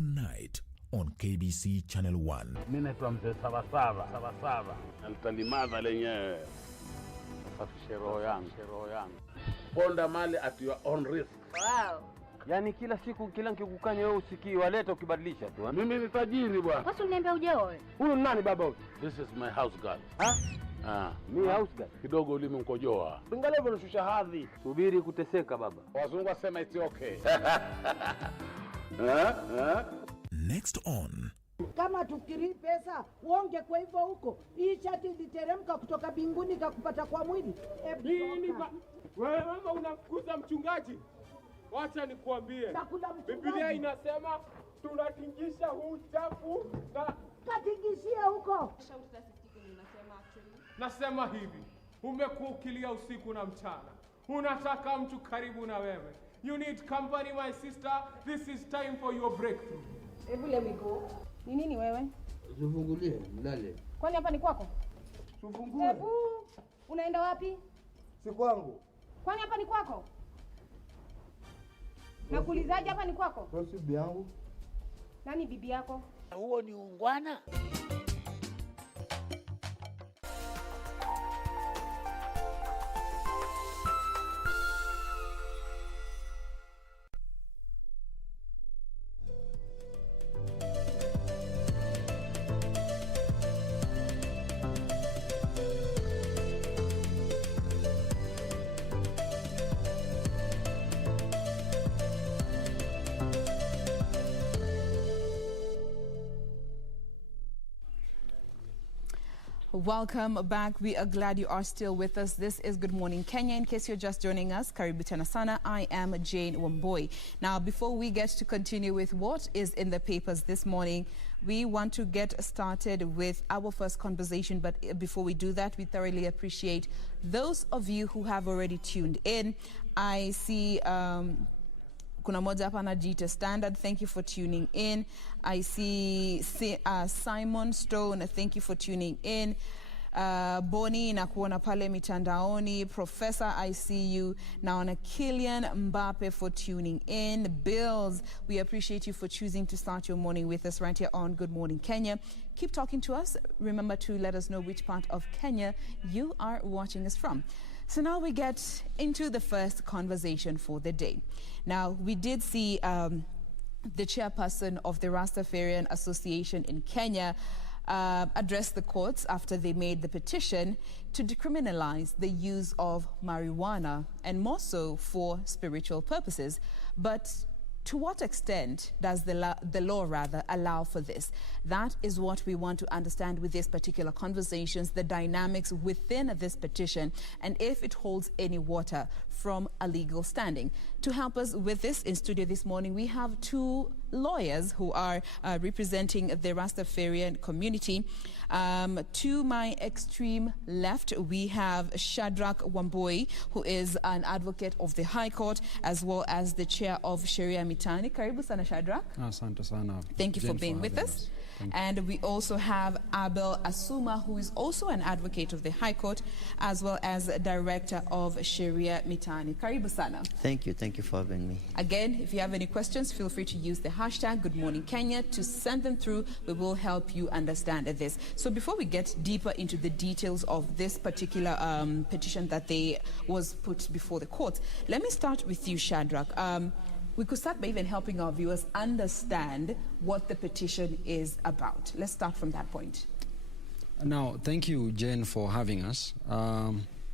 tonight on KBC Channel 1. Mimi naitwa Mzee Saba. Nalitalimadha lenyewe. Safishe roho yangu. Ponda mali at your own risk. Wow. Yani kila siku kila nikikukanya wewe usikii waleta ukibadilisha tu. Mimi ni tajiri bwana. Sasa uniambia ujao wewe. Huyu nani baba huyu? This is my house girl. Mimi house girl. Kidogo ulimi mkojoa. Angalia bwana shusha hadhi. Subiri kuteseka baba. Wazungu wasema it's okay. Next on. Kama tufikiri pesa, uonge kwa hivyo huko. Hii chati iliteremka kutoka binguni kakupata kwa mwili. Wewe mama unamkuza mchungaji. Wacha nikuambie. Biblia inasema tunatingisha huu chafu na katingishia huko. Nasema hivi, umekuwa ukilia usiku na mchana. Unataka mtu karibu na wewe. You need company my sister. This is time for your breakthrough. Hebu let me go. Ni nini wewe? Tufungulie, mlale. Kwani hapa ni kwako? Tufungue. Hebu unaenda wapi? Si kwangu. Kwani hapa ni kwako? Nakuulizaje hapa ni kwako? Kwa si bibi yangu. Nani bibi yako? Huo ni ungwana. Welcome back. We are glad you are still with us. This is Good Morning Kenya. In case you're just joining us, karibu tena sana. I am Jane Wamboi. Now, before we get to continue with what is in the papers this morning, we want to get started with our first conversation. But before we do that, we thoroughly appreciate those of you who have already tuned in. I see kuna moja hapa anajiita Standard, thank you for tuning in. I see Simon Stone, thank you for tuning in. Boni na kuona pale mitandaoni. Professor, I see you. Naona Kylian Mbappe for tuning in. Bills, we appreciate you for choosing to start your morning with us right here on Good Morning Kenya. Keep talking to us. Remember to let us know which part of Kenya you are watching us from. So now we get into the first conversation for the day. Now, we did see the chairperson of the Rastafarian Association in Kenya address the courts after they made the petition to decriminalize the use of marijuana, and more so for spiritual purposes. But to what extent does the law allow for this? That is what we want to understand with this particular conversations, the dynamics within this petition, and if it holds any water from a legal standing. To help us with this in studio this morning, we have two lawyers who are representing the Rastafarian community. To my extreme left, we have Shadrach Wamboi, who is an advocate of the High Court, as well as the chair of Sharia Mitani. Karibu sana Shadrach. Asante sana. Thank you for being with us. And we also have Abel Asuma, who is also an advocate of the High Court, as well as director of Sharia Mitani. Karibu sana. Thank you for having me. Again, if you have any questions, feel free to use the hashtag Good Morning Kenya to send them through. We will help you understand this. So before we get deeper into the details of this particular petition that was put before the court, let me start with you, Shadrach. We could start by even helping our viewers understand what the petition is about. Let's start from that point. Now, thank you, Jane, for having us.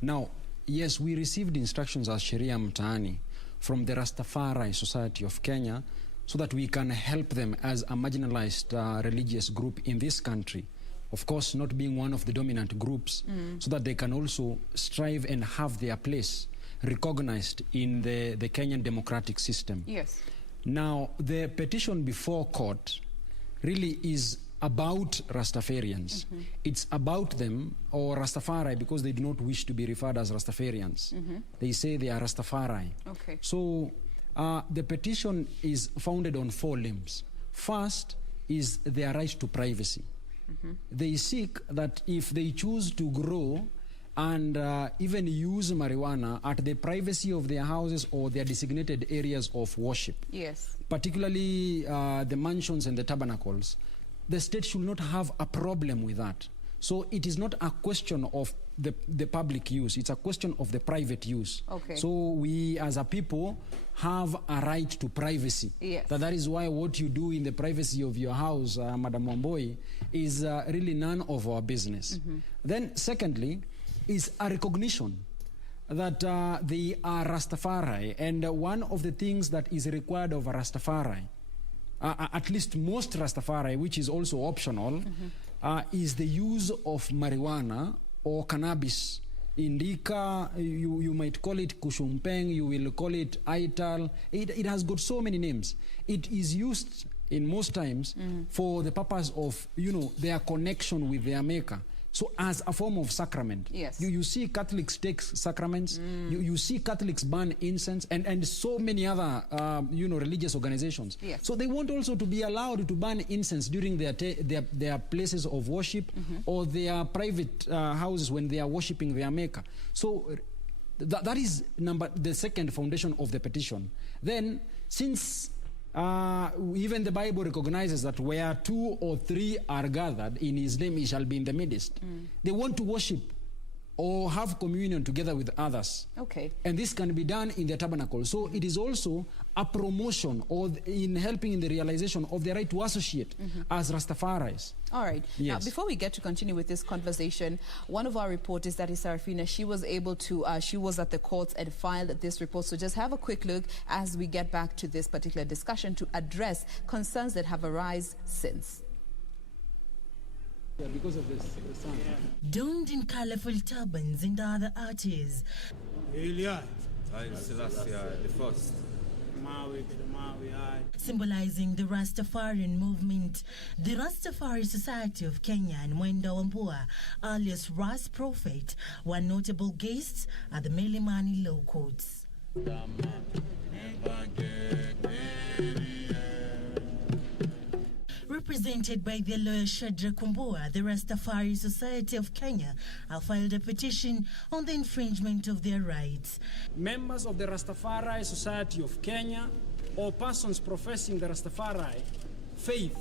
Now, yes, we received instructions as Sharia Mtaani from the Rastafari Society of Kenya so that we can help them as a marginalized religious group in this country. Of course, not being one of the dominant groups, so that they can also strive and have their place recognized in the Kenyan democratic system. Yes. Now, the petition before court really is about Rastafarians. It's about them, or Rastafari, because they do not wish to be referred as Rastafarians. They say they are Rastafari. Okay. So the petition is founded on 4 limbs. First is their right to privacy. They seek that if they choose to grow and even use marijuana at the privacy of their houses or their designated areas of worship. Yes. Particularly the mansions and the tabernacles, the state should not have a problem with that. So it is not a question of the public use, it's a question of the private use. Okay. So we as a people have a right to privacy. Yes. That is why what you do in the privacy of your house, Madam Wamboi, is really none of our business. Then secondly, is a recognition that they are Rastafari, and one of the things that is required of a Rastafari, at least most Rastafari, which is also optional, is the use of marijuana or cannabis. Indica, you might call it kushumpeng, you will call it aital. It has got so many names. It is used in most times for the purpose of, their connection with their maker. So as a form of sacrament. Yes. You see Catholics take sacraments, you see Catholics burn incense, and so many other religious organizations. Yes. So they want also to be allowed to burn incense during their places of worship or their private houses when they are worshiping their maker. So that is the second foundation of the petition. Then, since even the Bible recognizes that where 2 or 3 are gathered in his name, he shall be in the midst. They want to worship or have communion together with others. Okay. And this can be done in the tabernacle. So it is also a promotion or in helping in the realization of the right to associate as Rastafaris. All right. Yes. Now, before we get to continue with this conversation, one of our reporters, that is Sarafina, she was able to, she was at the courts and filed this report. So just have a quick look as we get back to this particular discussion to address concerns that have arisen since. Yeah, because of this sun. Donned in colorful turbans and other artists. Symbolizing the Rastafarian movement, the Rastafari Society of Kenya and Mwenda Wambua, alias Ras Prophet, were notable guests at the Melimani Law Courts. Represented by their lawyer Shadra Kumbua, the Rastafari Society of Kenya have filed a petition on the infringement of their rights. Members of the Rastafari Society of Kenya or persons professing the Rastafari faith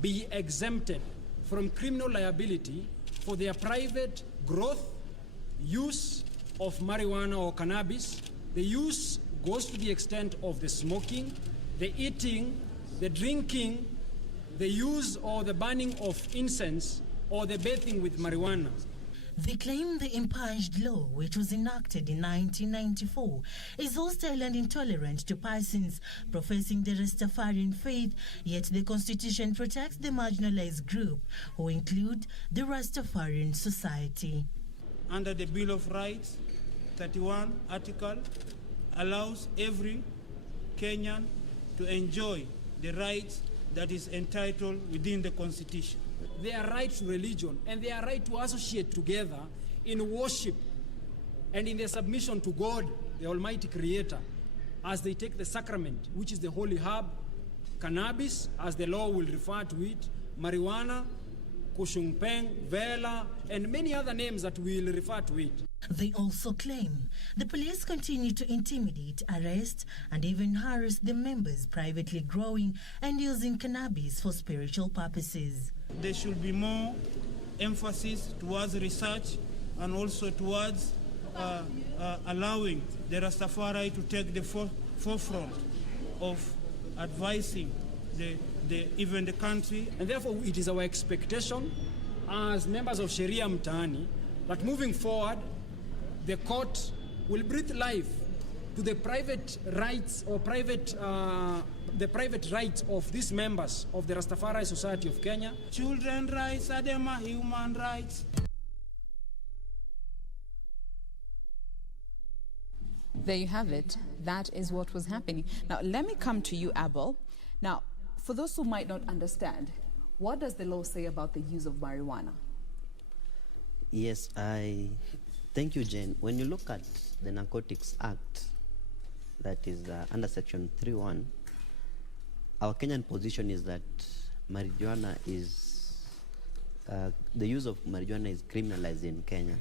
be exempted from criminal liability for their private growth, use of marijuana or cannabis. The use goes to the extent of the smoking, the eating, the drinking, the use or the burning of incense, or the bathing with marijuana. They claim the impunged law, which was enacted in 1994, is hostile and intolerant to persons professing the Rastafarian faith, yet the Constitution protects the marginalized group, who include the Rastafarian Society. Under the Bill of Rights, 31 article allows every Kenyan to enjoy the rights that is entitled within the Constitution. Their right to religion and their right to associate together in worship and in their submission to God, the Almighty Creator, as they take the sacrament, which is the holy herb, cannabis, as the law will refer to it, marijuana, kushungpeng, vela, and many other names that will refer to it. They also claim the police continue to intimidate, arrest, and even harass the members privately growing and using cannabis for spiritual purposes. There should be more emphasis towards research and also towards allowing the Rastafari to take the forefront of advising even the country. And therefore it is our expectation as members of Sharia Mtaani that moving forward, the court will breathe life to the private rights or the private rights of these members of the Rastafari Society of Kenya. Children's rights are them human rights. There you have it. That is what was happening. Now, let me come to you, Abel. Now, for those who might not understand, what does the law say about the use of marijuana? Yes, thank you, Jane. When you look at the Narcotics Act, that is under Section 3.1, our Kenyan position is that marijuana is the use of marijuana is criminalized in Kenya.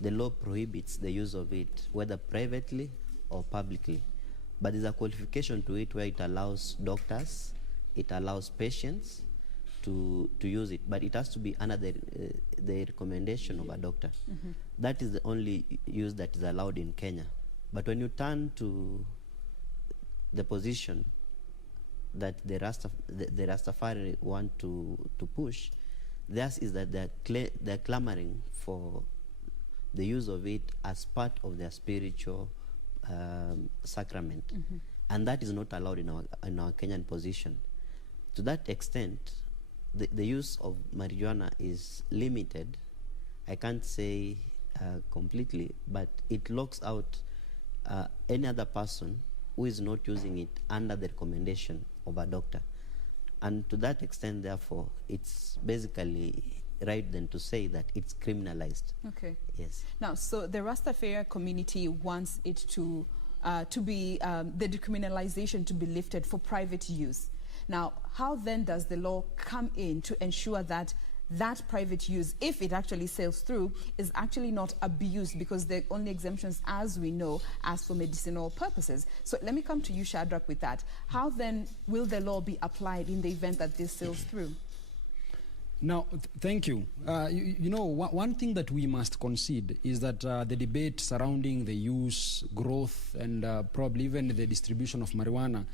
The law prohibits the use of it, whether privately or publicly. But there's a qualification to it where it allows doctors, it allows patients to use it, but it has to be under the recommendation of a doctor. That is the only use that is allowed in Kenya. But when you turn to the position that the Rastafari want to push, theirs is that they're clamoring for the use of it as part of their spiritual sacrament. And that is not allowed in our Kenyan position. To that extent, the use of marijuana is limited. I can't say completely, but it locks out any other person who is not using it under the recommendation of a doctor. And to that extent, therefore, it's basically right then to say that it's criminalized. Okay. Yes. Now, so the Rastafari community wants it to be, the decriminalization to be lifted for private use. Now, how then does the law come in to ensure that that private use, if it actually sails through, is actually not abused, because the only exemptions, as we know, as for medicinal purposes? So let me come to you, Shadrach, with that. How then will the law be applied in the event that this sails through? Now, thank you. You know, one thing that we must concede is that the debate surrounding the use, growth, and probably even the distribution of marijuana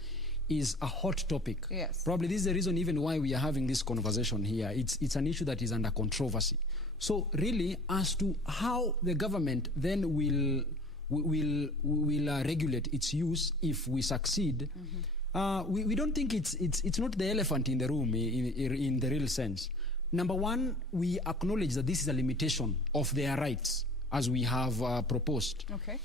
is a hot topic. Yes. Probably this is the reason even why we are having this conversation here. It's an issue that is under controversy. So really, as to how the government then will regulate its use if we succeed, we don't think it's not the elephant in the room in the real sense. Number one, we acknowledge that this is a limitation of their rights, as we have proposed. Okay.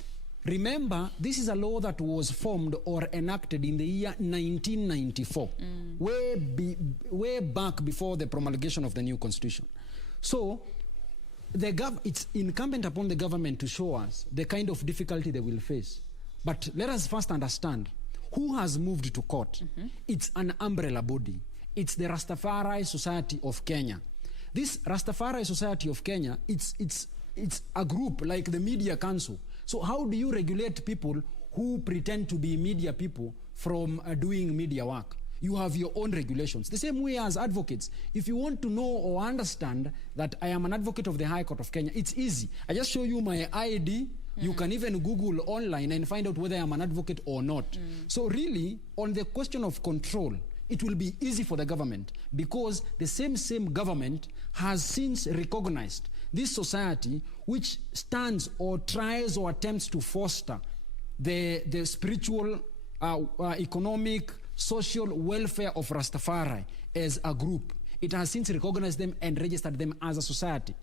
Remember, this is a law that was formed or enacted in the year 1994, way back before the promulgation of the new constitution. So, it's incumbent upon the government to show us the kind of difficulty they will face. But let us first understand who has moved to court. It's an umbrella body. It's the Rastafari Society of Kenya. This Rastafari Society of Kenya, it's a group like the Media Council. So how do you regulate people who pretend to be media people from doing media work? You have your own regulations. The same way as advocates. If you want to know or understand that I am an advocate of the High Court of Kenya, it's easy. I just show you my ID. You can even Google online and find out whether I am an advocate or not. So really, on the question of control, it will be easy for the government, because the same government has since recognized this society, which stands or tries or attempts to foster the spiritual, economic, social welfare of Rastafari as a group. It has since recognized them and registered them as a society.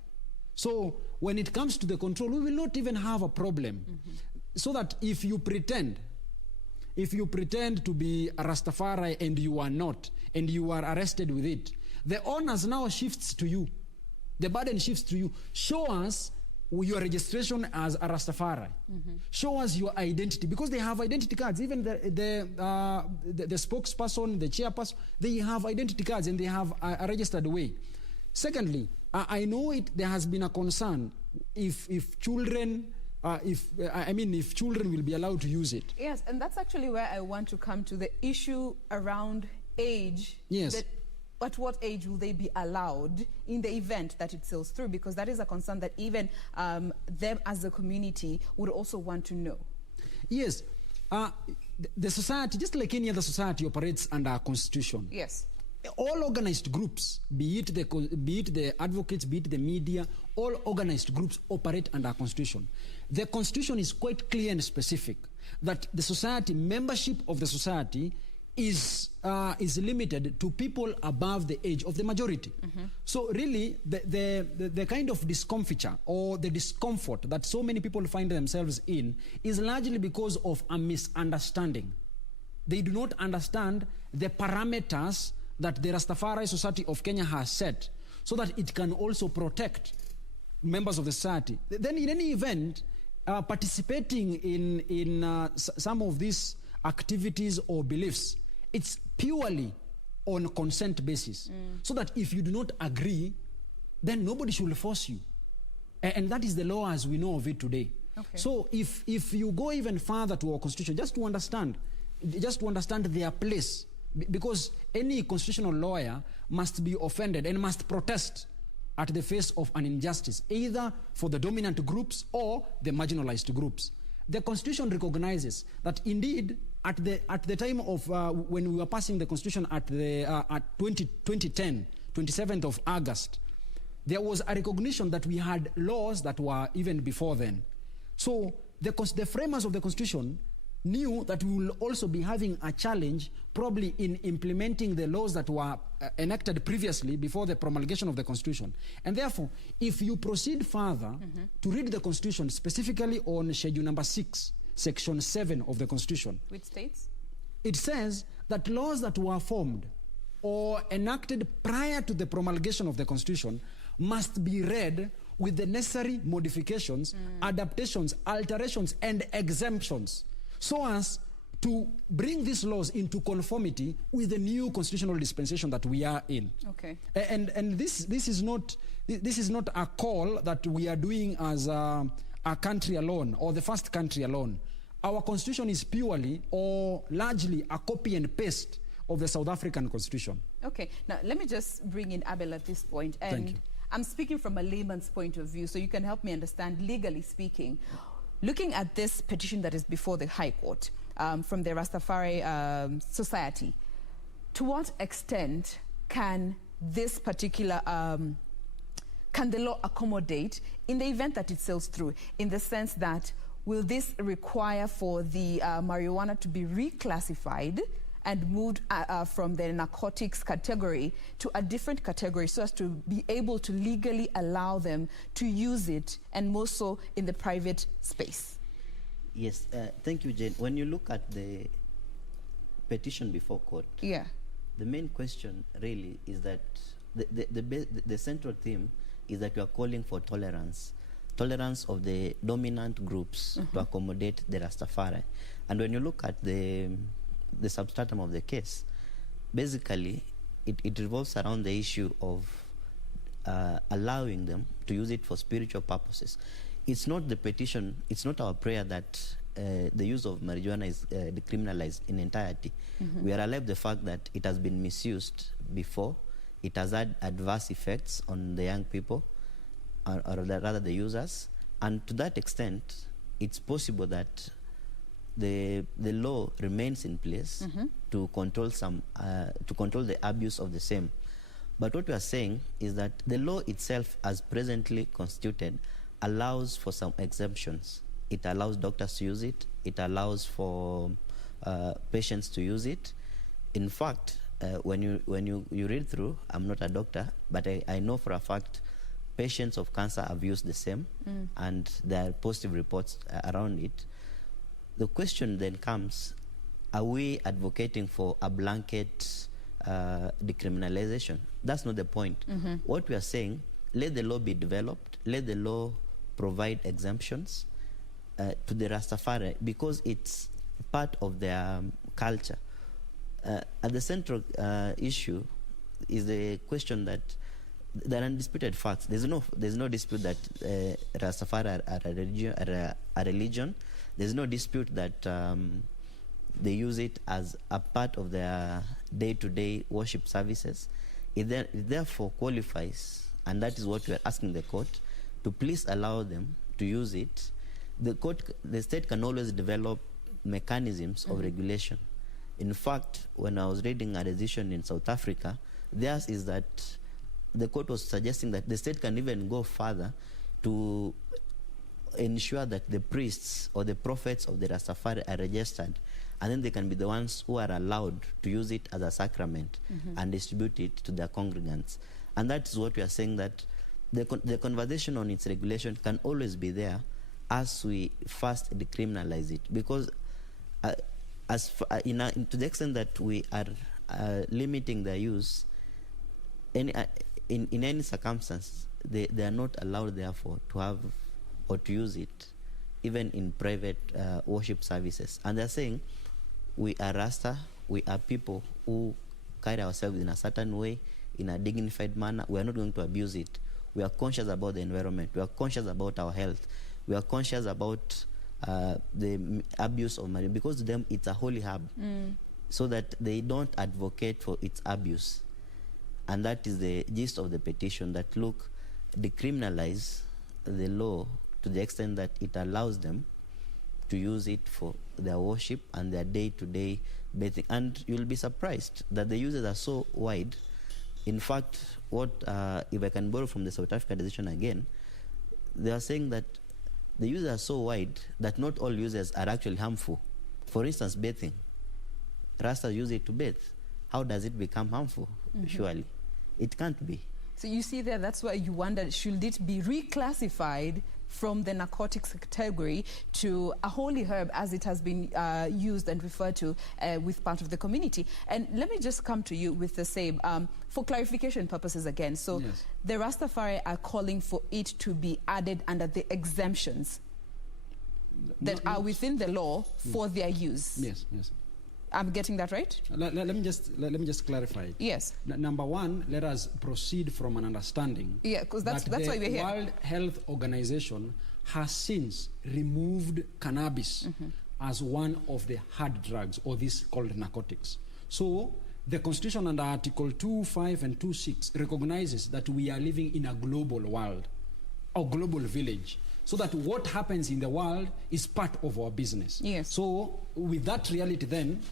So when it comes to the control, we will not even have a problem. So that if you pretend to be a Rastafari and you are not, and you are arrested with it, the onus now shifts to you. The burden shifts to you. Show us your registration as a Rastafari. Show us your identity, because they have identity cards. Even the spokesperson, the chairperson, they have identity cards and they have a registered way. Secondly, I know there has been a concern if children will be allowed to use it. Yes, and that's actually where I want to come to the issue around age. Yes. At what age will they be allowed in the event that it sails through? Because that is a concern that even them as a community would also want to know. Yes. The society, just like any other society, operates under a constitution. Yes. All organized groups, be it the advocates, be it the media, all organized groups operate under a constitution. The constitution is quite clear and specific that the society, membership of the society is limited to people above the age of the majority. So really, the kind of discomfiture or the discomfort that so many people find themselves in is largely because of a misunderstanding. They do not understand the parameters that the Rastafari Society of Kenya has set so that it can also protect members of the society. Then in any event, participating in some of these activities or beliefs, it's purely on consent basis. So that if you do not agree, then nobody should force you. And that is the law as we know of it today. Okay. So if you go even further to our constitution, just to understand their place, because any constitutional lawyer must be offended and must protest at the face of an injustice, either for the dominant groups or the marginalized groups. The Constitution recognizes that indeed at the time of when we were passing the Constitution at 2010, 27th of August, there was a recognition that we had laws that were even before then. So the framers of the Constitution knew that we will also be having a challenge probably in implementing the laws that were enacted previously before the promulgation of the Constitution. And therefore, if you proceed further to read the Constitution, specifically on Schedule number 6, Section 7 of the Constitution. Which states? It says that laws that were formed or enacted prior to the promulgation of the Constitution must be read with the necessary modifications, adaptations, alterations, and exemptions, so as to bring these laws into conformity with the new constitutional dispensation that we are in. Okay. And this is not a call that we are doing as a country alone or the first country alone. Our constitution is purely or largely a copy and paste of the South African Constitution. Okay. Now let me just bring in Abel at this point. And Thank you. I'm speaking from a layman's point of view, so you can help me understand, legally speaking. Looking at this petition that is before the High Court from the Rastafari Society, to what extent can this particular, can the law accommodate in the event that it sails through, in the sense that will this require for the marijuana to be reclassified and moved from the narcotics category to a different category so as to be able to legally allow them to use it, and more so in the private space? Yes, thank you, Jane. When you look at the petition before court, yeah, the main question really is that the central theme is that we are calling for tolerance of the dominant groups to accommodate the Rastafari. And when you look at the substratum of the case, basically it revolves around the issue of allowing them to use it for spiritual purposes. It's not the petition, it's not our prayer that the use of marijuana is decriminalized in entirety. We are alive the fact that it has been misused before. It has had adverse effects on the young people, or rather the users, and to that extent it's possible that the law remains in place to control the abuse of the same. But what we are saying is that the law itself, as presently constituted, allows for some exemptions. It allows doctors to use it. It allows for patients to use it. In fact, when you read through, I'm not a doctor, but I know for a fact patients of cancer have used the same, and there are positive reports around it. The question then comes, are we advocating for a blanket decriminalization? That's not the point. What we are saying, let the law be developed, let the law provide exemptions to the Rastafari, because it's part of their culture. At the central issue is the question that there are undisputed facts. There's no dispute that Rastafari are a religion. There's no dispute that they use it as a part of their day-to-day worship services. It therefore qualifies, and that is what we are asking the court, to please allow them to use it. The state can always develop mechanisms of regulation. In fact, when I was reading a decision in South Africa, theirs is that the court was suggesting that the state can even go further to ensure that the priests or the prophets of the Rastafari are registered, and then they can be the ones who are allowed to use it as a sacrament and distribute it to their congregants. And that is what we are saying, that the conversation on its regulation can always be there as we first decriminalize it, because to the extent that we are limiting their use, in any circumstance, they are not allowed, therefore, to have or to use it, even in private worship services. And they're saying, we are Rasta, we are people who carry ourselves in a certain way, in a dignified manner. We are not going to abuse it. we are conscious about the environment, we are conscious about our health, we are conscious about the abuse of marijuana, because to them it's a holy herb, so that they don't advocate for its abuse. And that is the gist of the petition, that look, decriminalize the law to the extent that it allows them to use it for their worship and their day-to-day bathing. And you'll be surprised that the uses are so wide. In fact, what if I can borrow from the South Africa decision again, they are saying that the uses are so wide that not all uses are actually harmful. For instance, bathing. Rastas use it to bathe. How does it become harmful? Surely it can't be. So you see there, that's why you wonder, should it be reclassified from the narcotics category to a holy herb, as it has been used and referred to with part of the community? And let me just come to you with the same, for clarification purposes again. So yes, the Rastafari are calling for it to be added under the exemptions that are within the law for their use. Yes, yes. I'm getting that right? Let me just clarify it. Yes. Number one, let us proceed from an understanding. Yeah, because that's why we're here. The World Health Organization has since removed cannabis as one of the hard drugs, or this called narcotics. So the Constitution under Article 2.5 and 2.6 recognizes that we are living in a global world, a global village, so that what happens in the world is part of our business. Yes. So with that reality, then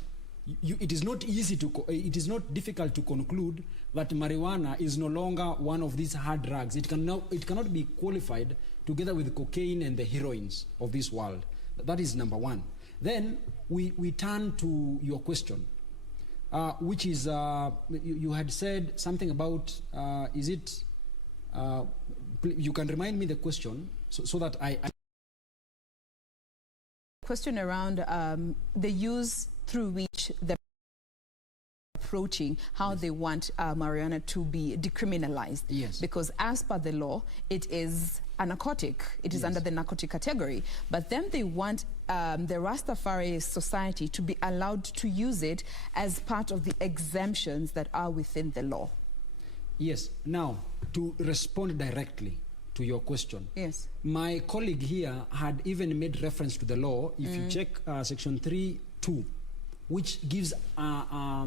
it is not difficult to conclude that marijuana is no longer one of these hard drugs. It cannot be qualified together with cocaine and the heroines of this world. That is number one. Then we turn to your question, which is you had said something about you can remind me the question so that I question around the use through which the approaching how they want marijuana to be decriminalized. Yes. Because as per the law, it is a narcotic. It is under the narcotic category. But then they want the Rastafari society to be allowed to use it as part of the exemptions that are within the law. Yes. Now, to respond directly to your question. Yes. My colleague here had even made reference to the law. If you check section 3.2, which gives a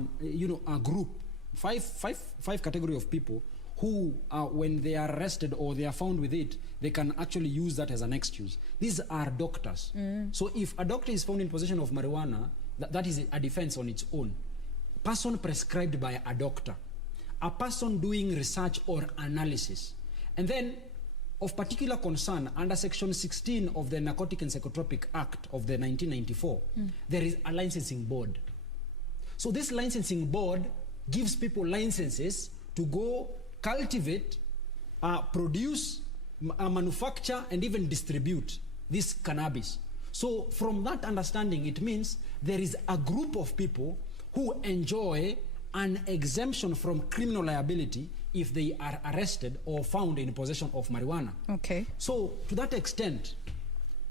group, five category of people who, when they are arrested or they are found with it, they can actually use that as an excuse. These are doctors. So if a doctor is found in possession of marijuana, that is a defense on its own. Person prescribed by a doctor, a person doing research or analysis, and then of particular concern, under Section 16 of the Narcotic and Psychotropic Act of the 1994, there is a licensing board. So this licensing board gives people licenses to go cultivate, produce, manufacture, and even distribute this cannabis. So from that understanding, it means there is a group of people who enjoy an exemption from criminal liability if they are arrested or found in possession of marijuana. Okay. So to that extent,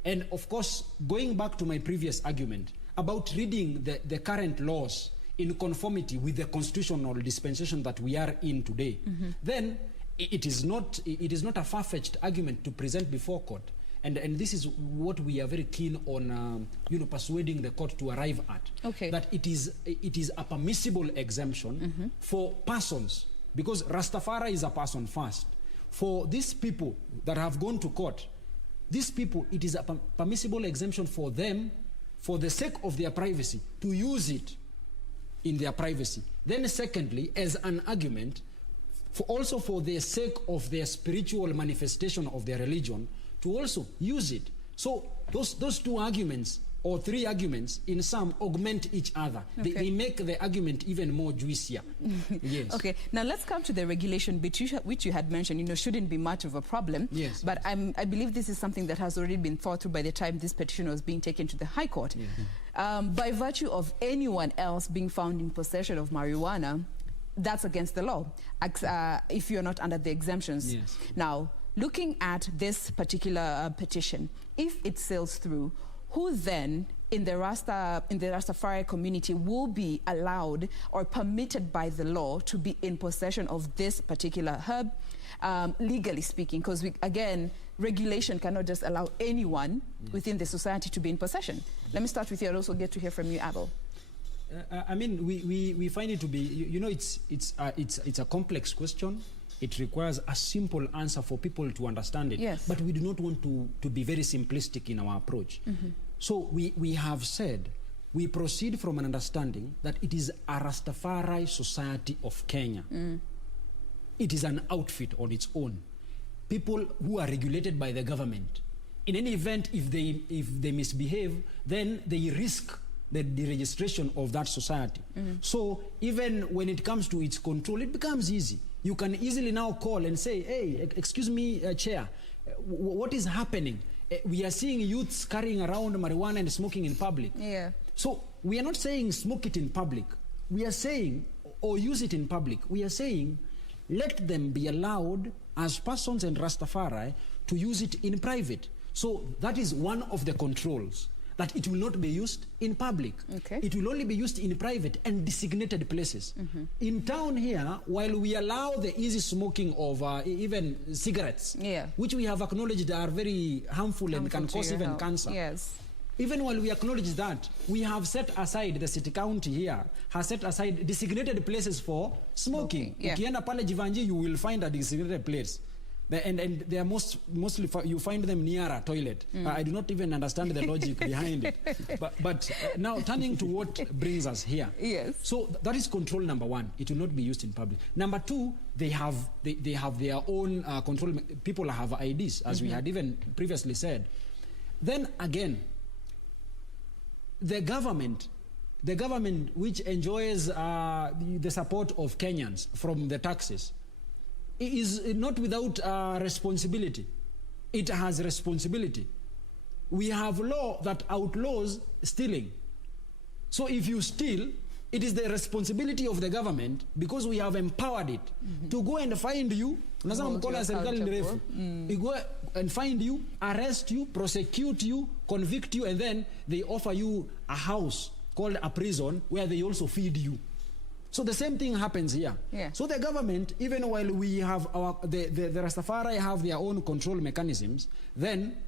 and of course, going back to my previous argument about reading the current laws in conformity with the constitutional dispensation that we are in today, then it is not a far-fetched argument to present before court. And this is what we are very keen on, persuading the court to arrive at. Okay. That it is a permissible exemption for persons, because Rastafari is a person first. For these people that have gone to court, these people, it is a permissible exemption for them, for the sake of their privacy, to use it in their privacy. Then secondly, as an argument, also for the sake of their spiritual manifestation of their religion, to also use it. So those two arguments, or three arguments, in some augment each other. Okay. They make the argument even more juicier. Yes. Okay, now let's come to the regulation which you had mentioned, shouldn't be much of a problem. Yes. But I believe this is something that has already been thought through by the time this petition was being taken to the High Court. Yeah. By virtue of anyone else being found in possession of marijuana, that's against the law, if you're not under the exemptions. Yes. Now, looking at this particular petition, if it sails through, who then in the Rastafari community will be allowed or permitted by the law to be in possession of this particular herb, legally speaking? Because again, regulation cannot just allow anyone within the society to be in possession. Let me start with you. I'll also get to hear from you, Abel. I mean, we find it to be, you know, it's a complex question. It requires a simple answer for people to understand it. Yes. But we do not want to be very simplistic in our approach. So we have said, we proceed from an understanding that it is a Rastafari Society of Kenya. It is an outfit on its own. People who are regulated by the government. In any event, if they misbehave, then they risk the deregistration of that society. So even when it comes to its control, it becomes easy. You can easily now call and say, hey, excuse me, Chair, what is happening? We are seeing youths carrying around marijuana and smoking in public. Yeah. So we are not saying smoke it in public. We are saying, or use it in public. We are saying, let them be allowed as persons and Rastafari to use it in private. So that is one of the controls, that it will not be used in public. Okay. It will only be used in private and designated places. In town here, while we allow the easy smoking of even cigarettes, which we have acknowledged are very harmful and can cause even cancer. Yes. Even while we acknowledge that, we have set aside, the city county here has set aside designated places for smoking. Ukienda pale Jivanji, you will find a designated place. And they are mostly you find them near a toilet. I do not even understand the logic behind it. But now turning to what brings us here. Yes. So that is control number one. It will not be used in public. Number two, they have their own control. People have IDs, as we had even previously said. Then again, the government which enjoys the support of Kenyans from the taxes, is not without responsibility. It has responsibility. We have law that outlaws stealing. So if you steal, it is the responsibility of the government, because we have empowered it, to go and find you, go and find you, arrest you, prosecute you, convict you, and then they offer you a house called a prison where they also feed you. So the same thing happens here. So the government, even while we have the Rastafari have their own control mechanisms, then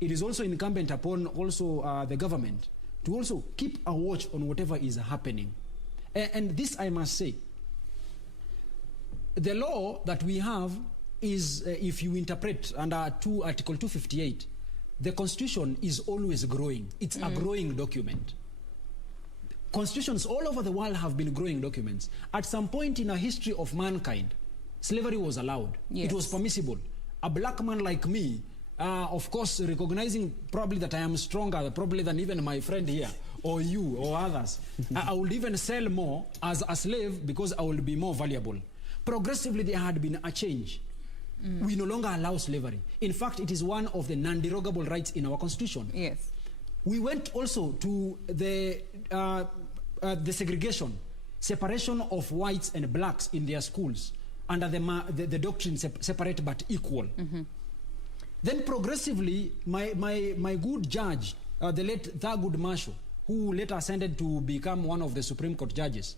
it is also incumbent upon also the government to also keep a watch on whatever is happening. And this I must say, the law that we have is, if you interpret under Article 258, the Constitution is always growing. It's a growing document. Constitutions all over the world have been growing documents. At some point in the history of mankind, slavery was allowed. It was permissible. A black man like me, of course, recognizing probably that I am stronger probably than even my friend here, or you, or others, I would even sell more as a slave because I will be more valuable. Progressively, there had been a change. We no longer allow slavery. In fact, it is one of the non-derogable rights in our Constitution. Yes. We went also to the segregation, separation of whites and blacks in their schools under the doctrine separate but equal. Then progressively, my good judge, the late Thurgood Marshall, who later ascended to become one of the Supreme Court judges,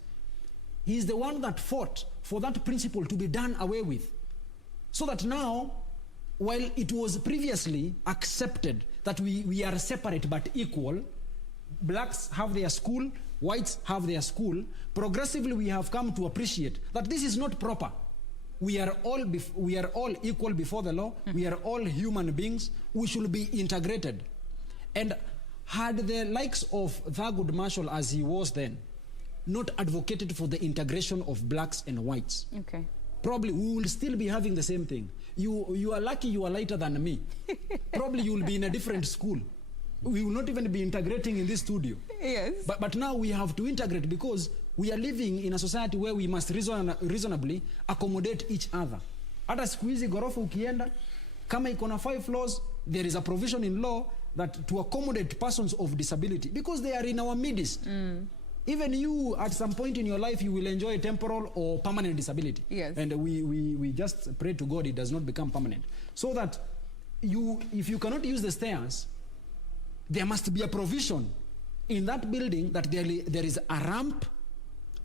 he is the one that fought for that principle to be done away with. So that now, while it was previously accepted that we are separate but equal, blacks have their school, whites have their school, progressively we have come to appreciate that this is not proper. We are all equal before the law. We are all human beings. We should be integrated. And had the likes of Thurgood Marshall, as he was then, not advocated for the integration of blacks and whites, probably we will still be having the same thing. You are lucky you are lighter than me. Probably you will be in a different school. We will not even be integrating in this studio. Yes. But now we have to integrate because we are living in a society where we must reasonably accommodate each other. Hata siku hizi ghorofa ukienda, kama iko na 5 floors, there is a provision in law that to accommodate persons of disability because they are in our midst. Even you, at some point in your life, you will enjoy temporal or permanent disability. Yes. And we just pray to God it does not become permanent. So that if you cannot use the stairs, there must be a provision in that building that there is a ramp,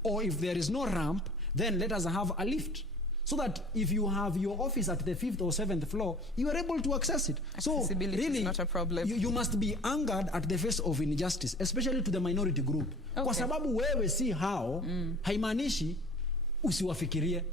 or if there is no ramp, then let us have a lift. So that if you have your office at the 5th or 7th floor, you are able to access it. Accessibility so really, is not a problem. You must be angered at the face of injustice, especially to the minority group. Kwa sababu wewe si hao, haimanishi usiwafikirie.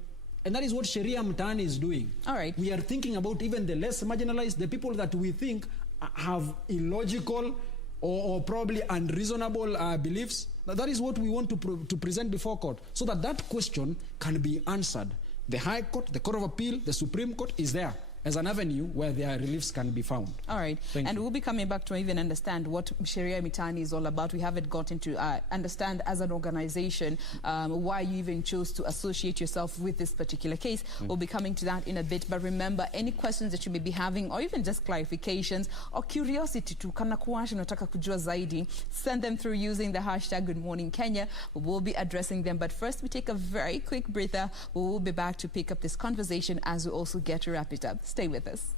And that is what Sharia Mtaani is doing. All right. We are thinking about even the less marginalized, the people that we think have illogical or probably unreasonable beliefs. That is what we want to present before court, so that that question can be answered. The High Court, the Court of Appeal, the Supreme Court is there as an avenue where their reliefs can be found. All right. And we'll be coming back to even understand what Sharia Mitaani is all about. We haven't gotten to understand as an organization why you even chose to associate yourself with this particular case. We'll be coming to that in a bit. But remember, any questions that you may be having, or even just clarifications or curiosity to kana kuwasha unataka kujua zaidi, send them through using the hashtag Good Morning Kenya. We'll be addressing them. But first, we take a very quick breather. We will be back to pick up this conversation as we also get to wrap it up. Stay with us.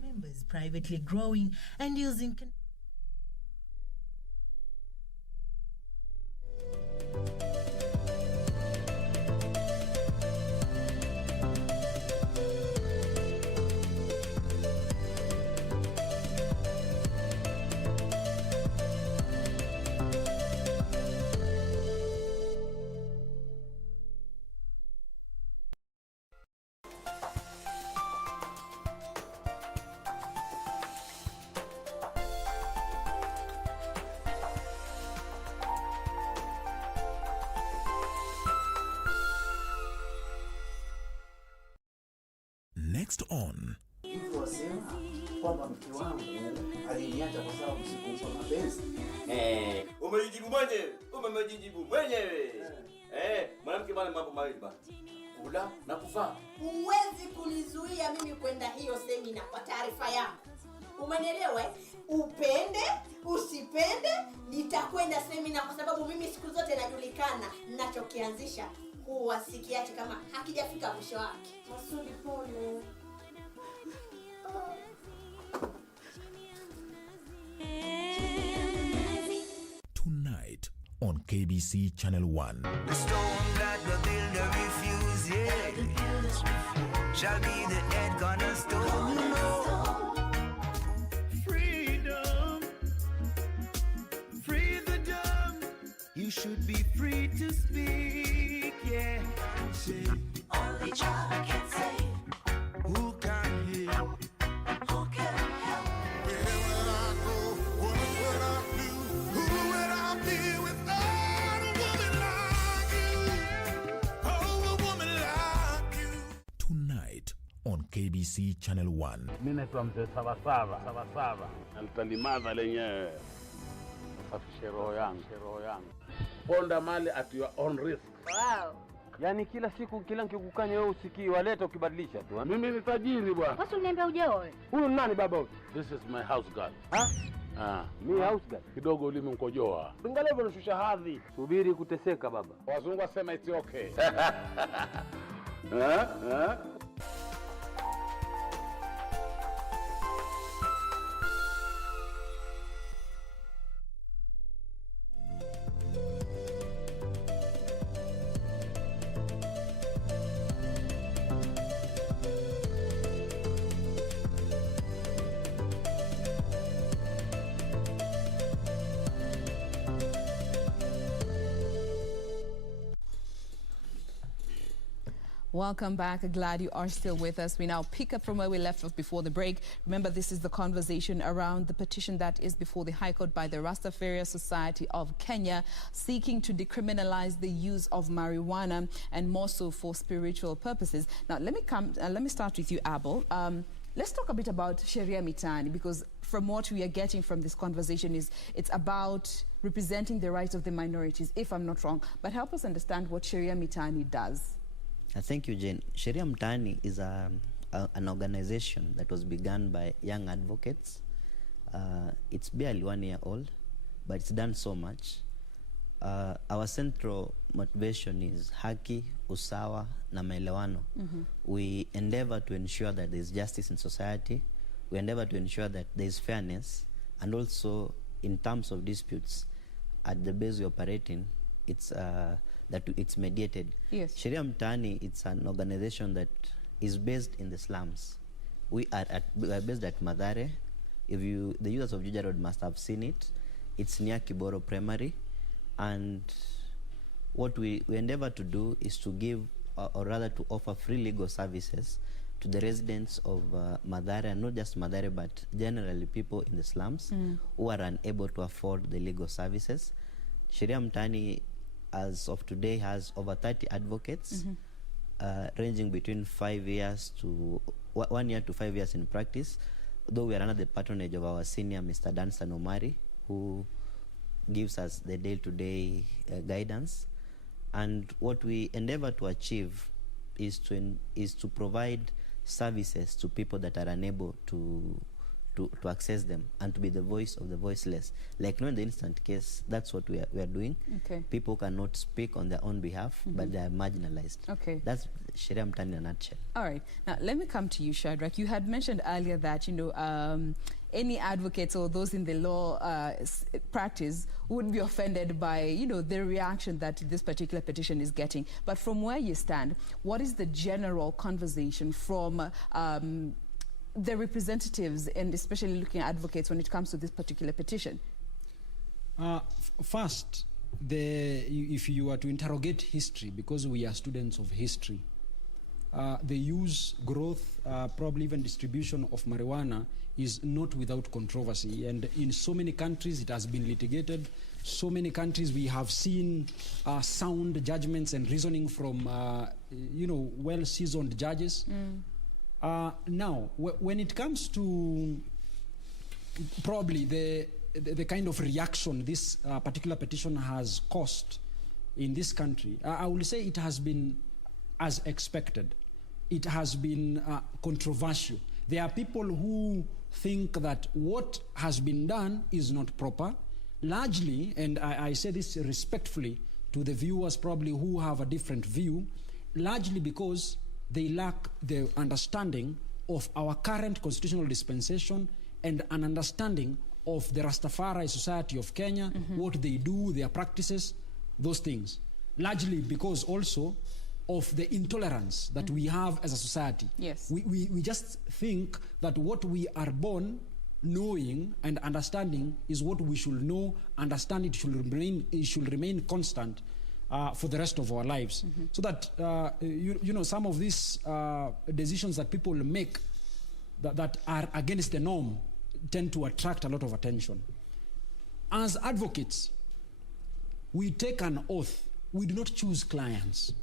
Members privately growing and using Next on kwamba mke wangu aliniacha kwa sababu sikumpa mapenzi. Umejibu mwenyewe. Mwanamke bwana mambo mawili bwana. Kula na kuvaa. Huwezi kunizuia mimi kwenda hiyo semina kwa taarifa yako. Umenielewa? Upende, usipende, nitakwenda semina kwa sababu mimi siku zote najulikana ninachokianzisha huwa sikiache kama hakijafika mwisho wake. Masudi pole. Tonight on KBC Channel 1. The stone that the builder refused, shall be the head cornerstone. Freedom, free the dumb. You should be free to speak, yeah. Say, only child can say. Who can hear? Who can help? Where will I go? What will I do? Who will I be without a woman like you? Oh, a woman like you. Tonight on KBC Channel 1. Mimi naitwa mzee Sabasaba. Na nitalimadha lenyewe. Safishe roho yangu. Ponda mali at your own risk. Wow. Yaani kila siku kila nikikukanya wewe usikii, waleta ukibadilisha tu. Mimi ni tajiri bwana. Basi uniambia ujao wewe. Huyu nani baba huyu? This is my house girl. Mi house girl. Kidogo ulimi mkojoa. Bingalia hivyo unashusha hadhi. Subiri kuteseka baba. Wazungu wasema it's okay. Welcome back. Glad you are still with us. We now pick up from where we left off before the break. Remember, this is the conversation around the petition that is before the High Court by the Rastafari Society of Kenya, seeking to decriminalize the use of marijuana and more so for spiritual purposes. Now, let me start with you, Abel. Let's talk a bit about Sharia Mitaani, because from what we are getting from this conversation is it's about representing the rights of the minorities, if I'm not wrong. But help us understand what Sharia Mitaani does. Thank you, Jane. Sharia Mtaani is an organization that was begun by young advocates. It's barely 1 year old, but it's done so much. Our central motivation is haki, usawa, na maelewano. We endeavor to ensure that there is justice in society. We endeavor to ensure that there is fairness, and also in terms of disputes, at the base we operate in, it's that it's mediated. Yes. Sheria Mtaani, it's an organization that is based in the slums. We are based at Mathare. The users of Juja Road must have seen it. It's near Kiboro Primary, and what we endeavor to do is to give, or rather to offer free legal services to the residents of Mathare, and not just Mathare, but generally people in the slums who are unable to afford the legal services. Sheria Mtaani, as of today, has over 30 advocates, ranging between 5 years to 1 year to 5 years in practice, though we are under the patronage of our senior Mr. Danson Omari, who gives us the day-to-day guidance. And what we endeavor to achieve is to provide services to people that are unable to access them, and to be the voice of the voiceless. Like now in the instant case, that's what we are doing. Okay. People cannot speak on their own behalf, but they are marginalized. Okay. That's Sheria Mtaani in a nutshell. All right. Now, let me come to you, Shadrach. You had mentioned earlier that, any advocates or those in the law practice would be offended by, the reaction that this particular petition is getting. But from where you stand, what is the general conversation from the representatives, and especially looking at advocates, when it comes to this particular petition? First, if you are to interrogate history, because we are students of history, the use, growth, probably even distribution of marijuana is not without controversy. And in so many countries, it has been litigated. So many countries, we have seen sound judgments and reasoning from, well-seasoned judges. Now, when it comes to probably the kind of reaction this particular petition has caused in this country, I will say it has been as expected. It has been controversial. There are people who think that what has been done is not proper, largely, and I say this respectfully to the viewers probably who have a different view, largely because they lack the understanding of our current constitutional dispensation and an understanding of the Rastafari Society of Kenya, what they do, their practices, those things. Largely because also of the intolerance that we have as a society. Yes. We just think that what we are born knowing and understanding is what we should know, understand. It should remain constant for the rest of our lives. So that, some of these decisions that people make that are against the norm tend to attract a lot of attention. As advocates, we take an oath. We do not choose clients.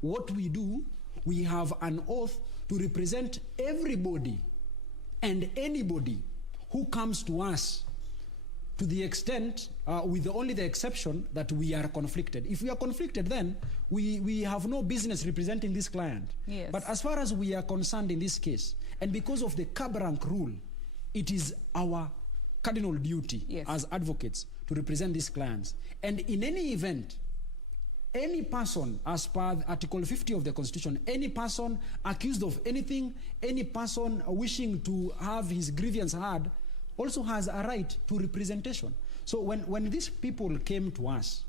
What we do, we have an oath to represent everybody and anybody who comes to us, to the extent, with only the exception that we are conflicted. If we are conflicted, then we have no business representing this client. Yes. But as far as we are concerned in this case, and because of the cab rank rule, it is our cardinal duty as advocates to represent these clients. And in any event, any person, as per Article 50 of the Constitution, any person accused of anything, any person wishing to have his grievance heard, also has a right to representation. So when these people came to us,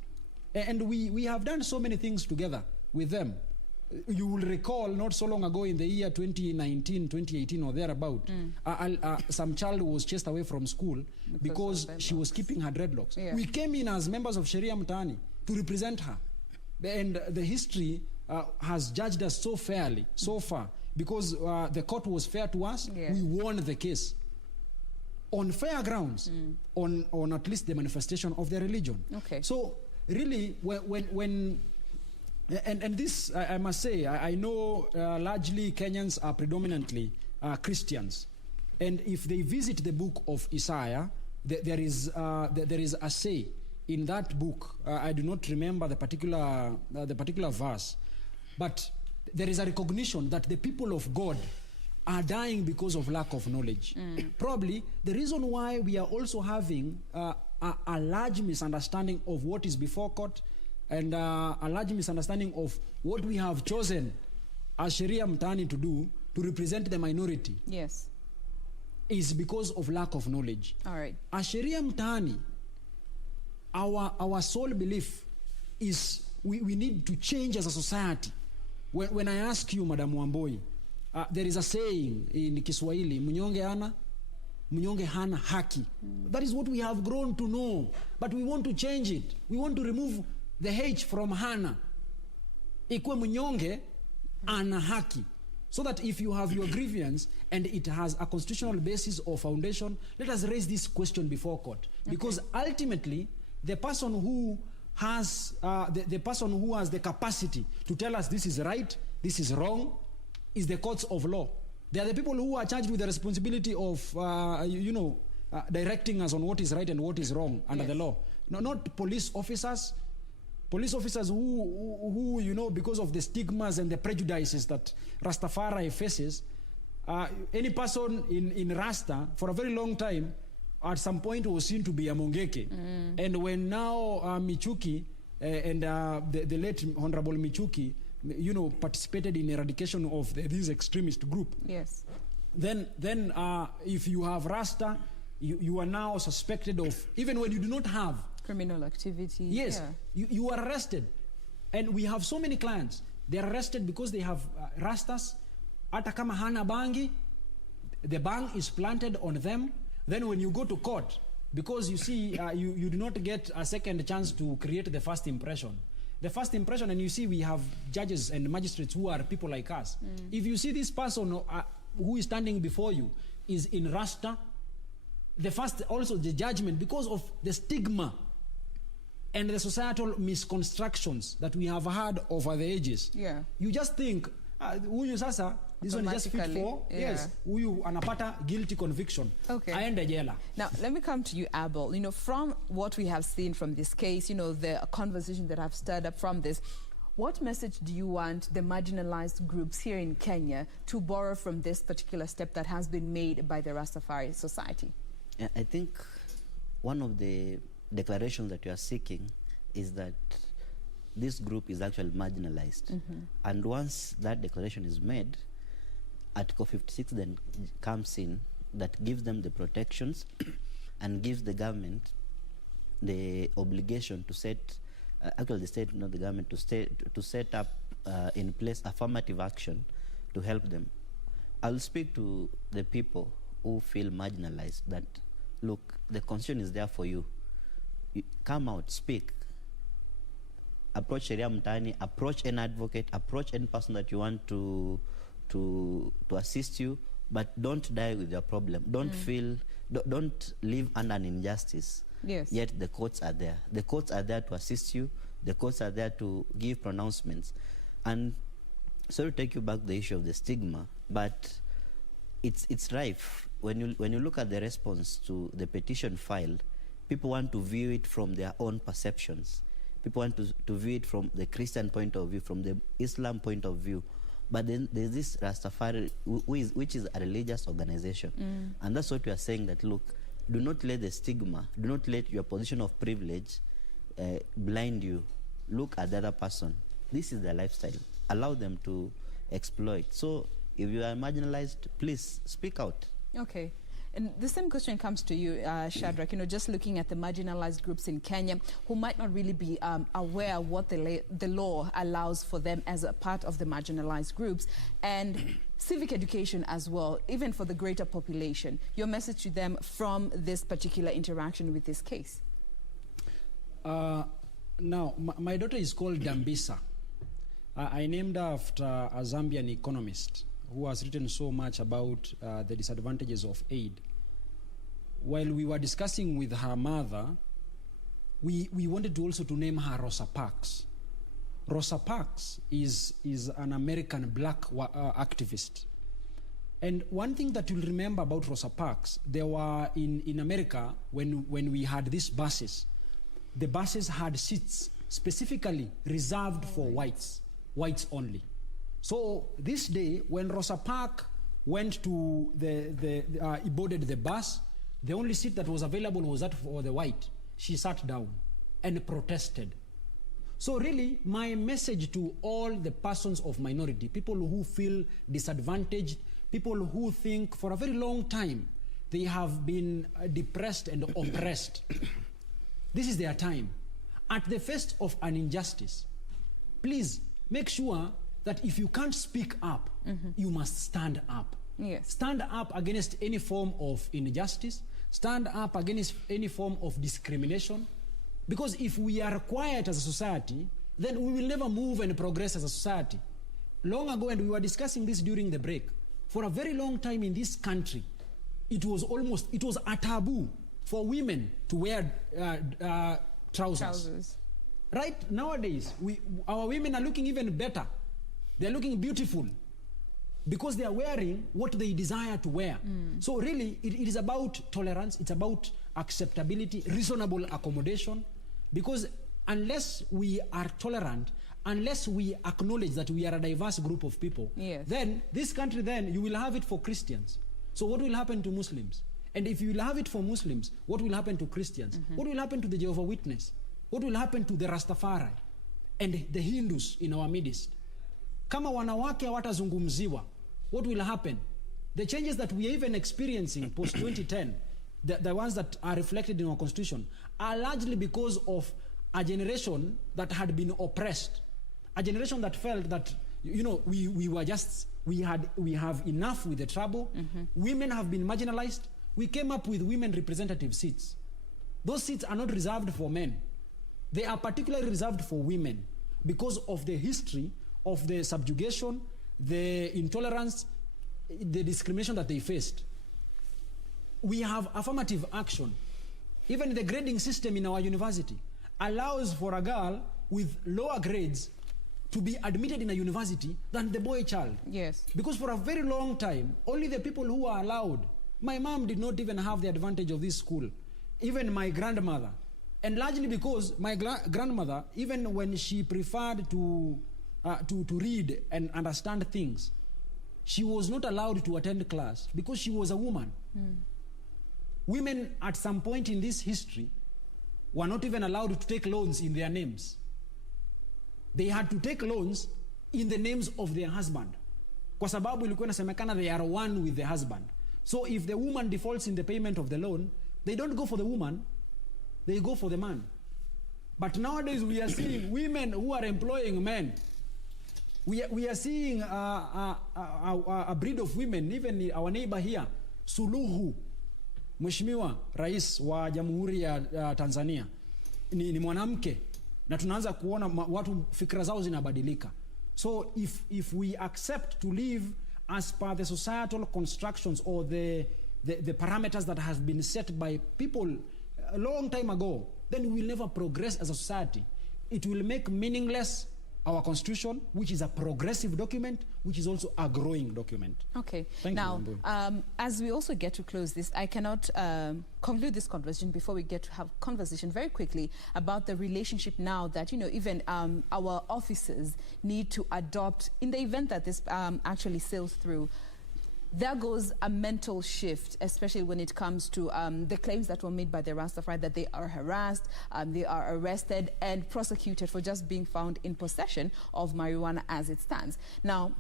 and we have done so many things together with them, you will recall not so long ago in the year 2019, 2018 or thereabout, some child was chased away from school because she was keeping her dreadlocks. Yeah. We came in as members of Sheria Mtaani to represent her. And the history has judged us so fairly, so far, because the court was fair to us. We won the case on fair grounds, on at least the manifestation of their religion. Okay. So really, and this, I must say, I know largely Kenyans are predominantly Christians. And if they visit the book of Isaiah, there is a say in that book. I do not remember the particular verse, but there is a recognition that the people of God are dying because of lack of knowledge. Probably the reason why we are also having a large misunderstanding of what is before court, and a large misunderstanding of what we have chosen as Sheria Mtaani to do, to represent the minority. Yes. is because of lack of knowledge. All right. Sheria mtaani, our sole belief is we need to change as a society. When I ask you, Madam Wamboi, there is a saying in Kiswahili, mnyonge hana haki. That is what we have grown to know, but we want to change it. We want to remove the H from hana. Ikwe mnyonge ana haki. So that if you have your grievance and it has a constitutional basis or foundation, let us raise this question before court. Because ultimately, the person who has the person who has the capacity to tell us this is right, this is wrong, is the courts of law. They are the people who are charged with the responsibility of, directing us on what is right and what is wrong under the law. No, not police officers. Police officers who, because of the stigmas and the prejudices that Rastafari faces, any person in Rasta, for a very long time, at some point was seen to be a Mongeke. And when now Michuki and the late Honorable Michuki, participated in eradication of this extremist group. Yes. Then if you have Rasta, you are now suspected of, even when you do not have criminal activity. Yes, you are arrested. And we have so many clients. They are arrested because they have Rastas. Hata kama hana bangi, the bang is planted on them. Then when you go to court, because you see, you do not get a second chance to create the first impression. The first impression, and you see we have judges and magistrates who are people like us. If you see this person who is standing before you is in Rasta, also the judgment, because of the stigma and the societal misconstructions that we have had over the ages. Yeah. You just think, huyu sasa, this one is just fit for, yes, huyu anapata guilty conviction. Okay. Aende jela. Now, let me come to you, Abel. From what we have seen from this case, the conversation that have stirred up from this, what message do you want the marginalized groups here in Kenya to borrow from this particular step that has been made by the Rastafari Society? I think one of the declarations that you are seeking is that this group is actually marginalized. And once that declaration is made, Article 56 then comes in that gives them the protections and gives the government the obligation to set, actually the state, not the government, to set up in place affirmative action to help them. I'll speak to the people who feel marginalized that, look, the constitution is there for you. Come out, speak. Approach Sheria Mtaani, approach an advocate, approach any person that you want to assist you, but don't die with your problem. Don't live under an injustice. Yes. Yet the courts are there. The courts are there to assist you. The courts are there to give pronouncements. And sorry to take you back to the issue of the stigma, but it's rife. When you look at the response to the petition filed, people want to view it from their own perceptions. People want to view it from the Christian point of view, from the Islam point of view. But then there's this Rastafari, which is a religious organization. And that's what we are saying, that, look, do not let the stigma, do not let your position of privilege blind you. Look at the other person. This is their lifestyle. Allow them to exploit. So if you are marginalized, please speak out. Okay. And the same question comes to you, Shadrach, just looking at the marginalized groups in Kenya who might not really be aware of what the law allows for them as a part of the marginalized groups, and civic education as well, even for the greater population. Your message to them from this particular interaction with this case? Now, my daughter is called Dambisa. I named her after a Zambian economist who has written so much about the disadvantages of aid. While we were discussing with her mother, we wanted to also to name her Rosa Parks. Rosa Parks is an American black activist. And one thing that you'll remember about Rosa Parks, there were in America, when we had these buses, the buses had seats specifically reserved for whites only. So this day, when Rosa Parks went to boarded the bus, the only seat that was available was that for the white. She sat down and protested. So really, my message to all the persons of minority, people who feel disadvantaged, people who think for a very long time they have been depressed and oppressed. This is their time. At the face of an injustice, please make sure that if you can't speak up, you must stand up. Yes. Stand up against any form of injustice. Stand up against any form of discrimination. Because if we are quiet as a society, then we will never move and progress as a society. Long ago, and we were discussing this during the break, for a very long time in this country, it was a taboo for women to wear trousers. Right nowadays, our women are looking even better. They're looking beautiful because they are wearing what they desire to wear. So really, it is about tolerance. It's about acceptability, reasonable accommodation. Because unless we are tolerant, unless we acknowledge that we are a diverse group of people, then this country, then you will have it for Christians. So what will happen to Muslims? And if you will have it for Muslims, what will happen to Christians? What will happen to the Jehovah's Witness? What will happen to the Rastafari and the Hindus in our midst? Kama wanawake hawatazungumziwa, what will happen? The changes that we are even experiencing post-2010, the ones that are reflected in our constitution, are largely because of a generation that had been oppressed. A generation that felt that, you know, we have enough with the trouble. Women have been marginalized. We came up with women representative seats. Those seats are not reserved for men. They are particularly reserved for women because of the history of the subjugation, the intolerance, the discrimination that they faced. We have affirmative action. Even the grading system in our university allows for a girl with lower grades to be admitted in a university than the boy child. Yes. Because for a very long time, only the people who are allowed. My mom did not even have the advantage of this school. Even my grandmother. And largely because my grandmother, even when she preferred to read and understand things, she was not allowed to attend class because she was a woman. Women at some point in this history were not even allowed to take loans in their names. They had to take loans in the names of their husband. Kwa sababu ilikuwa inasemekana they are one with the husband. So if the woman defaults in the payment of the loan, they don't go for the woman, they go for the man. But nowadays we are seeing women who are employing men. We are seeing a breed of women, even our neighbor here, Suluhu, Mheshimiwa Rais wa Jamhuri ya Tanzania, ni mwanamke. Na tunaanza kuona watu fikra zao zinabadilika. So if we accept to live as per the societal constructions or the parameters that have been set by people a long time ago, then we will never progress as a society. It will make meaningless our constitution, which is a progressive document, which is also a growing document. Okay. Thank you. As we also get to close this, I cannot conclude this conversation before we get to have conversation very quickly about the relationship now that, you know, even our officers need to adopt in the event that this actually sails through. There goes a mental shift, especially when it comes to the claims that were made by the Rastafari that they are harassed, they are arrested and prosecuted for just being found in possession of marijuana as it stands. Now,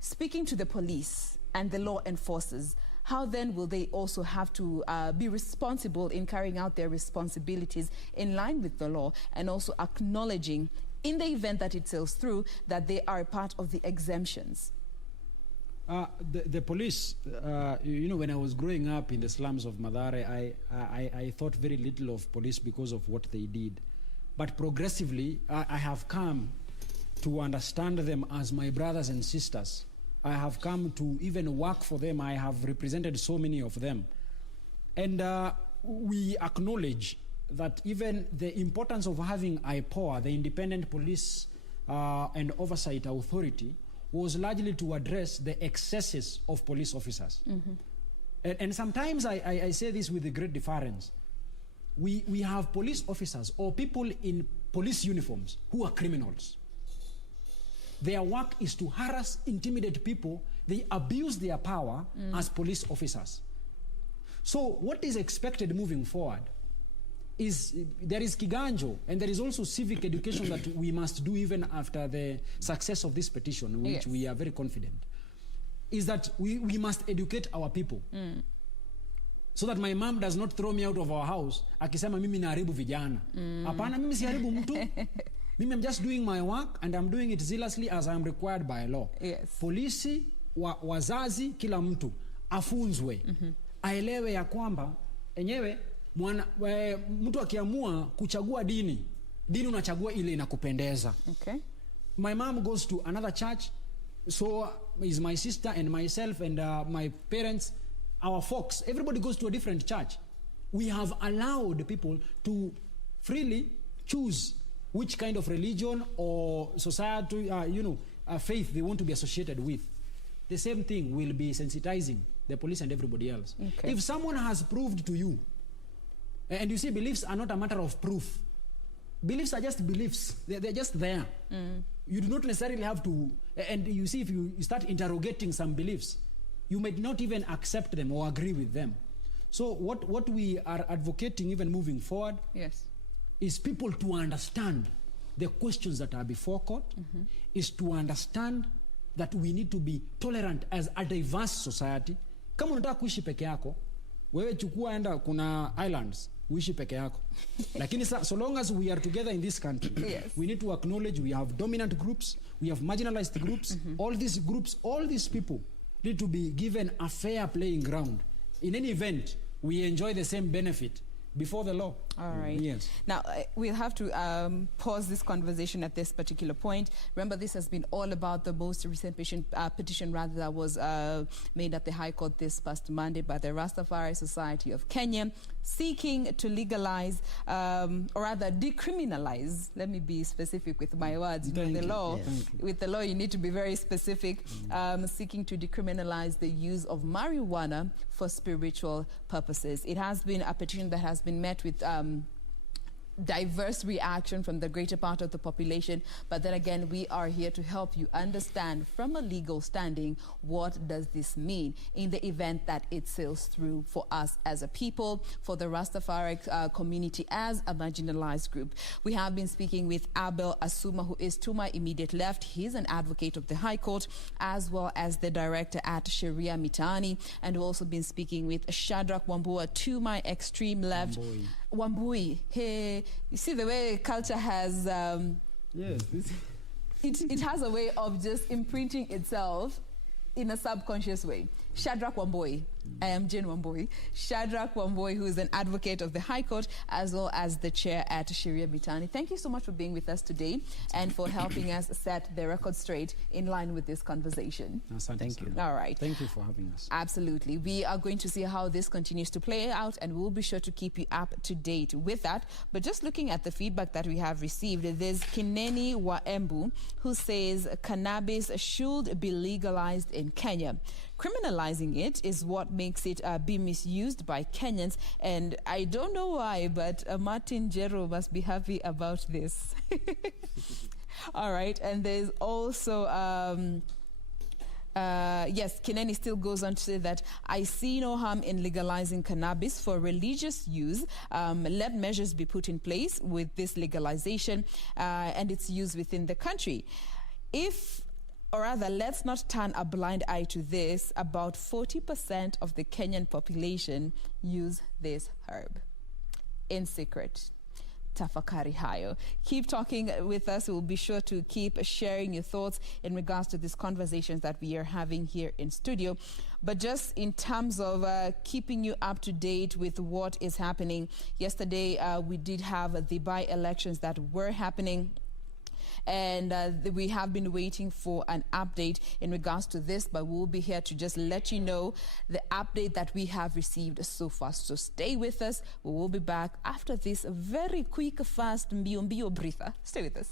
speaking to the police and the law enforcers, how then will they also have to be responsible in carrying out their responsibilities in line with the law and also acknowledging, in the event that it sails through, that they are part of the exemptions? The police, you know, when I was growing up in the slums of Mathare, I thought very little of police because of what they did. But progressively, I have come to understand them as my brothers and sisters. I have come to even work for them. I have represented so many of them. And we acknowledge that even the importance of having IPOA, the Independent Police and Oversight Authority, was largely to address the excesses of police officers. And sometimes I say this with a great deference. We have police officers or people in police uniforms who are criminals. Their work is to harass, intimidate people. They abuse their power as police officers. So what is expected moving forward is there is Kiganjo, and there is also civic education that we must do even after the success of this petition, which we are very confident, is that we must educate our people. so that my mom does not throw me out of our house akisema mimi naharibu vijana. Hapana, mimi siharibu mtu. Mimi I'm just doing my work and I'm doing it zealously as I'm required by law. Yes. Polisi, wazazi, kila mtu afunzwe. Aelewe ya kwamba enyewe mtu akiamua kuchagua dini unachagua ile inakupendeza. Okay. My mom goes to another church, so is my sister and myself and my parents, our folks, everybody goes to a different church. We have allowed people to freely choose which kind of religion or society, faith they want to be associated with. The same thing will be sensitizing the police and everybody else. Okay. If someone has proved to you, and you see, beliefs are not a matter of proof. Beliefs are just beliefs. They're just there. You do not necessarily have to, and you see, if you start interrogating some beliefs, you might not even accept them or agree with them. So what we are advocating, even moving forward, yes, is people to understand the questions that are before court, is to understand that we need to be tolerant as a diverse society. Kama unataka kuishi peke yako, wewe chukua enda kuna islands, uishi peke yako. Lakini so long as we are together in this country, yes, we need to acknowledge we have dominant groups, we have marginalized groups. All these groups, all these people need to be given a fair playing ground. In any event, we enjoy the same benefit before the law. All right. Yes. Now, we'll have to pause this conversation at this particular point. Remember, this has been all about the most recent petition that was made at the High Court this past Monday by the Rastafari Society of Kenya, seeking to legalize, or rather decriminalize, let me be specific with my words, with the law you need to be very specific, seeking to decriminalize the use of marijuana for spiritual purposes. It has been a petition that has been met with diverse reaction from the greater part of the population, but then again, we are here to help you understand from a legal standing, what does this mean in the event that it sails through for us as a people, for the Rastafari community as a marginalized group. We have been speaking with Abel Asuma, who is to my immediate left. He's an advocate of the High Court, as well as the director at Sharia Mitaani, and we've also been speaking with Shadrach Wambua to my extreme left. Wambui, hey, you see the way culture has, yes, it has a way of just imprinting itself in a subconscious way. Shadrach Wambui, I am Jane Wambui. Shadrach Wambui, who is an advocate of the High Court, as well as the chair at Sharia Mitaani. Thank you so much for being with us today and for helping us set the record straight in line with this conversation. Thank you. All right. Thank you for having us. Absolutely. We are going to see how this continues to play out, and we'll be sure to keep you up to date with that. But just looking at the feedback that we have received, there's Kineni Waembu, who says cannabis should be legalized in Kenya. Criminalizing it is what makes it be misused by Kenyans, and I don't know why, but Martin Jero must be happy about this. All right, and there's also yes, Kineni still goes on to say that I see no harm in legalizing cannabis for religious use. Let measures be put in place with this legalization and its use within the country. Or rather, let's not turn a blind eye to this. About 40% of the Kenyan population use this herb in secret. Tafakari hayo. Keep talking with us. We'll be sure to keep sharing your thoughts in regards to these conversations that we are having here in studio. But just in terms of keeping you up to date with what is happening, yesterday we did have the by-elections that were happening. And we have been waiting for an update in regards to this, but we'll be here to just let you know the update that we have received so far. So stay with us. We will be back after this very quick, fast, mbio breather. Stay with us.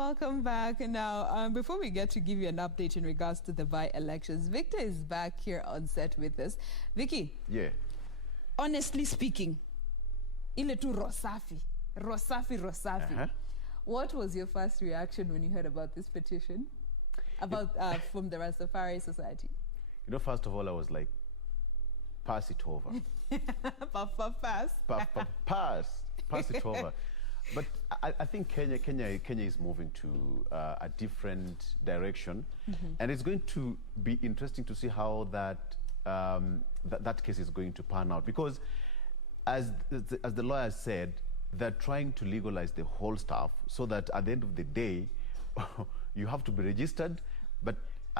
welcome back. Now, before we get to give you an update in regards to the by-elections, Victor is back here on set with us. Vicky. Yeah. Honestly speaking, ile tu Rosafi. What was your first reaction when you heard about this petition? About from the Rastafari Society? You know, first of all, I was like, pass it over. Pass it over. But I think Kenya is moving to a different direction, and it's going to be interesting to see how that case is going to pan out, because as the lawyer said, they're trying to legalize the whole stuff so that at the end of the day you have to be registered, but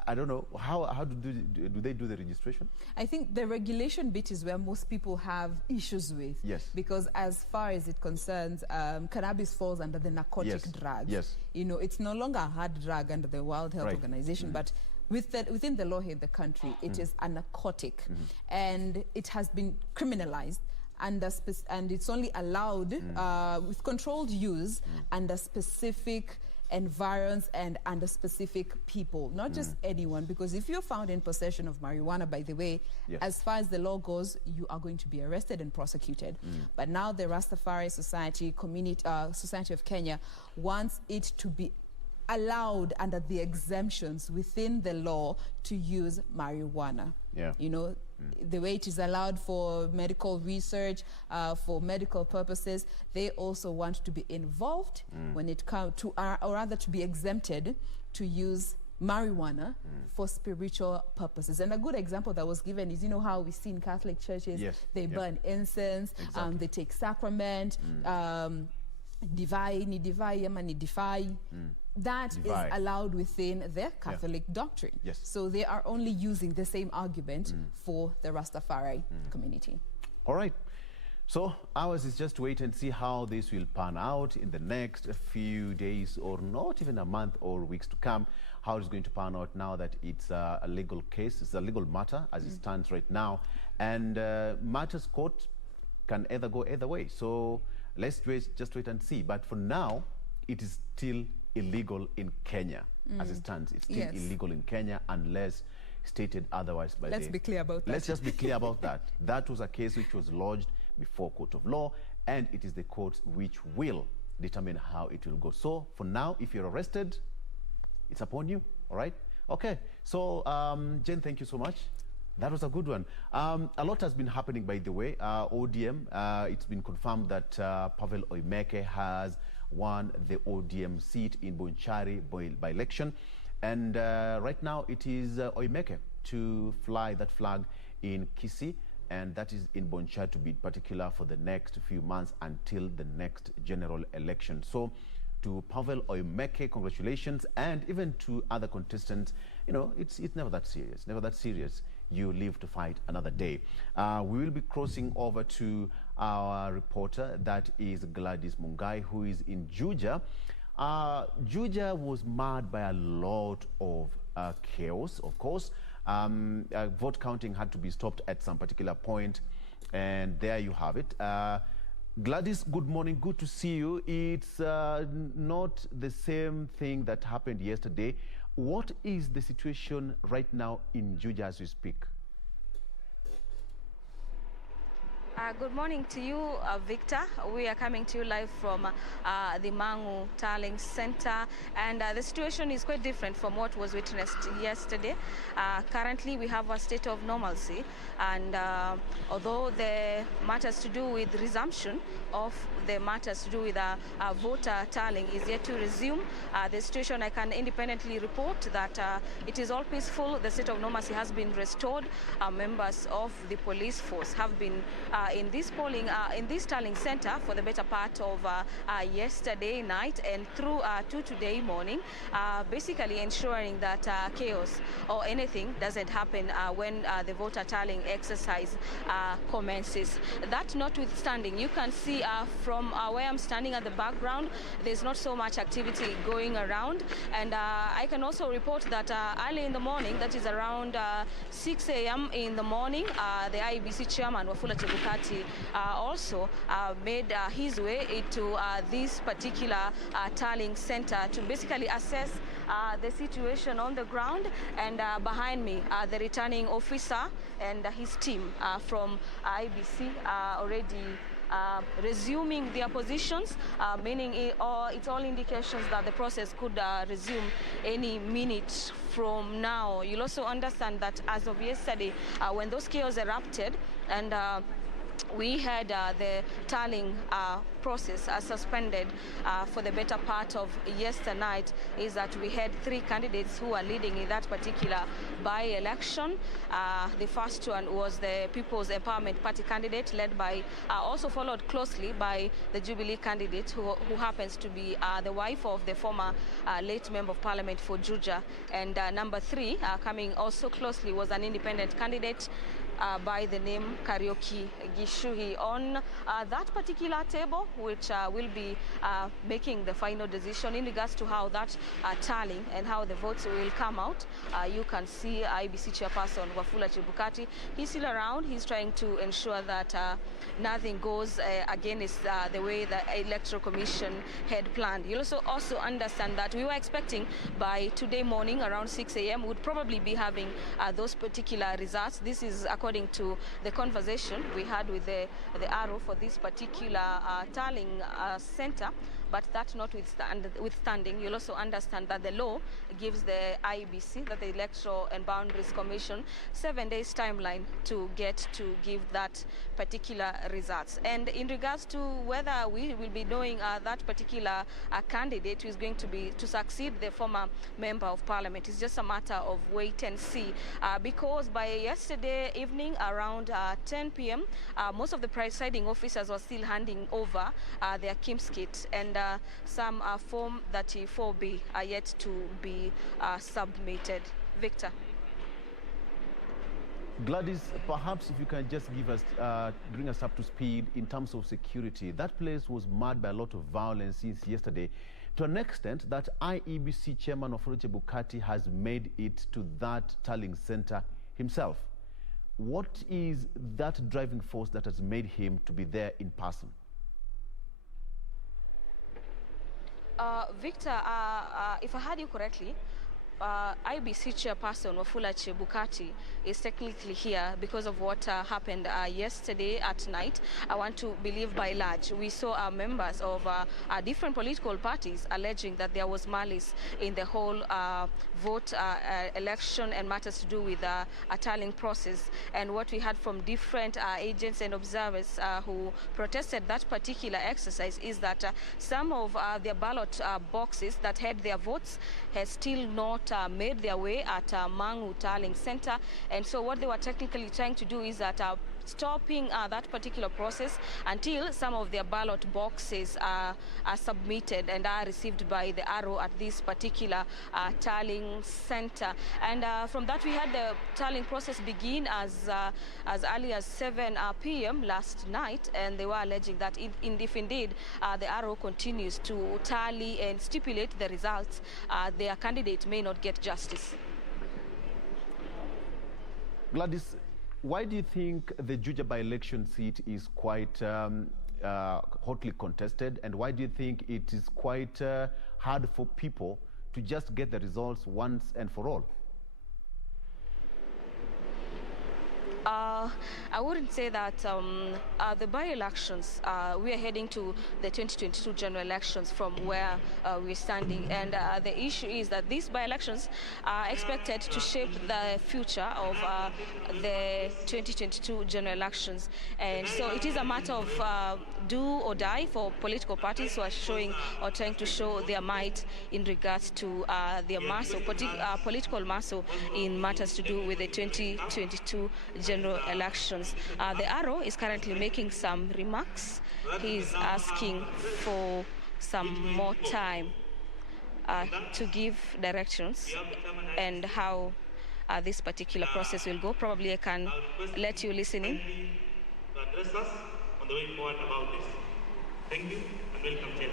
I don't know how do they do the registration? I think the regulation bit is where most people have issues with. Yes. Because as far as it concerns, cannabis falls under the narcotic drugs. Yes. You know, it's no longer a hard drug under the World Health Organization, but within the law here in the country, it is a narcotic, and it has been criminalized. And it's only allowed with controlled use under specific environs and under specific people, not just anyone, because if you're found in possession of marijuana, by the way, as far as the law goes, you are going to be arrested and prosecuted. But now the Rastafari Society Society of Kenya wants it to be allowed under the exemptions within the law to use marijuana. You know, the way it is allowed for medical research, for medical purposes, they also want to be involved when it comes to, or rather to be exempted to use marijuana for spiritual purposes. And a good example that was given is, you know how we see in Catholic churches, they burn incense, they take sacrament, divai. That is allowed within their Catholic doctrine. So they are only using the same argument for the Rastafari community. All right. So ours is just wait and see how this will pan out in the next few days, or not even a month or weeks to come, how it's going to pan out now that it's a legal case. It's a legal matter as it stands right now. And matters court can either go either way. So let's just wait and see. But for now, it is still illegal in Kenya as it stands. It's still illegal in Kenya unless stated otherwise by Let's be clear about that. Let's just be clear about that. That was a case which was lodged before court of law, and it is the courts which will determine how it will go. So for now, if you're arrested, it's upon you. All right? Okay. So Jen, thank you so much. That was a good one. A lot has been happening, by the way. ODM, it's been confirmed that Pavel Oimeke has won the ODM seat in Bonchari by election. And right now it is Oimeke to fly that flag in Kisii, and that is in Bonchari, to be particular, for the next few months until the next general election. So to Pavel Oimeke, congratulations, and even to other contestants, you know, it's never that serious, never that serious. You live to fight another day. We will be crossing over to our reporter, that is Gladys Mungai, who is in Juja. Juja was marred by a lot of chaos, of course. Vote counting had to be stopped at some particular point, and there you have it. Gladys, good morning, good to see you. It's not the same thing that happened yesterday. What is the situation right now in Juja as we speak? Good morning to you, Victor. We are coming to you live from the Mangu Tallying Center, and the situation is quite different from what was witnessed yesterday. Currently, we have a state of normalcy, and although the matters to do with resumption of the matters to do with voter tallying is yet to resume, the situation, I can independently report that it is all peaceful. The state of normalcy has been restored. Members of the police force have been in this tallying center for the better part of yesterday night and through to today morning, basically ensuring that chaos or anything doesn't happen when the voter tallying exercise commences. That notwithstanding, you can see from where I'm standing at the background, there's not so much activity going around, and I can also report that early in the morning, that is around 6 a.m. in the morning, the IBC chairman Wafula Chebukati Chebukati also made his way into this particular tallying center to basically assess the situation on the ground. And behind me, the returning officer and his team from IBC already resuming their positions, meaning it's all indications that the process could resume any minute from now. You'll also understand that as of yesterday, when those chaos erupted and we had the tallying process suspended for the better part of yesterday night, is that we had 3 candidates who are leading in that particular by-election. The first one was the People's Empowerment Party candidate, led by, also followed closely by the Jubilee candidate, who happens to be the wife of the former late Member of Parliament for Juja. And number 3, coming also closely, was an independent candidate by the name Karaoke Gishuhi. On that particular table, which will be making the final decision in regards to how that tallying and how the votes will come out, you can see IBC chairperson Wafula Chebukati. He's still around. He's trying to ensure that nothing goes against the way the Electoral Commission had planned. You'll also understand that we were expecting by today morning around 6 a.m. would probably be having those particular results. This is according to the conversation we had with the arrow for this particular tallying center. But that notwithstanding, you'll also understand that the law gives the IEBC, that the Electoral and Boundaries Commission, 7 days timeline to give that particular results. And in regards to whether we will be knowing that particular candidate who is going to succeed the former Member of Parliament, it's just a matter of wait and see. Because by yesterday evening around 10 p.m., most of the presiding officers were still handing over their KIMS kit, and some Form 34B are yet to be submitted. Victor. Gladys, perhaps if you can just give us, bring us up to speed in terms of security. That place was marred by a lot of violence since yesterday, to an extent that IEBC chairman Wafula Chebukati has made it to that tallying center himself. What is that driving force that has made him to be there in person? Victor, if I heard you correctly, IBC chairperson Wafula Chebukati is technically here because of what happened yesterday at night. I want to believe by large we saw members of different political parties alleging that there was malice in the whole vote election and matters to do with a tallying process. And what we had from different agents and observers who protested that particular exercise is that some of their ballot boxes that had their votes has still not made their way at Mangu Tallying Center. And so what they were technically trying to do is that stopping that particular process until some of their ballot boxes are submitted and are received by the arrow at this particular tallying center. And from that we had the tallying process begin as early as 7 p.m. last night, and they were alleging that if indeed the arrow continues to tally and stipulate the results, their candidate may not get justice. Gladys, why do you think the Juja by-election seat is quite hotly contested, and why do you think it is quite hard for people to just get the results once and for all? I wouldn't say that the by-elections, we are heading to the 2022 general elections from where we're standing, and the issue is that these by-elections are expected to shape the future of the 2022 general elections. And so it is a matter of do or die for political parties who are showing or trying to show their might in regards to their muscle, political muscle in matters to do with the 2022 general elections. The arrow is currently making some remarks. He's asking for some more time to give directions and how this particular process will go. Probably I can let you listen in. To address us on the way forward about this. Thank you and welcome, Chair.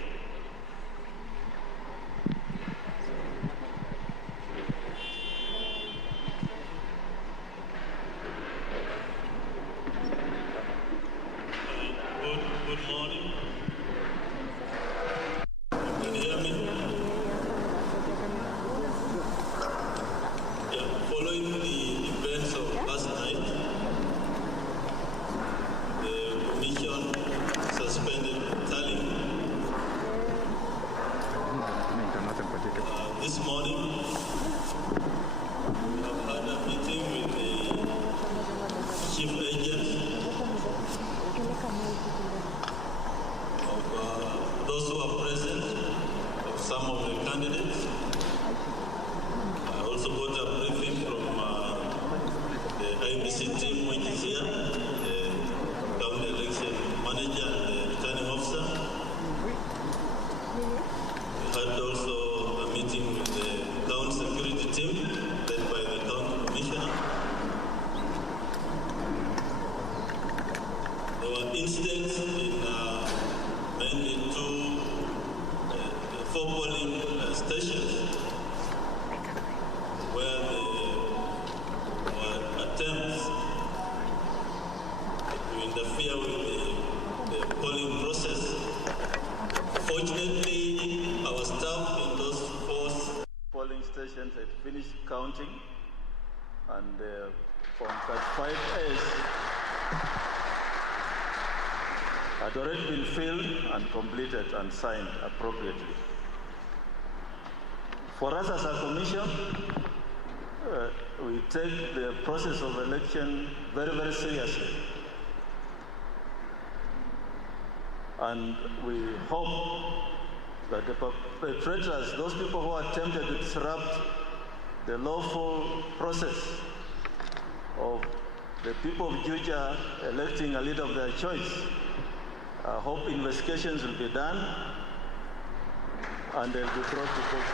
This morning, we have had a meeting with the chief agent of those who are present, of some of the candidates. I also got a briefing from the KBC team, which is here, the county election manager and the returning officer. We had also a meeting with the county security team led by the county commissioner. There were incidents in mainly four polling stations where there were attempts to interfere with the polling process. Fortunately, our staff in those four polling stations had finished counting, and from 35 A's had already been filled and completed and signed appropriately. For us as a commission, we take the process of election very, very seriously. And we hope that the perpetrators, those people who attempted to disrupt the lawful process of the people of Georgia electing a leader of their choice, I hope investigations will be done and they'll be brought to book.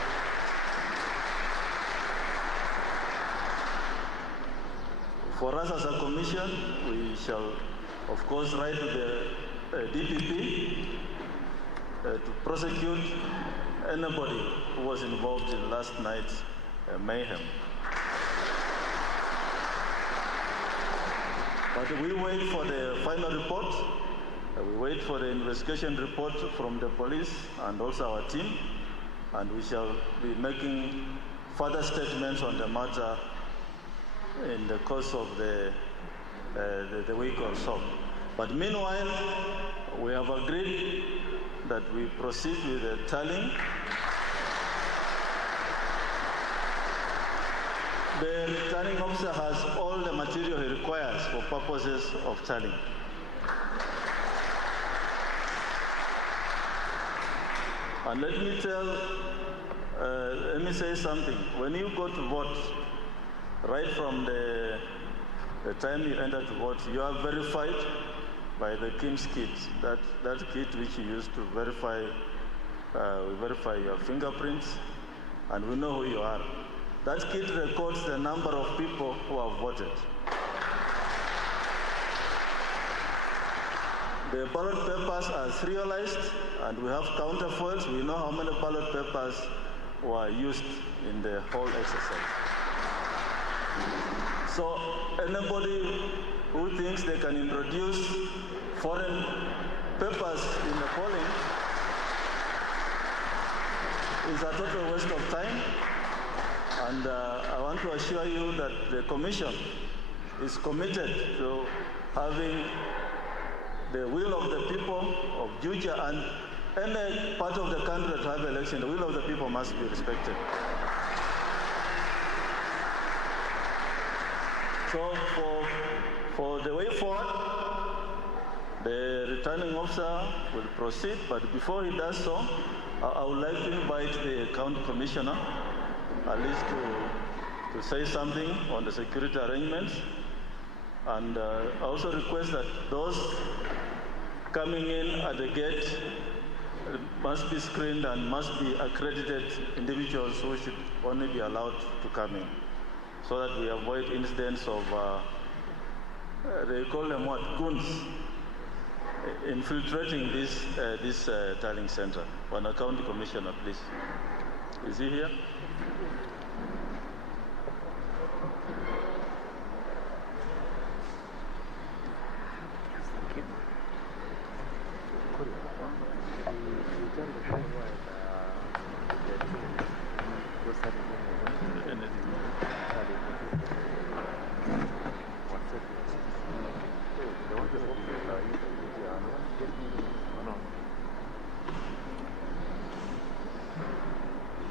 For us as a commission, we shall, of course, write to the DPP to prosecute anybody who was involved in last night's mayhem. But we wait for the final report. We wait for the investigation report from the police and also our team, and we shall be making further statements on the matter in the course of the week or so. But meanwhile, we have agreed that we proceed with the tallying. The returning officer has all the material he requires for purposes of tallying. And let me say something. When you go to vote, right from the time you enter to vote, you are verified by the KIMS kit, that kit which you use to verify, we verify your fingerprints, and we know who you are. That kit records the number of people who have voted. The ballot papers are serialized, and we have counterfoils. We know how many ballot papers were used in the whole exercise. So anybody who thinks they can introduce foreign papers in the polling is a total waste of time. And I want to assure you that the Commission is committed to having the will of the people of Georgia and any part of the country that have election, the will of the people must be respected. So for the way forward, the returning officer will proceed, but before he does so, I would like to invite the county commissioner at least to say something on the security arrangements. And I also request that those coming in at the gate must be screened and must be accredited individuals who should only be allowed to come in, so that we avoid incidents of, they call them what, goons, infiltrating this tallying center. One county commissioner, please. Is he here?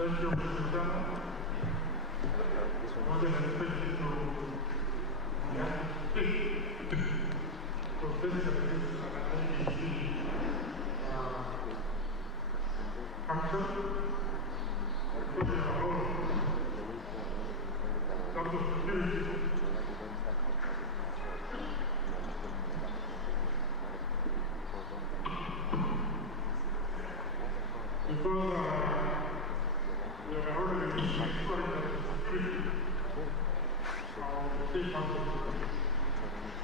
Thank you, Mr. Chairman. More than expected to speak to this function, especially about Dr. Security. Because we have already reached the security of the state council.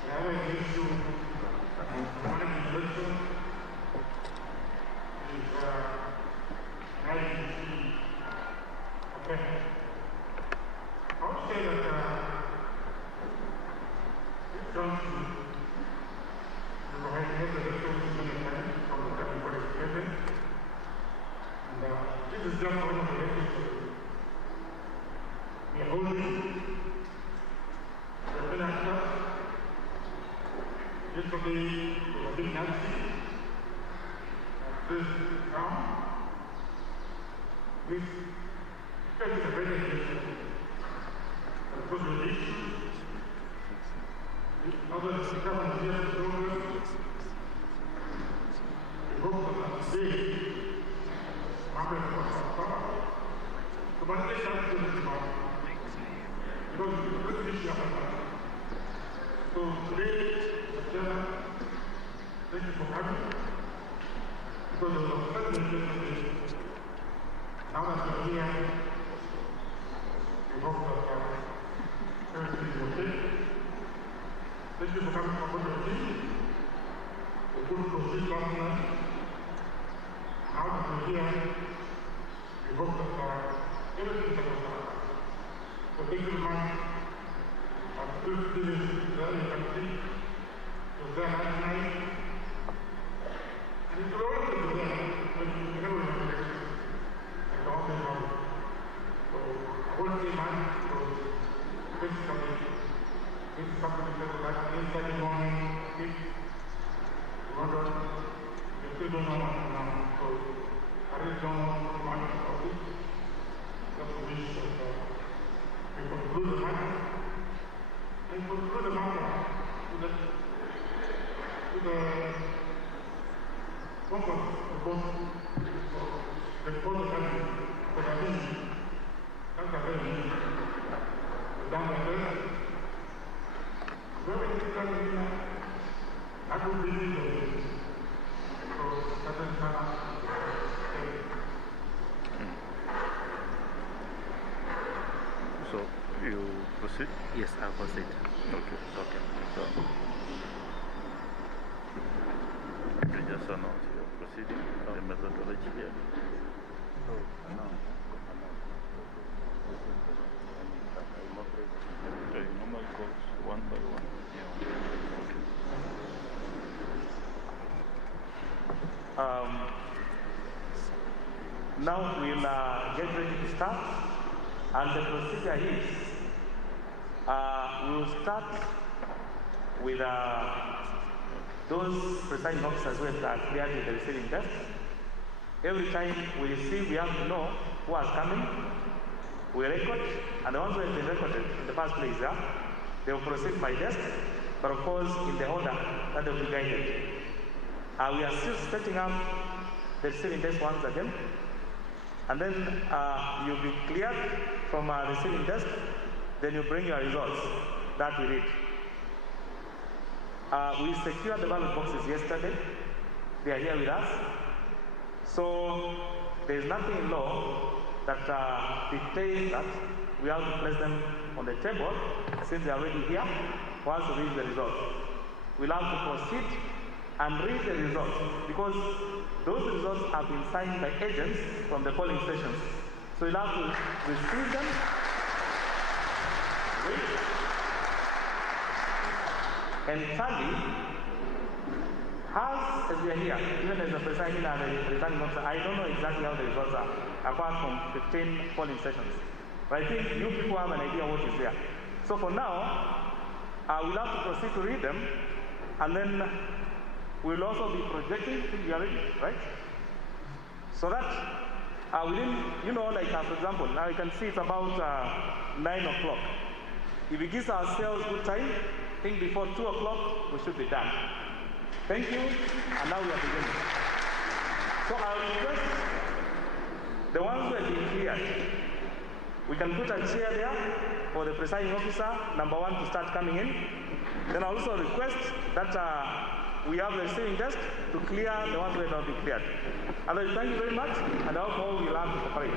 We have an issue of managing election is IBC. Okay. I would say that this country has had the elections many times from the time for the president. This is just one of the elections we are holding. We have been active. Yesterday, we were being Nancy at this town. This is a very election. And because of this, other than the government here in Congress, we hope that today, so today, thank you for coming. Because of the presentation, now that you're here, we hope that everything is okay. Thank you for coming for what you're doing. We could proceed last night. Now that you're here, we hope that everything is okay. So thank you very much. This is very happy. You're there last night. And you could always be there when you never remember it. And don't say no. So I won't say much because basically this is something that is like inside the morning, if you want to, you still don't know what now. So I really don't want to much about it. Just wish that we conclude the matter. And conclude the matter to the purpose of both the country, for the mission, that's a very mission. Down the road, very difficult, I could be the so that's So you proceed? Yes, I'll proceed. Okay. So you just announce your proceeding, the methodology here. So okay, normal calls one by one. Now we'll get ready to start, and the procedure is we'll start with those presiding officers who have cleared with the receiving desk. Every time we receive, we have to know who has coming. We record, and the ones who have been recorded in the first place, they will proceed by desk, but of course in the order that they will be guided. We are still setting up the receiving desk once again, and then you'll be cleared from the receiving desk, then you bring your results that we read. We secured the ballot boxes yesterday. They are here with us. So there is nothing in law that dictates that we have to place them on the table since they are already here once we read the results. We'll have to proceed and read the results because those results have been signed by agents from the polling stations. So you'll have to receive them, read, and tally. As we are here, even as a presiding and a returning officer, I don't know exactly how the results are, apart from 15 polling stations. But I think you people have an idea what is there. So for now, we'll have to proceed to read them, and then we'll also be projecting till we are ready, right? So that For example, now you can see it's about 9 o'clock. If we give ourselves good time, I think before 2 o'clock, we should be done. Thank you, and now we are beginning. So I request the ones who have been cleared, we can put a chair there for the presiding officer, number 1, to start coming in. Then I also request that we have the receiving desk to clear the ones who have not been cleared. Otherwise, thank you very much, and I hope all will learn to cooperate.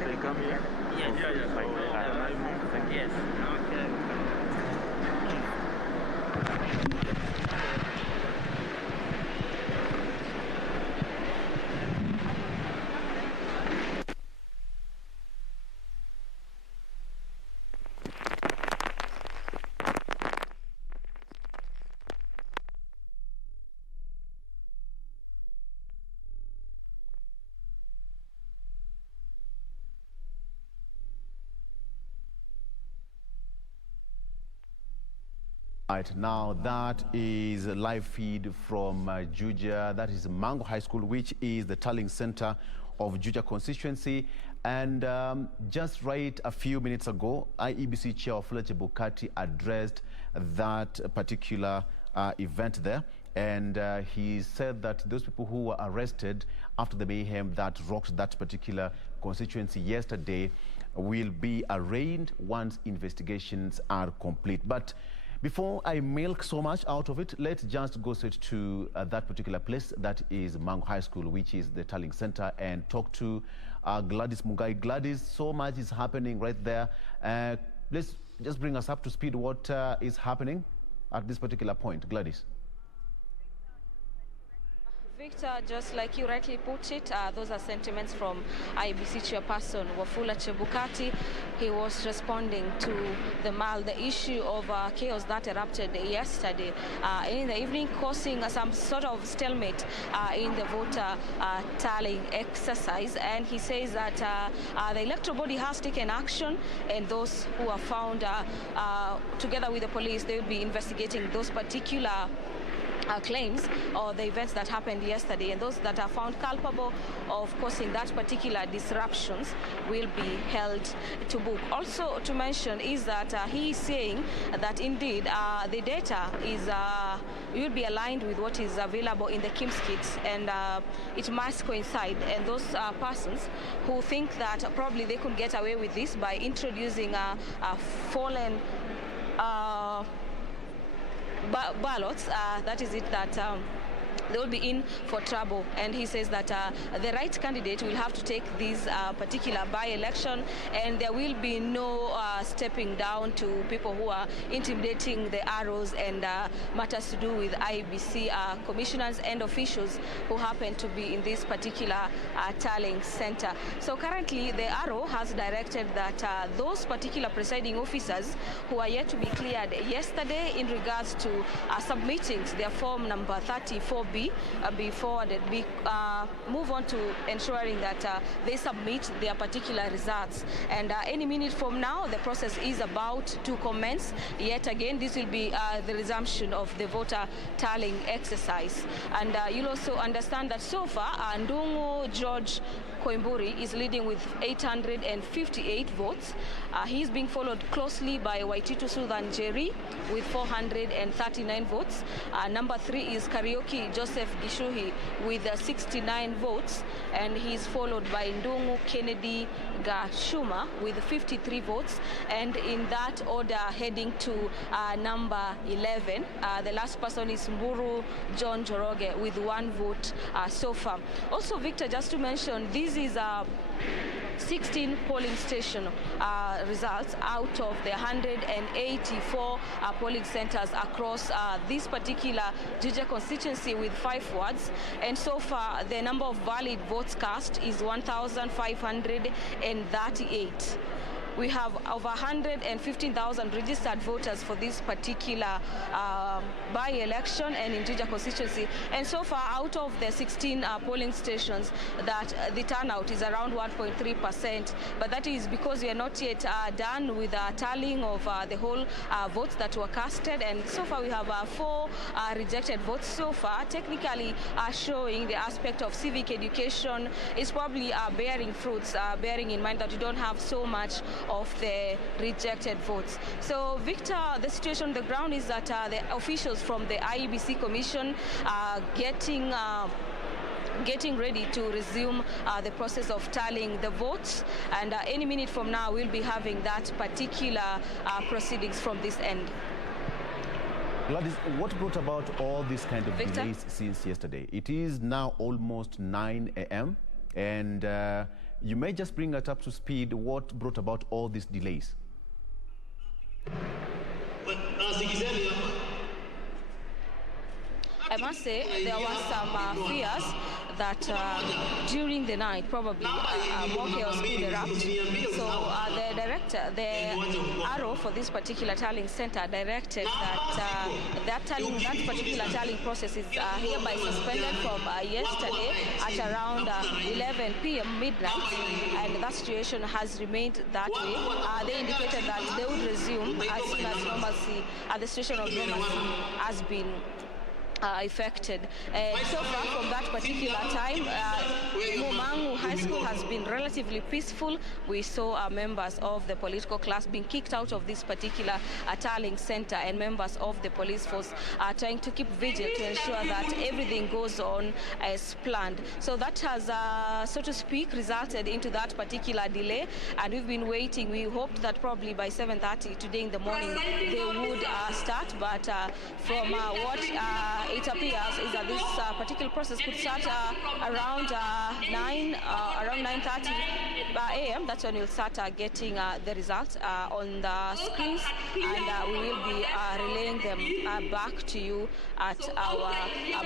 They come here? Yes. Yes. Okay. Right, now that is a live feed from Juja. That is Mango High School, which is the tallying center of Juja constituency. And just right a few minutes ago, IEBC Chair Wafula Chebukati addressed that particular event there. And he said that those people who were arrested after the mayhem that rocked that particular constituency yesterday will be arraigned once investigations are complete. But before I milk so much out of it, let's just go straight to that particular place, that is Mango High School, which is the tallying center, and talk to Gladys Mugai. Gladys, so much is happening right there. Let's just bring us up to speed what is happening at this particular point. Gladys. Victor, just like you rightly put it, those are sentiments from IBC chairperson Wafula Chebukati. He was responding to the issue of chaos that erupted yesterday in the evening, causing some sort of stalemate in the voter tallying exercise. And he says that the electoral body has taken action, and those who are found together with the police, they will be investigating those particular claims or the events that happened yesterday, and those that are found culpable of causing that particular disruptions will be held to book. Also to mention is that he is saying that indeed the data is will be aligned with what is available in the KIMS kits, and it must coincide. And those persons who think that probably they could get away with this by introducing a fallen ballots, that is it, that they will be in for trouble. And he says that the right candidate will have to take this particular by-election, and there will be no stepping down to people who are intimidating the arrows and matters to do with IBC commissioners and officials who happen to be in this particular tallying center. So currently the arrow has directed that those particular presiding officers who are yet to be cleared yesterday in regards to submitting their form number 34B be forwarded, move on to ensuring that they submit their particular results. And any minute from now, the process is about to commence. Yet again, this will be the resumption of the voter tallying exercise. And you'll also understand that so far, Ndungu George Koimburi is leading with 858 votes. He's being followed closely by Waititu Sudan Jerry with 439 votes. Number 3 is Karaoke Joseph Gishuhi with 69 votes, and he's followed by Ndungu Kennedy Gashuma with 53 votes. And in that order, heading to number 11, the last person is Mburu John Joroge with 1 vote so far. Also, Victor, just to mention, this is 16 polling station results out of the 184 polling centers across this particular Juja constituency with 5 wards. And so far, the number of valid votes cast is 1,538. we have over 115,000 registered voters for this particular by-election and in Juja constituency. And so far, out of the 16 polling stations, that the turnout is around 1.3%. But that is because we are not yet done with tallying of the whole votes that were casted. And so far, we have 4 rejected votes so far, technically showing the aspect of civic education is probably bearing fruits, bearing in mind that you don't have so much of the rejected votes. So, Victor, the situation on the ground is that the officials from the IEBC Commission are getting ready to resume the process of tallying the votes, and any minute from now we'll be having that particular proceedings from this end. Gladys, what brought about all these kind of delays since yesterday? It is now almost 9 a.m. and you may just bring us up to speed. What brought about all these delays? I must say there were some fears that during the night probably more chaos could erupt. So the director, the arrow for this particular tallying center directed that that particular tallying process is hereby suspended from yesterday at around 11 p.m. midnight, and that situation has remained that way. They indicated that they would resume as soon as normalcy, the situation of normalcy has been affected. So far from that particular time, Mumangu High School has been relatively peaceful. We saw members of the political class being kicked out of this particular tallying center, and members of the police force are trying to keep vigil to ensure that everything goes on as planned. So that has, so to speak, resulted into that particular delay, and we've been waiting. We hoped that probably by 7:30 today in the morning they would start, but from what it appears is that this particular process could start around 9:30 a.m. That's when we'll start getting the results on the screens, and we will be relaying them back to you at our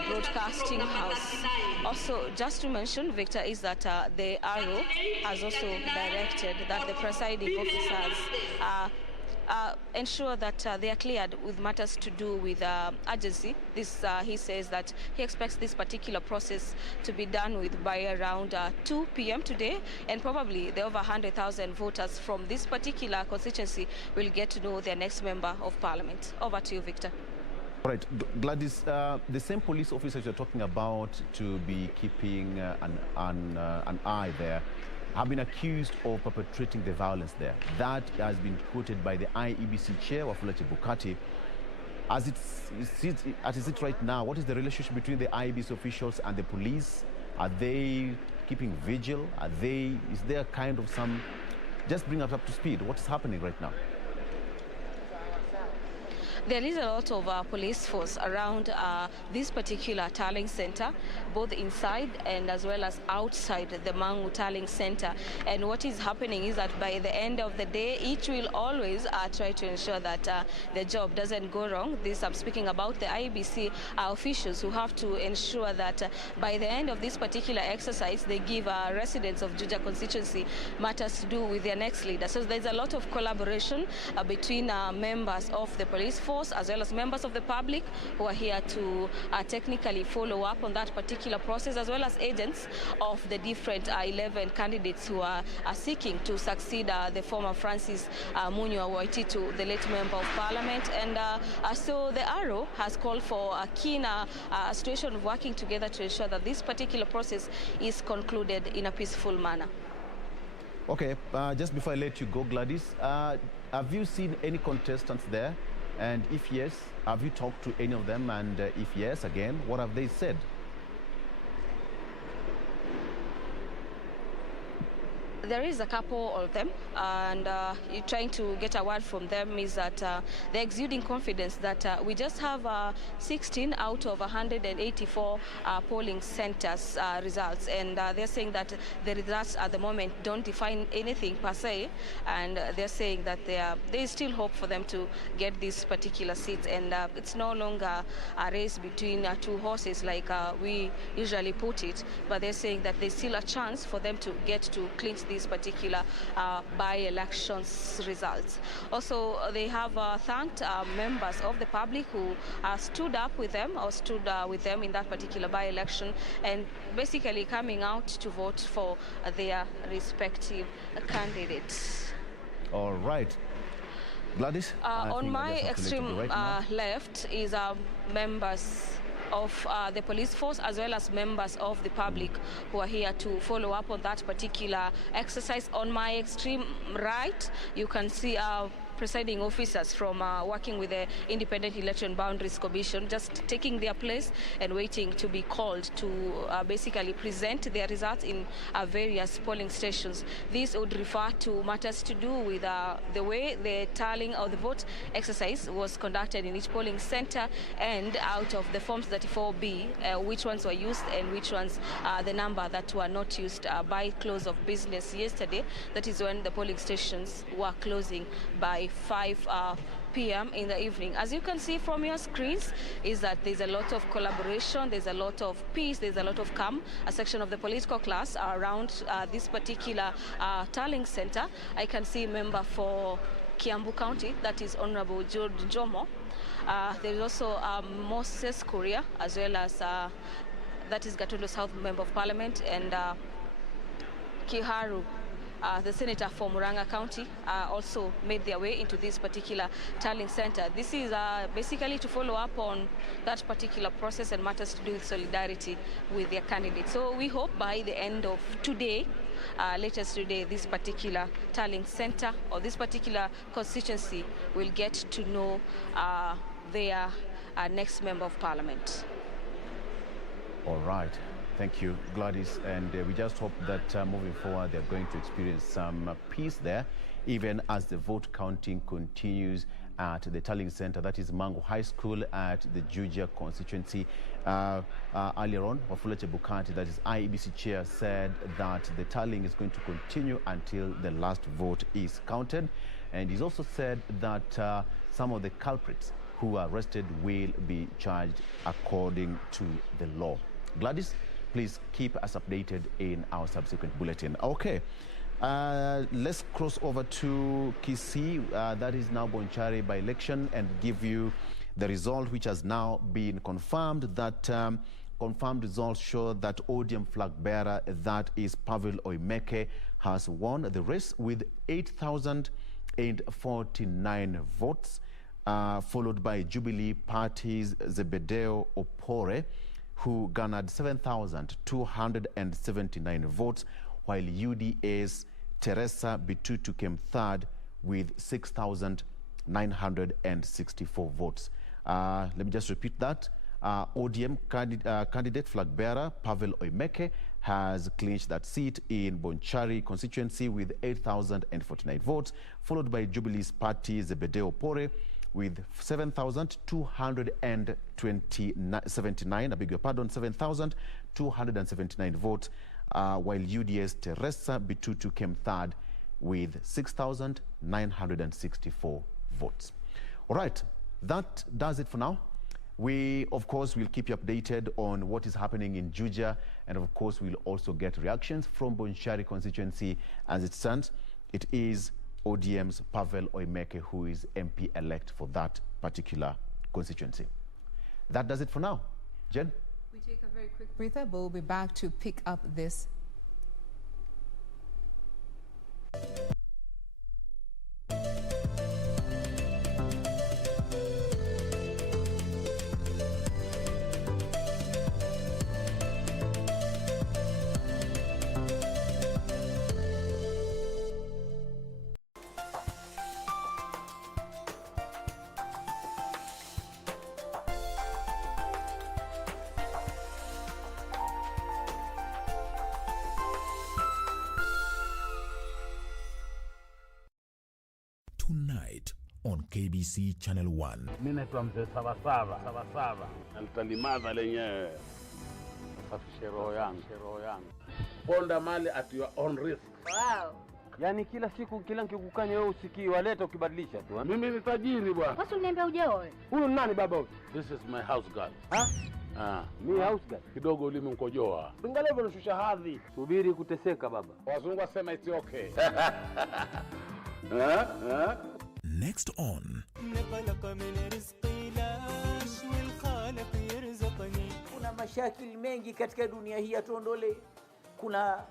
broadcasting house. Also, just to mention, Victor, is that the arrow has also directed that the presiding officers ensure that they are cleared with matters to do with urgency. This, he says that he expects this particular process to be done with by around 2 p.m. today, and probably the over 100,000 voters from this particular constituency will get to know their next member of parliament. Over to you, Victor. All right, Gladys, the same police officers you're talking about to be keeping an eye there have been accused of perpetrating the violence there. That has been quoted by the IEBC chair, Wafula Chebukati. As it right now, what is the relationship between the IEBC officials and the police? Are they keeping vigil? Is there kind of some, just bring us up to speed, what is happening right now? There is a lot of police force around this particular tallying center, both inside and as well as outside the Mangu tallying center. And what is happening is that by the end of the day, each will always try to ensure that the job doesn't go wrong. This I'm speaking about the IEBC officials who have to ensure that by the end of this particular exercise, they give residents of Juja constituency matters to do with their next leader. So there's a lot of collaboration between members of the police force as well as members of the public who are here to technically follow up on that particular process, as well as agents of the different 11 candidates who are seeking to succeed the former Francis Munywa Waititu, the late member of parliament. And so the Arrow has called for a keen situation of working together to ensure that this particular process is concluded in a peaceful manner. Okay, just before I let you go, Gladys, have you seen any contestants there? And if yes, have you talked to any of them? And if yes, again, what have they said? There is a couple of them, and trying to get a word from them is that they're exuding confidence that we just have 16 out of 184 polling centers results, and they're saying that the results at the moment don't define anything per se, and they're saying that there is still hope for them to get these particular seats, and it's no longer a race between two horses like we usually put it, but they're saying that there's still a chance for them to get to clinch this these particular by-elections results. Also, they have thanked members of the public who stood up with them or stood with them in that particular by-election and basically coming out to vote for their respective candidates. All right. Gladys? On my extreme left is members of the police force as well as members of the public who are here to follow up on that particular exercise. On my extreme right, you can see presiding officers from working with the Independent Election Boundaries Commission just taking their place and waiting to be called to basically present their results in various polling stations. This would refer to matters to do with the way the tallying of the vote exercise was conducted in each polling center, and out of the forms 34B, which ones were used and which ones the number that were not used by close of business yesterday. That is when the polling stations were closing by 5 p.m. in the evening. As you can see from your screens, is that there's a lot of collaboration, there's a lot of peace, there's a lot of calm. A section of the political class around this particular tallying center. I can see a member for Kiambu County, that is Honorable George Njomo. There is also Moses Kuria, as well as that is Gatundo South Member of Parliament, and Kiharu, the senator for Muranga County, also made their way into this particular tallying center. This is basically to follow up on that particular process and matters to do with solidarity with their candidates. So we hope by the end of today, latest today, this particular tallying center or this particular constituency will get to know their next member of parliament. All right. Thank you, Gladys. And we just hope that moving forward, they're going to experience some peace there, even as the vote counting continues at the tallying center, that is Mangu High School at the Juja constituency. Earlier on, Wafula Chebukati, that is IEBC chair, said that the tallying is going to continue until the last vote is counted. And he's also said that some of the culprits who are arrested will be charged according to the law. Gladys, please keep us updated in our subsequent bulletin. Okay, let's cross over to Kisii. That is now Bonchari by election, and give you the result which has now been confirmed. That confirmed results show that ODM flag bearer, that is Pavel Oimeke, has won the race with 8,049 votes, followed by Jubilee Party's Zebedeo Opore, who garnered 7,279 votes, while UDA's Teresa Bitutu came third with 6,964 votes. Let me just repeat that. ODM candidate flag bearer Pavel Oimeke has clinched that seat in Bonchari constituency with 8,049 votes, followed by Jubilee's party Zebedeo Opore with 7,279 votes, while UDA's Teresa Bitutu came third with 6,964 votes. All right, that does it for now. We, of course, will keep you updated on what is happening in Juja, and of course, we'll also get reactions from Bonchari constituency. As it stands, it is ODM's Pavel Oimeke who is MP-elect for that particular constituency. That does it for now. Jen? We take a very quick breather, but we'll be back to pick up this. Tonight on KBC Channel 1. Mimi naitwa mzee Sabasaba. Na nitalimaza lenyewe. Safishe roho yangu. Ponda mali at your own risk. Wow. Yaani kila siku kila nikikukanya wewe usikii, waleta ukibadilisha tu. Mimi ni tajiri bwana. Basi uniambia uje wewe. Huyu nani baba huyu? This is my house girl. Ha? Mimi house guy. Kidogo ulimi mkojoa. Angalia hivyo unashusha hadhi. Subiri kuteseka baba. Wazungu wasema it's okay. Next on. Kuna mashakili mengi katika dunia hii atuondole. Kuna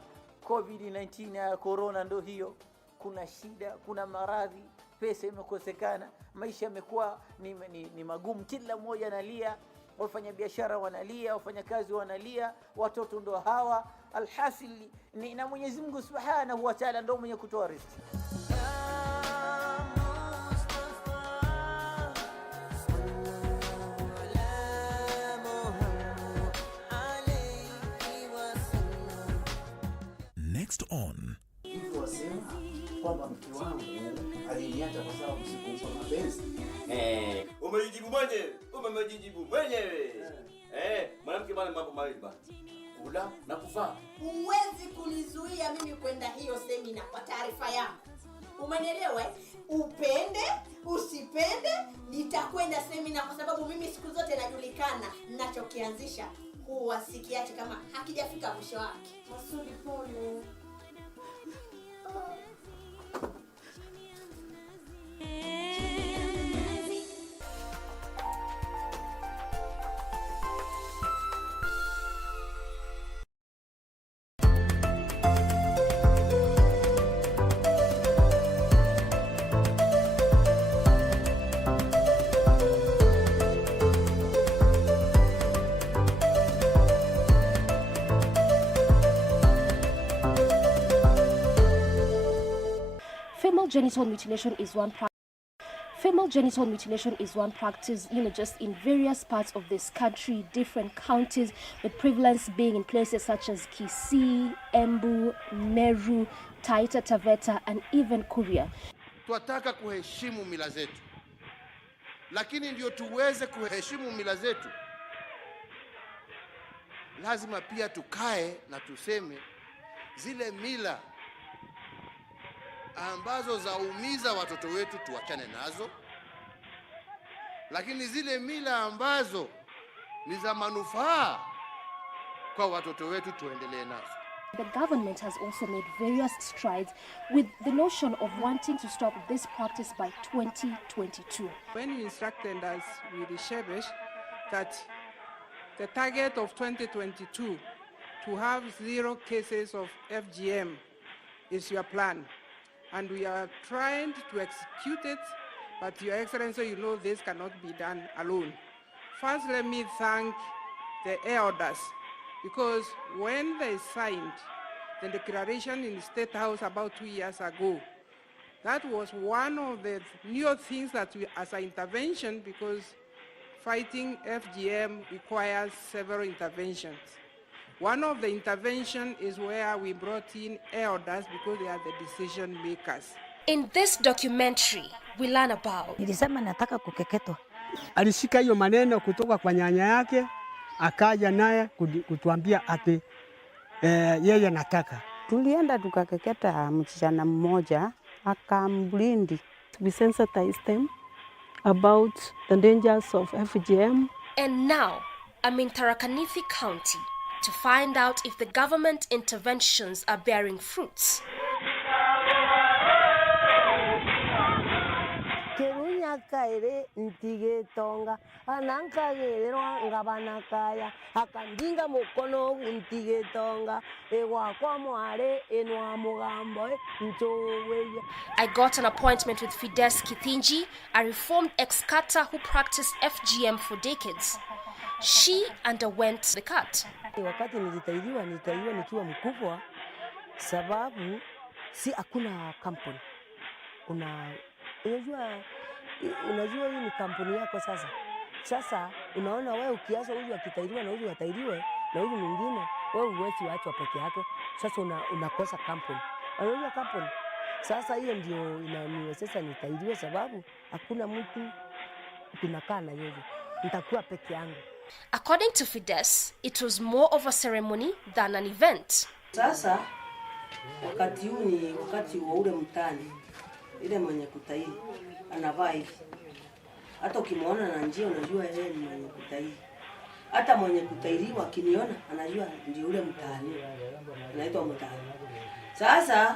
COVID-19 ya corona ndo hiyo. Kuna shida, kuna maradhi, pesa imekosekana, maisha yamekuwa ni magumu, kila mmoja analia, wafanya biashara wanalia, wafanya kazi wanalia, watoto ndo hawa. Alhasili ni na Mwenyezi Mungu Subhanahu wa Ta'ala ndo mwenye kutoa riziki. Next on. Hivyo wasema kwamba mke wangu aliniacha kwa sababu sikumpa mapenzi. Umejibu mwenyewe. Mwanamke bwana mambo mawili bwana. Kula na kuvaa. Huwezi kunizuia mimi kwenda hiyo semina kwa taarifa yangu. Umenielewa? Upende, usipende, nitakwenda semina kwa sababu mimi siku zote najulikana ninachokianzisha huwa sikiachi kama hakijafika mwisho wake. Masudi pole. Female genital mutilation is one practice, just in various parts of this country, different counties, with prevalence being in places such as Kisii, Embu, Meru, Taita Taveta, and even Kuria. Tunataka kuheshimu mila zetu, lakini ndio tuweze kuheshimu mila zetu, lazima pia tukae na tuseme zile mila ambazo zaumiza watoto wetu tuachane nazo, lakini zile mila ambazo ni za manufaa kwa watoto wetu tuendelee nazo. The government has also made various strides with the notion of wanting to stop this practice by 2022. When you instructed us with the Shebesh that the target of 2022 to have 0 cases of FGM is your plan. And we are trying to execute it, but Your Excellency, this cannot be done alone. First, let me thank the elders, because when they signed the declaration in the State House about 2 years ago, that was one of the new things that we, as an intervention, because fighting FGM requires several interventions. One of the intervention is where we brought in elders because they are the decision makers. In this documentary, we learn about. Nilisema nataka kukeketwa. Alishika hiyo maneno kutoka kwa nyanya yake, akaja naye kutuambia ati yeye nataka. Tulienda tukakeketa msichana mmoja, akamblindi. We sensitize them about the dangers of FGM. And now, I'm in Tharaka-Nithi County to find out if the government interventions are bearing fruits. Kaire ntige tonga ananka gerero ngabanakaya akandinga mukono ntige tonga ewa kwa mware enwa mugambo ntoweya. I got an appointment with Fides Kithinji, a reformed ex-cutter who practiced FGM for decades. She underwent the cut. Wakati nilitahiriwa nikiwa mkubwa, sababu si hakuna kampuni. Unajua hii ni kampuni yako sasa. Sasa unaona wewe ukiacha huyu akitahiriwa na huyu atahiriwe na huyu mwingine, wewe huwezi waachwa peke yake. Sasa unakosa kampuni. Unajua kampuni. Sasa hiyo ndio inaniwezesha nitahiriwe, sababu hakuna mtu tunakaa na yeye. Nitakuwa peke yangu. According to Fides, it was more of a ceremony than an event. Sasa wakati huu ni wakati wa ule mtani, ile mwenye kutahiri anavaa hivi. Hata ukimwona na njia unajua yeye ni mwenye kutahiri. hata mwenye kutairiwa akiniona anajua ndio ule mtaani. Anaitwa mtaani. Sasa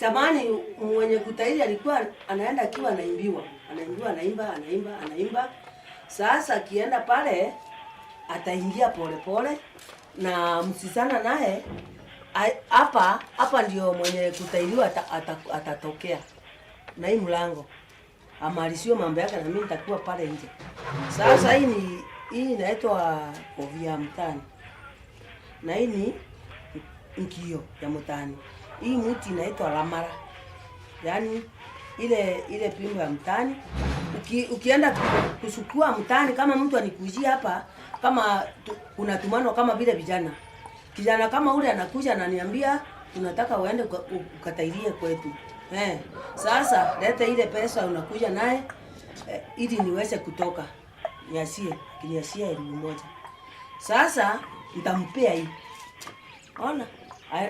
zamani mwenye kutairi alikuwa anaenda akiwa anaimbiwa. Anaimba. Sasa akienda pale ataingia pole na msisana naye hapa ndio mwenye kutairiwa atatokea. Na hii mlango amalisio mambo yake na mimi nitakuwa pale nje. Sasa hii inaitwa ovia mtani. Na hii ni nkio ya mtani. Hii mti inaitwa lamara. Yaani ile pimbo ya mtani. Ukienda kusukua mtani kama mtu anikujia hapa kama unatumano kama vile vijana. Kijana kama ule anakuja ananiambia tunataka uende ukatairie kwetu. Sasa leta ile pesa unakuja naye ili niweze kutoka. Kiniasia 1,000. Sasa nitampea hii. Ona,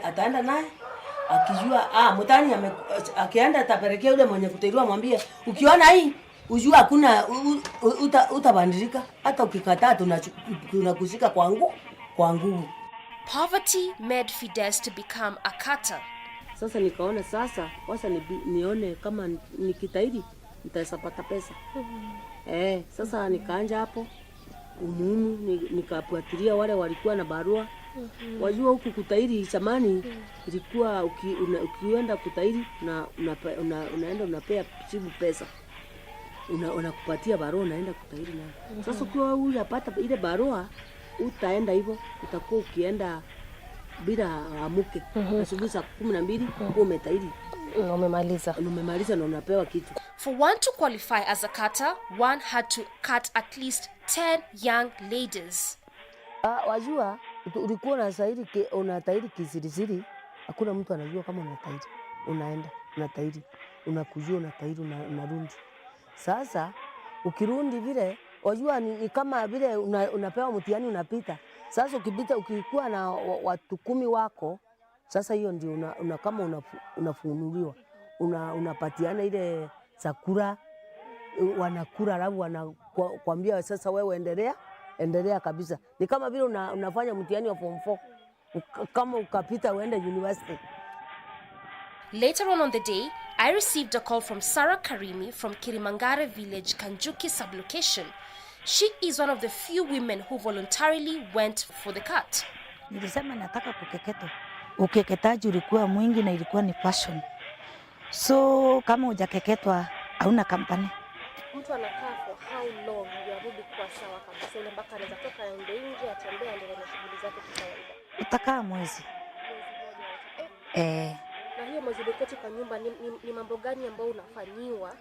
ataenda naye akijua mtani akienda atapelekea yule mwenye kutairiwa mwambie ukiona hii ujua hakuna utabadilika hata ukikataa tunakushika kwa nguvu. Poverty made Fides to become a cutter. Sasa nikaona nione kama nikitairi nitapata pesa. Sasa nikaanja hapo umuhimu nikafuatilia wale walikuwa na barua. Wajua huku kutairi zamani ilikuwa ukienda kutairi na unaenda unapea chibu pesa. Unakupatia barua unaenda kutairi nayo. Sasa ukiwa unapata ile barua utaenda hivyo utakuwa ukienda bila amuke. Asubuhi saa 12 umetairi. Umemaliza na unapewa kitu. For one to qualify as a cutter, one had to cut at least 10 young ladies. Wajua ulikuwa unatairi kisirisiri, hakuna mtu anajua kama unatairi. Unaenda unatairi, unakujua unatairi unarudi. Sasa ukirundi vile wajua ni kama vile unapewa mtihani unapita. Sasa ukikuwa na watu 10 wako, sasa hiyo ndio kama unafunuliwa. Unapatiana ile sakura wanakura alafu wanakuambia sasa wewe endelea kabisa. Ni kama vile unafanya mtihani wa form 4 kama ukapita uende university. Later on the day, I received a call from Sarah Karimi from Kirimangare village, Kanjuki sublocation. She is one of the few women who voluntarily went for the cut. Nilisema nataka kukeketwa. Ukeketaji ulikuwa mwingi na ilikuwa ni passion. So kama hujakeketwa hauna kampani. Mtu anakaa for how long yarudi kwa sawa kabisa ile mpaka anaweza toka aende nje atembea ndio na shughuli zake kwa kawaida. Utakaa mwezi. Na hiyo mwezi uketi kwa nyumba ni mambo gani ambayo unafanyiwa?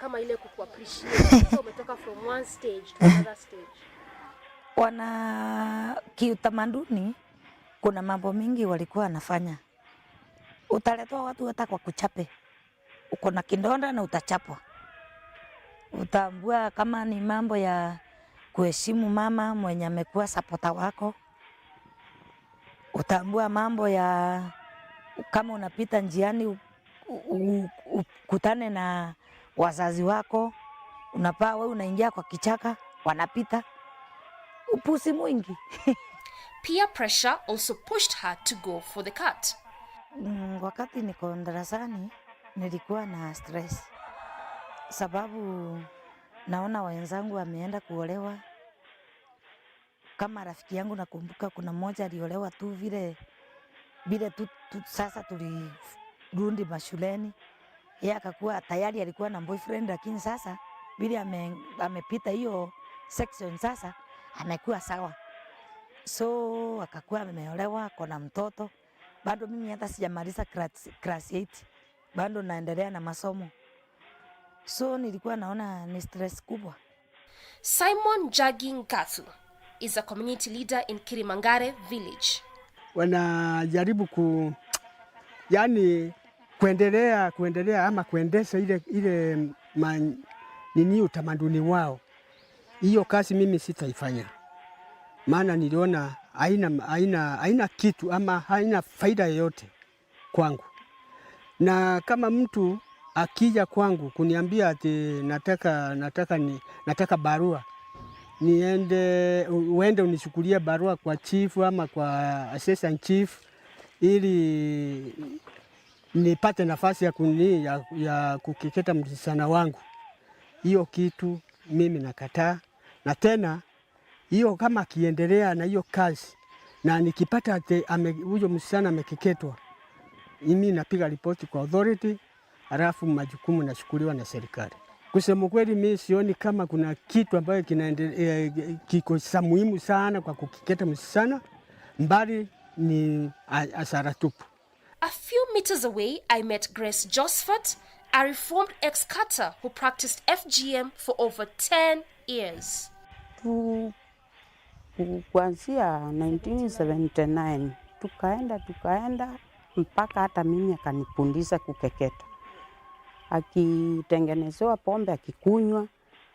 Kama ile kuappreciate umetoka from one stage to another stage. Kiutamaduni kuna mambo mingi walikuwa wanafanya. Utaletwa watu hata kwa kuchape. Uko na kidonda na utachapwa. Utaambua kama ni mambo ya kuheshimu mama mwenye amekuwa supporter wako. Utaambua mambo ya kama unapita njiani ukutane na wazazi wako, unapaa wewe unaingia kwa kichaka, wanapita. Upusi mwingi. Peer pressure also pushed her to go for the cut. Wakati niko darasani nilikuwa na stress. Sababu naona wenzangu wameenda kuolewa. Kama rafiki yangu nakumbuka kuna mmoja aliolewa tu vile tu sasa tulirudi mashuleni. Yeye akakuwa tayari alikuwa na boyfriend lakini sasa vile amepita hiyo section sasa amekuwa sawa. So akakuwa ameolewa kuna mtoto. Bado mimi hata sijamaliza class 8. Bado naendelea na masomo. So nilikuwa naona ni stress kubwa. Simon Jaging Gathu is a community leader in Kirimangare village. Wanajaribu kuendelea ama kuendesha ile utamaduni wao. Hiyo kazi mimi sitaifanya. Maana niliona haina kitu ama haina faida yoyote kwangu. Na kama mtu akija kwangu kuniambia ati nataka barua, uende unichukulie barua kwa chief ama kwa assistant chief ili nipate nafasi ya kukeketa msichana wangu. Hiyo kitu mimi nakataa, na tena hiyo kama akiendelea na hiyo kazi na nikipata huyo msichana amekeketwa, mimi napiga ripoti kwa authority, halafu majukumu nachukuliwa na serikali. Kusema kweli mimi sioni kama kuna kitu ambayo kiko muhimu sana kwa kukeketa msichana, mbali ni hasara tupu. A few meters away, I met Grace Josephat, a reformed ex-cutter who practiced FGM for over 10 years. Kuanzia 1979 tukaenda mpaka hata mimi akanifundisha kukeketa. Akitengenezewa pombe akikunywa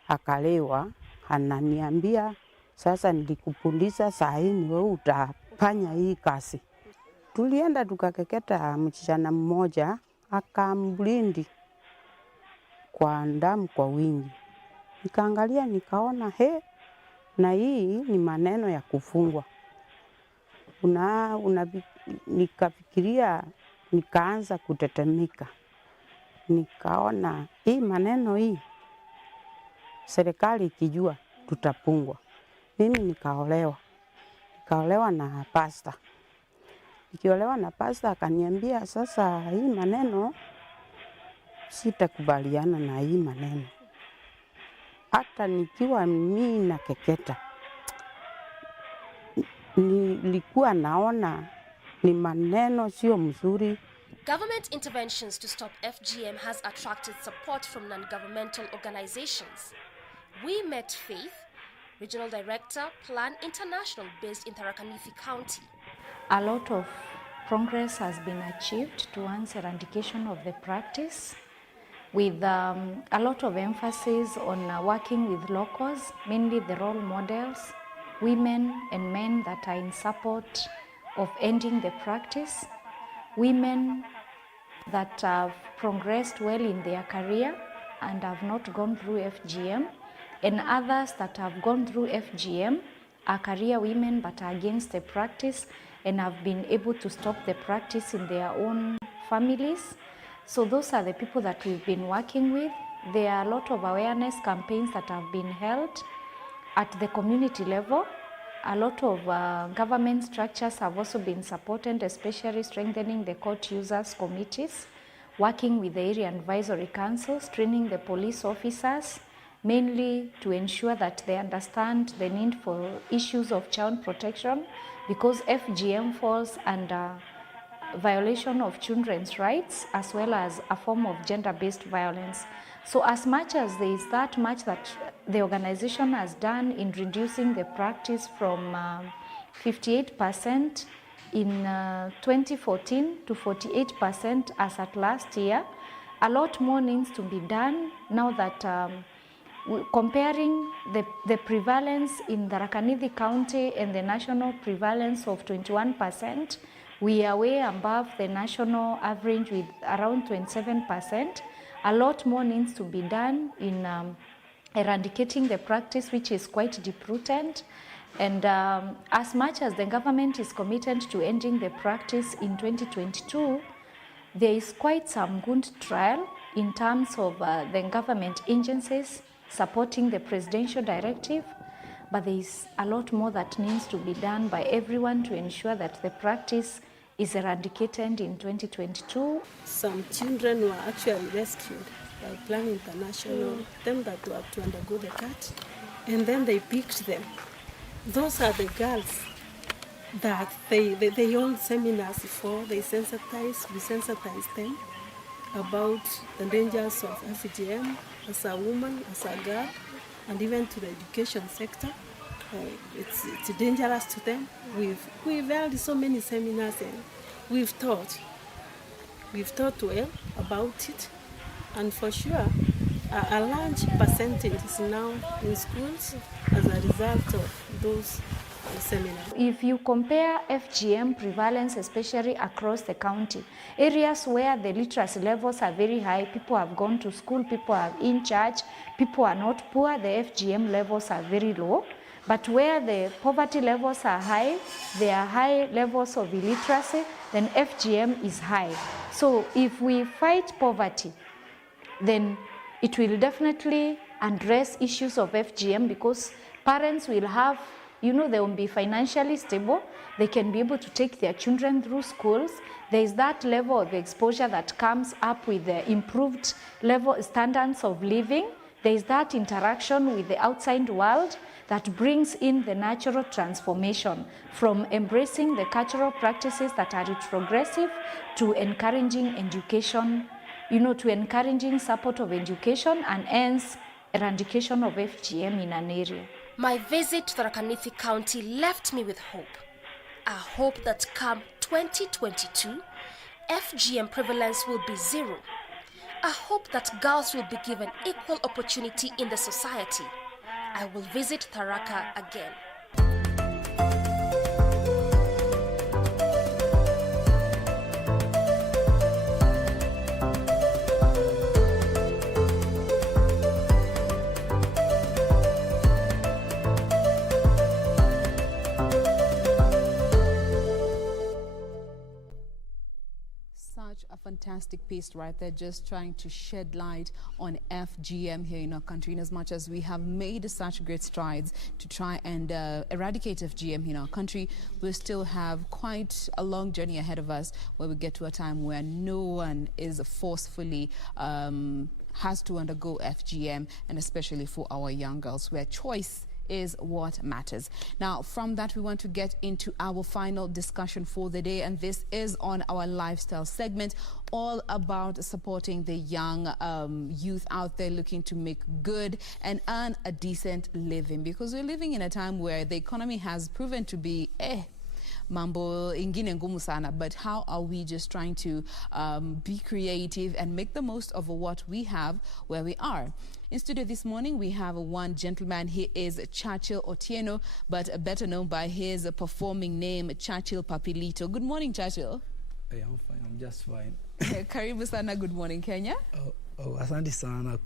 akalewa, ananiambia sasa nilikufundisha, saa hii ni wewe utafanya hii kazi. Tulienda tukakeketa msichana mmoja akamblindi kwa damu kwa wingi. Nikaangalia nikaona na hii ni maneno ya kufungwa. Nikafikiria, nikaanza kutetemeka. Nikaona hii maneno hii serikali ikijua tutapungwa. Mimi nikaolewa na pasta. Nikiolewa na pasta akaniambia sasa hii maneno sitakubaliana na hii maneno. Hata nikiwa mimi na keketa, nilikuwa naona ni maneno sio mzuri. Government interventions to stop FGM has attracted support from non-governmental organizations. We met Faith, Regional Director, Plan International based in Tharaka-Nithi County. A lot of progress has been achieved towards eradication of the practice, with a lot of emphasis on working with locals, mainly the role models, women and men that are in support of ending the practice, women that have progressed well in their career and have not gone through FGM, and others that have gone through FGM are career women but are against the practice and have been able to stop the practice in their own families. So those are the people that we've been working with. There are a lot of awareness campaigns that have been held at the community level. A lot of government structures have also been supported, especially strengthening the court users committees, working with the area advisory councils, training the police officers, mainly to ensure that they understand the need for issues of child protection, because FGM falls under violation of children's rights as well as a form of gender-based violence. So as much as there is that much that the organization has done in reducing the practice from 58% in 2014 to 48% as at last year, a lot more needs to be done now that comparing the prevalence in Tharaka-Nithi County and the national prevalence of 21%, we are way above the national average with around 27%. A lot more needs to be done in eradicating the practice, which is quite deep-rooted. And as much as the government is committed to ending the practice in 2022, there is quite some good trial in terms of the government agencies supporting the presidential directive, but there is a lot more that needs to be done by everyone to ensure that the practice is eradicated in 2022. Some children were actually rescued by Plan International, them that were to undergo the cut, and then they picked them. Those are the girls that they hold seminars for, we sensitize them about the dangers of FGM as a woman, as a girl, and even to the education sector. It's dangerous to them. We've held so many seminars and we've taught well about it, and for sure a large percentage is now in schools as a result of those seminars. If you compare FGM prevalence, especially across the county, areas where the literacy levels are very high, people have gone to school, people are in church, people are not poor, the FGM levels are very low. But where the poverty levels are high, there are high levels of illiteracy, then FGM is high. So if we fight poverty, then it will definitely address issues of FGM, because parents will have, they will be financially stable. They can be able to take their children through schools. There is that level of exposure that comes up with the improved level standards of living. There is that interaction with the outside world that brings in the natural transformation from embracing the cultural practices that are retrogressive to encouraging education, to encouraging support of education and hence eradication of FGM in an area. My visit to Tharaka Nithi County left me with hope. A hope that come 2022, FGM prevalence will be zero. A hope that girls will be given equal opportunity in the society. I will visit Tharaka again. A fantastic piece right there, just trying to shed light on FGM here in our country. In as much as we have made such great strides to try and eradicate FGM in our country, we still have quite a long journey ahead of us where we get to a time where no one is forcefully has to undergo FGM, and especially for our young girls, where choice is what matters. Now, from that, we want to get into our final discussion for the day, and this is on our lifestyle segment, all about supporting the young youth out there looking to make good and earn a decent living, because we're living in a time where the economy has proven to be mambo ingine ngumu sana, but how are we just trying to be creative and make the most of what we have where we are? In studio this morning, we have one gentleman. He is Churchill Otieno, but better known by his performing name, Churchill Papilito. Good morning, Churchill. Hey, I'm fine. I'm just fine. Karibu sana. Good morning, Kenya. Asante sana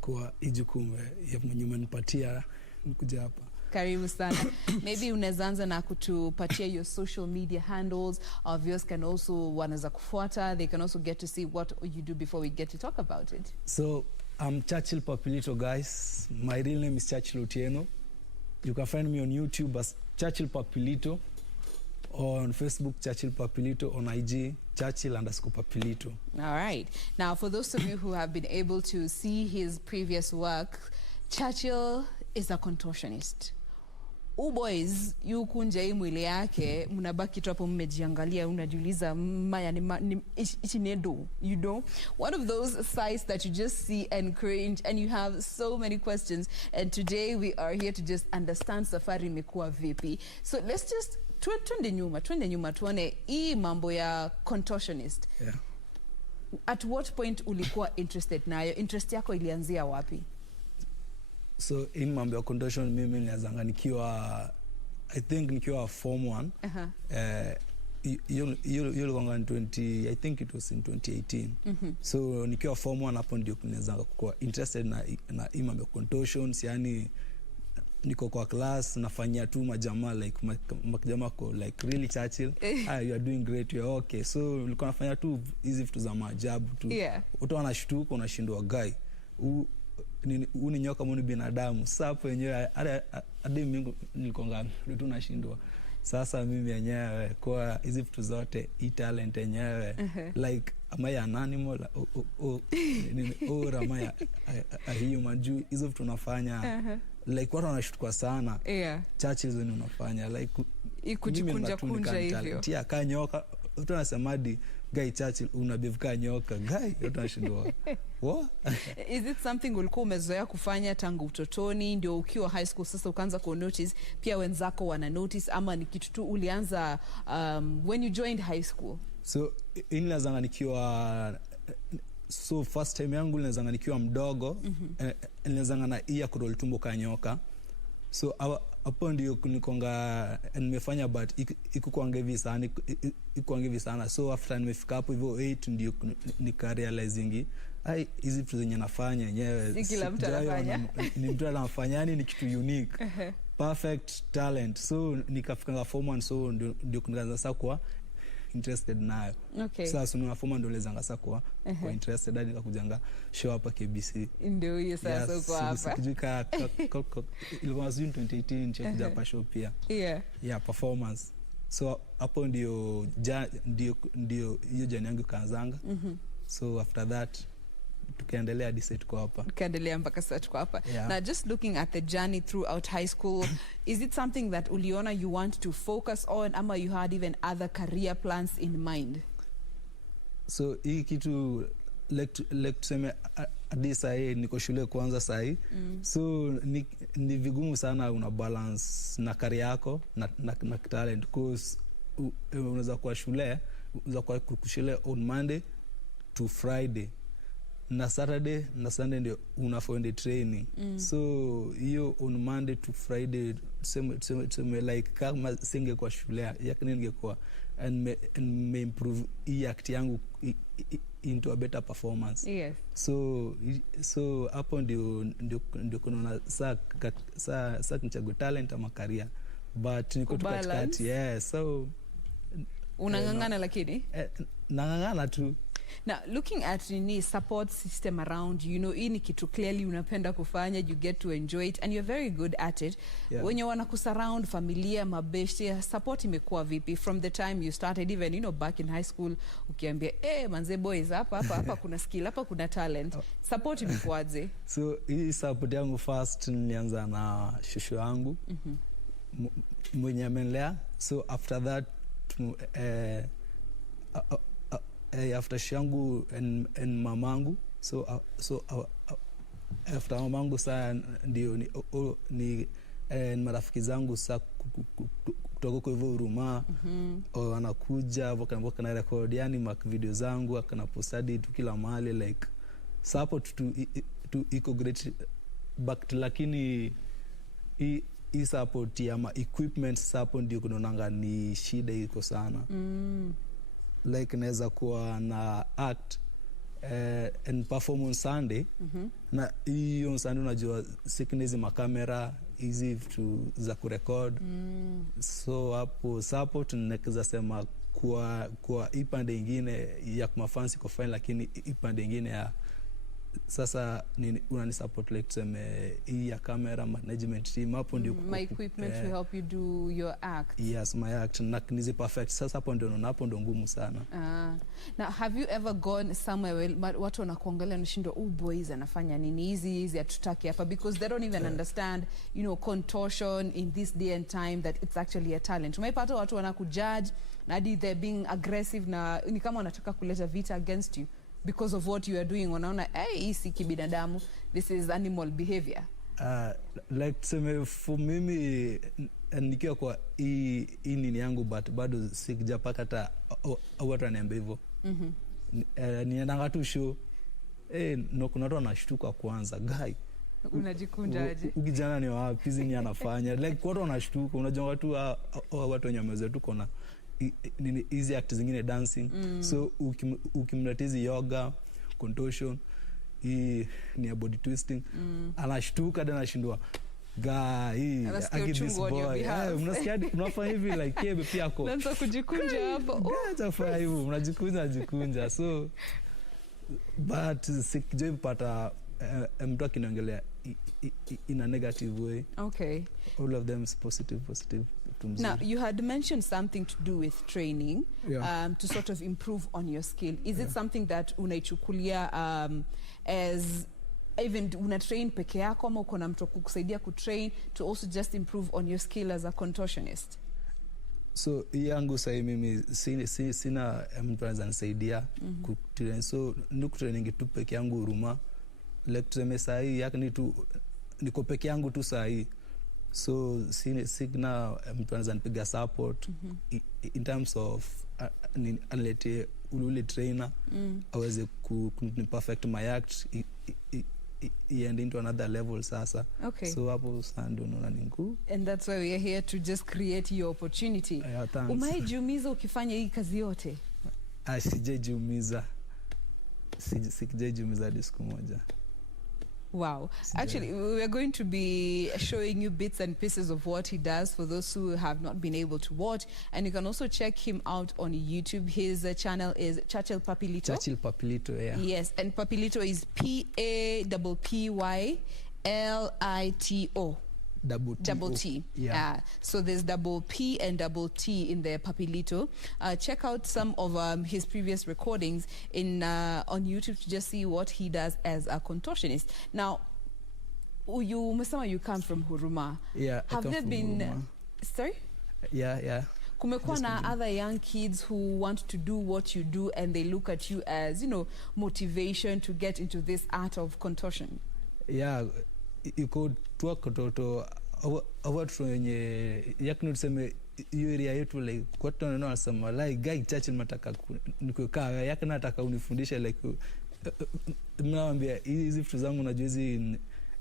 kwa ijukumu ya mnyumanipatia nikuja hapa. Karibu sana. Maybe unaweza anza na kutupatia your social media handles. Our viewers can also wanaweza kufuata. They can also get to see what you do before we get to talk about it. So, I'm Churchill Papilito, guys. My real name is Churchill Otieno. You can find me on YouTube as Churchill Papilito, on Facebook, Churchill Papilito, on IG, Churchill_Papilito. All right. Now, for those of you who have been able to see his previous work, Churchill is a contortionist. Boys, you kunja hii mwili yake, mnabaki tu hapo mmejiangalia, unajiuliza maya ni ichinedo, you know? One of those sites that you just see and cringe and you have so many questions. And today we are here to just understand safari imekuwa vipi. So let's just twende nyuma tuone hii mambo ya contortionist. Yeah. At what point ulikuwa interested nayo? Interest yako ilianzia wapi? So in mambo ya contortion mimi nilianza nikiwa nikiwa form 1. I think it was in 2018. So nikiwa form 1 hapo ndio nilianza kuwa interested na mambo ya contortions, yani niko kwa class nafanyia tu majamaa like majamaa ko like really Churchill, you are doing great, you are okay. So nilikuwa nafanya tu hizi vitu za maajabu tu. Watu wanashtuka, unashindwa guy ni nyoka muni binadamu. Sasa hapo yenyewe hadi mimi nilikonga tu nashindwa. Sasa mimi yenyewe kwa hizi vitu zote hii talent yenyewe like am I an animal or am I a human? Juu hizo vitu tunafanya like watu wanashtuka sana. Churches ni unafanya like kujikunja hivyo. Tia ka nyoka. Watu wanasemadi guy Churchill unabevka nyoka guy, watu wanashindwa. What? Is it something ulikuwa umezoea kufanya tangu utotoni ndio ukiwa high school sasa ukaanza ku notice pia wenzako wana notice, ama ni kitu tu ulianza when you joined high school? So nilianza nikiwa first time yangu nilianza nikiwa mdogo. Nilianza na iya kurol tumbo ka nyoka. So hapo ndio nikonga nimefanya but ikuangevi sana. So after nimefika hapo hivyo 8 ndio nikarealizing hizi vitu zenye nafanya yenyewe si kila mtu anafanya. Ni mtu anafanya, yani ni kitu unique. perfect talent. So nikafika form 1, so ndio kuanza sasa kwa interested nayo. Okay. Sasa una form 1 ndio lezanga sasa kwa interested hadi nikakujanga show hapa KBC. Ndio hiyo sasa uko hapa. Sikujika ilikuwa 2018 nikakuja hapa show pia. Yeah, performance. So hapo ndio hiyo jani yangu kaanzanga. So after that tukaendelea hadi sasa tuko hapa. Tukaendelea mpaka sasa tuko hapa. Now just looking at the journey throughout high school, is it something that uliona you want to focus on, ama you had even other career plans in mind? So hii kitu like tuseme hadi saa hii niko shule kwanza saa hii. So ni vigumu sana una balance na career yako na talent, because unaweza kuwa shule on Monday to Friday, na Saturday na Sunday ndio unafoende training. So hiyo on Monday to Friday same like kama singe kwa shule yake ningekuwa and may improve hii act yangu into a better performance. So hapo ndio kuna saa nichague talent ama career, but niko katikati. So unangangana lakini nangangana tu. Now, looking at the support system around, you know, ini kitu clearly unapenda kufanya, you get to enjoy it, and you're very good at it. When you wana kusurround familia, mabeshte, support imekuwa vipi from the time you started, even, you know, back in high school, ukiambia, manze boys, hapa kuna skill, hapa kuna talent. Support imekuwaje? So, hii support yangu first nilianza na shushu yangu, mwenye amenilea. So, after that, after shangu and mamangu, so after mamangu saa ndio ni marafiki zangu saa kutoka kwa hivyo Huruma wanakuja wakaamboka na record, yani mak video zangu akana postadi tu kila mahali, like support to iko great back, lakini hii support ya equipment support ndio kunaonanga ni shida iko sana. Like naweza kuwa na act and perform on Sunday, na hiyo Sunday unajua sickness makamera easy vitu za kurecord. So hapo support naweza sema kwa ipande nyingine ya kumafansi kwa fine, lakini ipande nyingine ya sasa unani support like tuseme hii ya camera management team, hapo ndio my equipment will help you do your act. Yes, my act na nizi perfect. Sasa hapo ndio ngumu sana. Now have you ever gone somewhere where watu wanakuangalia na shindo boys anafanya nini hizi hatutaki hapa, because they don't even understand, you know, contortion in this day and time, that it's actually a talent. Umeipata watu wanakujudge na hadi they're being aggressive, na ni kama wanataka kuleta vita against you because of what you are doing. Wanaona hii si kibinadamu, this is animal behavior. Like tuseme for mimi nikiwa kwa hii nini yangu, but bado sikijapaka hata watu waniambia hivyo. Niendanga tu show kuna watu wanashtuka kwanza, guy unajikunja aje ukijana ni wapi ni anafanya like watu wanashtuka. Unajua watu wenye wamezoea tu kuna hizi act zingine dancing. So ukimletizi yoga, contortion, hii ni body twisting, anashtuka tena anashindwa guy this boy. Mnasikia unafanya hivi like yeye pia yako naanza kujikunja hapo, unafanya hivyo unajikunja. So but sikijui pata mtu akiongelea in a negative way. Okay. All of them is positive. Now, you had mentioned something to do with training, to sort of improve on your skill. Is it something that unaichukulia as even una train peke yako, ama uko na mtu kukusaidia kutrain to also just improve on your skill as a contortionist? So yangu sai mimi sina mtu ananisaidia kutrain. So niko training tu peke yangu Huruma. Like tuseme sai yake niko peke yangu tu sai. So sina mtu ananipiga support in terms of unlete ule trainer aweze ku perfect my act and into another level sasa. Okay. So hapo sando unaona ni ngumu, and that's why we are here to just create your opportunity. Umejiumiza ukifanya hii kazi yote? Sijajiumiza hadi siku moja. Wow. Actually, we're going to be showing you bits and pieces of what he does for those who have not been able to watch. And you can also check him out on YouTube. His channel is Churchill Papilito. Churchill Papilito, yeah. Yes, and Papilito is Papylito. Double T. Yeah. So there's double P and double T in the Papilito. Check out some of his previous recordings on YouTube to just see what he does as a contortionist. Now, you come from Huruma. Yeah. Have there been... Huruma. Sorry? Yeah. Kumekuwa na other young kids who want to do what you do and they look at you as, motivation to get into this art of contortion. Yeah. Iko tuwa kototo watu wenye yakini tuseme hiyo area yetu like kwa watu wanaona wasema like guy Churchill nataka nikukaa yake nataka unifundishe like mnaambia hizi vitu zangu najua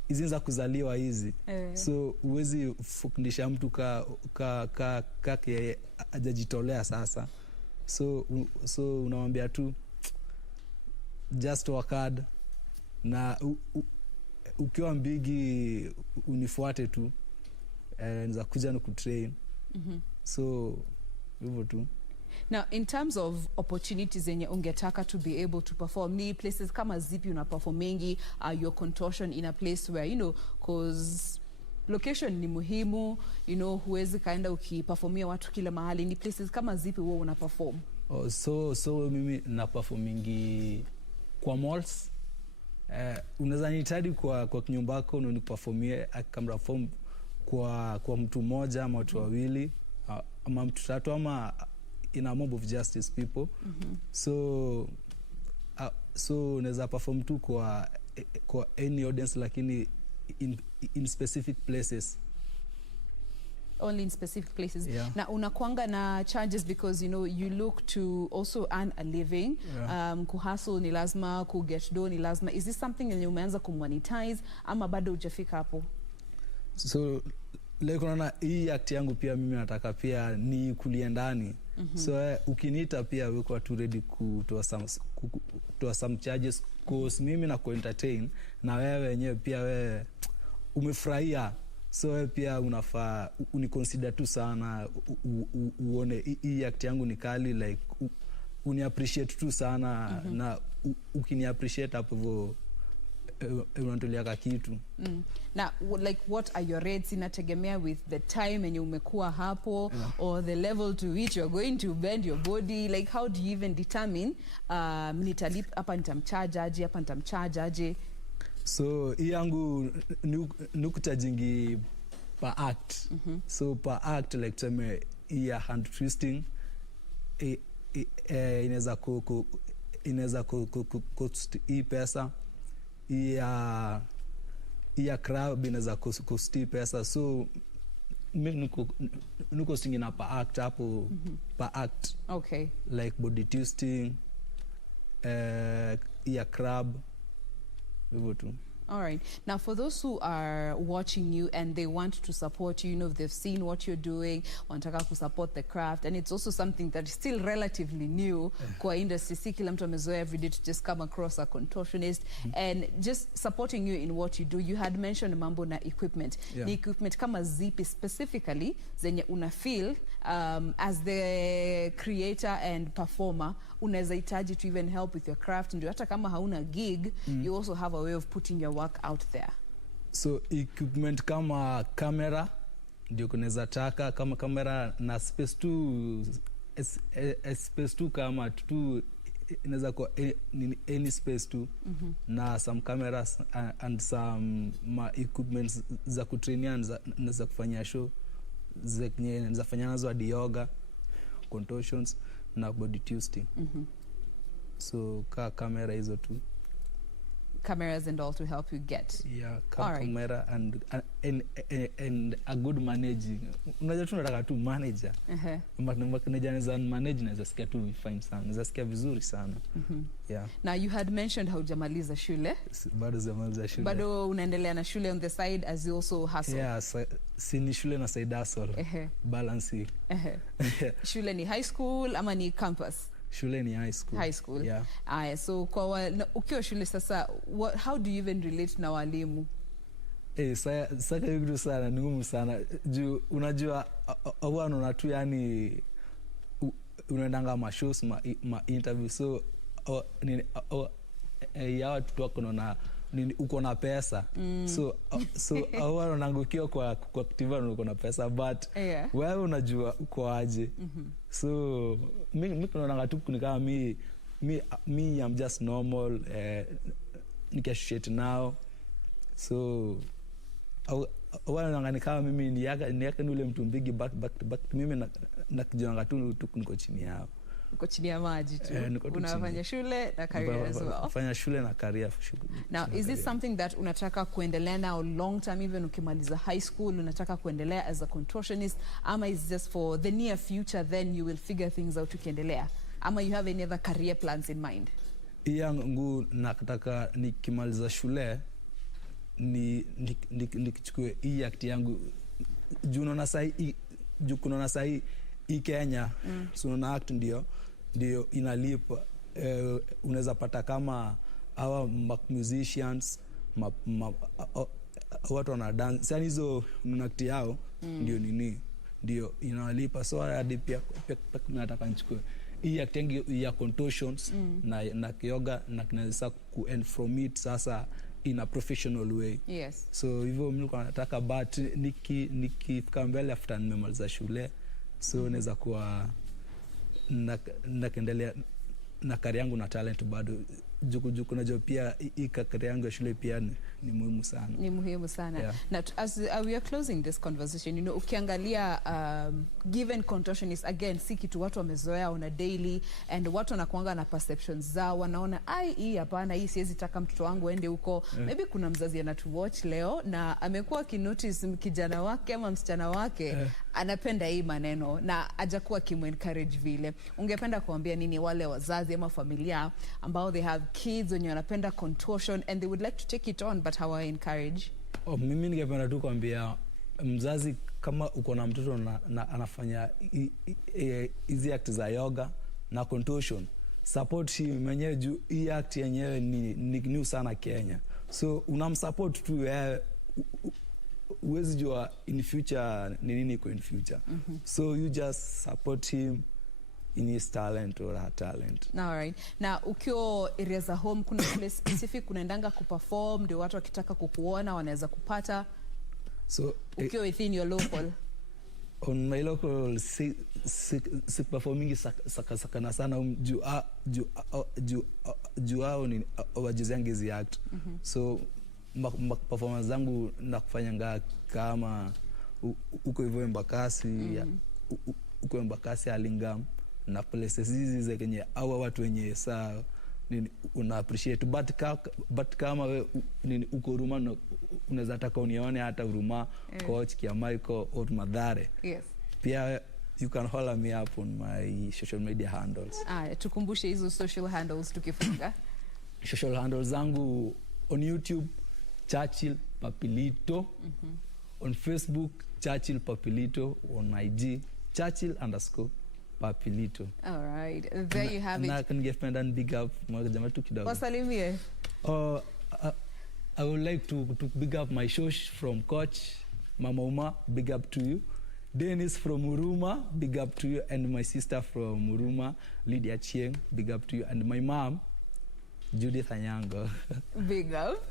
hizi za kuzaliwa hizi so uwezi kufundisha mtu kake hajajitolea sasa so unamwambia tu just work hard na ukiwa mbigi unifuate tu niza kuja na kutrain so hivyo tu. Now, in terms of opportunities zenye ungetaka to be able to perform, ni places kama zipi una performingi your contortion in a place where, cause location ni muhimu, huwezi kaenda ukiperformia watu kila mahali, ni places kama zipi wewe una perform? So mimi na performingi kwa malls. Unaweza nitadi kwa nyumbako na uniperformie camera form kwa mtu mmoja ama watu wawili ama mtu tatu ama in a mob of justice people. So unaweza perform tu kwa any audience lakini in specific places. Only in specific places. Yeah. Na unakuanga na charges because you look to also earn a living. Yeah. Kuhustle ni lazima, kuget dough ni lazima. Is this something yenye umeanza kumonetize ama bado hujafika hapo? So like unaona hii act yangu pia mimi nataka pia ni kulia ndani. So ukiniita pia wewe tu ready kutoa some charges cause mimi na entertain na wewe wenyewe pia wewe umefurahia. So pia unafaa uniconsider tu sana uone hii act yangu ni kali like uni appreciate tu sana na ukini appreciate hapo hivyo unatolea kitu. Now, like what are your rates? Inategemea with the time yenye umekuwa hapo or the level to which you're going to bend your body. Like how do you even determine nitalip hapa nitamcharge aje, hapa nitamcharge aje? So hii yangu nukuchargingi per act. So per act like tuseme hii hand twisting inaweza cost hii pesa. Hii crab inaweza cost hii pesa. So mimi nuko stingi na per act hapo per act. Okay. Like body twisting, hii crab hivyo tu. All right. Now, for those who are watching you and they want to support you, if they've seen what you're doing, wanataka to support the craft, and it's also something that is still relatively new kwa industry. Si kila mtu amezoea every day to just come across a contortionist and just supporting you in what you do. You had mentioned mambo na equipment. Yeah. Ni equipment kama zipi specifically zenye una feel as the creator and performer unaweza hitaji to even help with your craft, ndio hata kama hauna gig you also have a way of putting your work out there. So equipment kama camera ndio kunaweza taka kama camera na space tu kama tu inaweza kwa any space tu na some cameras and some equipments za kutrainia na za kufanya show za fanya nazo hadi yoga, contortions na body twisting. So camera hizo tu. Cameras and all to help you get. Yeah, camera and a good managing. Unajua tu nataka tu manager. Manager anaweza manage na sikia tu fine sana. Naweza sikia vizuri sana. Yeah. Now you had mentioned hujamaliza shule. Bado sijamaliza shule. Bado unaendelea na shule on the side as you also hustle. Yeah, si ni shule na side hustle. Balancing. Shule ni high school ama ni campus? Shule ni high school. High school. Yeah. So kwa ukiwa shule sasa, how do you even relate na walimu? Saka yugudu sana, ni ngumu sana. Unajua, wana tu yani, unaendanga ma-shows, ma-interview. So, ya watu wako na uko na pesa. So wana nangukiwa kwa active uko na pesa. But, wewe unajua uko aje. So, mi kuna tu ni kama me I'm just normal. Nikashate now. So, wana kama mimi ni yaka ule mtu mbigi back mimi nakijianga tu niko chini yao. Uko chini ya maji tu. Unafanya shule na career as well. Fanya shule na career. Now, is this something that unataka kuendelea now long term, even ukimaliza high school, unataka kuendelea as a contortionist, ama is just for the near future, then you will figure things out ukiendelea? Ama you have any other career plans in mind? Yangu nataka nikimaliza shule nikichukue hii act yangu juno na sahi hii Kenya. So na act ndio inalipa. Unaweza pata kama hawa musicians watu wana dance, yani hizo act yao ndio inalipa. So hadi pia nataka nichukue hii act yangu ya contortions na yoga na kinaweza ku end from it sasa in a professional way. Yes. So hivyo mimi nataka, but nikifika mbele after nimemaliza shule, so naweza kuwa naendelea na career yangu na talent bado. Juku najua pia hii career yangu ya shule pia ni muhimu sana. Ni muhimu sana. Yeah. Now, as we are closing this conversation, ukiangalia given contortionist, again, si kitu watu wamezoea on a daily, and watu wanakuanga na perceptions zao, wanaona hii hapana, hii siwezi taka mtoto wangu ende huko. Maybe kuna mzazi anatuwatch leo na amekuwa kinotice kijana wake ama msichana wake anapenda hii maneno na hajakuwa kimu-encourage vile. Ungependa kuambia nini wale wazazi ama familia ambao they have kids wenye wanapenda contortion and they would like to take it on but how I encourage? Mimi ningependa tu kuambia mzazi, kama uko na mtoto na anafanya hizi act za yoga na contortion, support him mwenyewe juu hii act yenyewe ni new sana Kenya. So unamsupport tu, uwezi jua in future nini iko in future. So you just support him in his talent or her talent. All right. Now, ukiwa area za home, kuna place specific unaendanga kuperform, ndio watu wakitaka kukuona wanaweza kupata? So ukiwa within your local? On my local, si performing sakana sana juu hao ni wajizengi hizi act. So performance zangu na kufanyanga kama uko hivyo Embakasi, uko Embakasi Alingam na places hizi za Kenya, hawa watu wenye saa una appreciate, but kama we uko Ruma unaweza taka unione hata Ruma, Coach Kiamaiko or Madhare. Yes. Pia you can holler me up on my social media handles. Tukumbushe hizo social handles tukifunga. Social handles zangu on YouTube Churchill Papilito, on Facebook Churchill Papilito, on IG Churchill_Papilito. All right, there you have it. Na ningependa big up jamaa tu kidogo. Wasalimie. I would like to big up my shosh from Coach Mama Uma, big up to you. Dennis from Uruma, big up to you, and my sister from Uruma, Lydia Chieng, big up to you, and my mom Judith Anyango. Big up.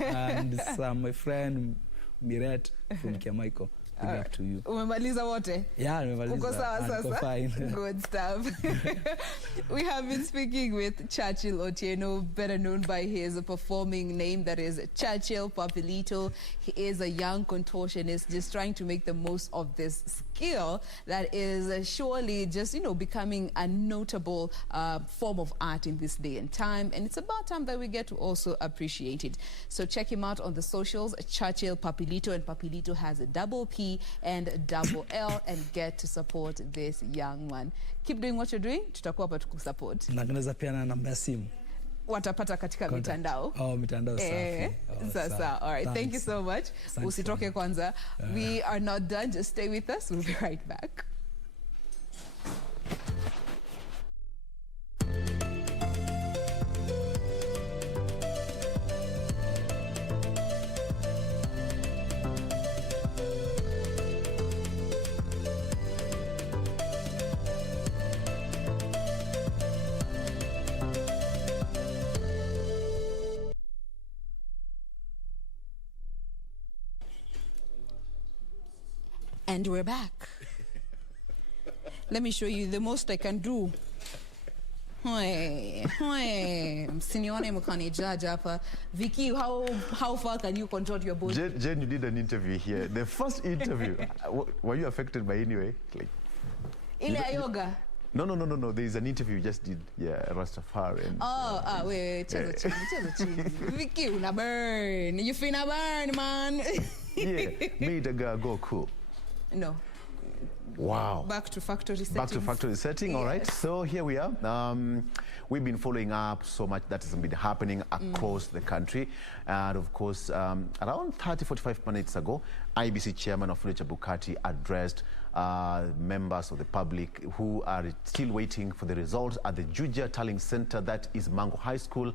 And my friend Miret from Kiamaiko. Big up to you. Umemaliza wote? Yeah, nimemaliza. Uko sawa sasa? Fine. Good stuff. We have been speaking with Churchill Otieno, better known by his performing name that is Churchill Papilito. He is a young contortionist just trying to make the most of this skill that is surely just, becoming a notable form of art in this day and time. And it's about time that we get to also appreciate it. So check him out on the socials, Churchill Papilito, and Papilito has a double P and double L, and get to support this young man. Keep doing what you're doing. Tutakuwa hapa tukusupport. Na tunaweza pia na namba ya simu. Watapata katika mitandao. Mitandao safi. Sasa. All right. Thank you so much. Usitoke kwanza. We are not done. Just stay with us. We'll be right back. And we're back. Let me show you the most I can do. Msinione mkani judge hapa. Vicky, how far can you control your body? Jen, you did an interview here. The first interview, were you affected by anyway? Like, Ile yoga. No. There is an interview you just did. Yeah, Rastafari. Wait, cheza. Vicky, una burn. You finna burn, man. Yeah, made the girl go cool. No. Wow. Back to factory setting. Back to factory setting, all right. Yes. So here we are. We've been following up so much that has been happening across the country. And of course, around 30-45 minutes ago, IBC Chairman Wafula Chebukati addressed members of the public who are still waiting for the results at the Juja Tallying Center, that is Mango High School,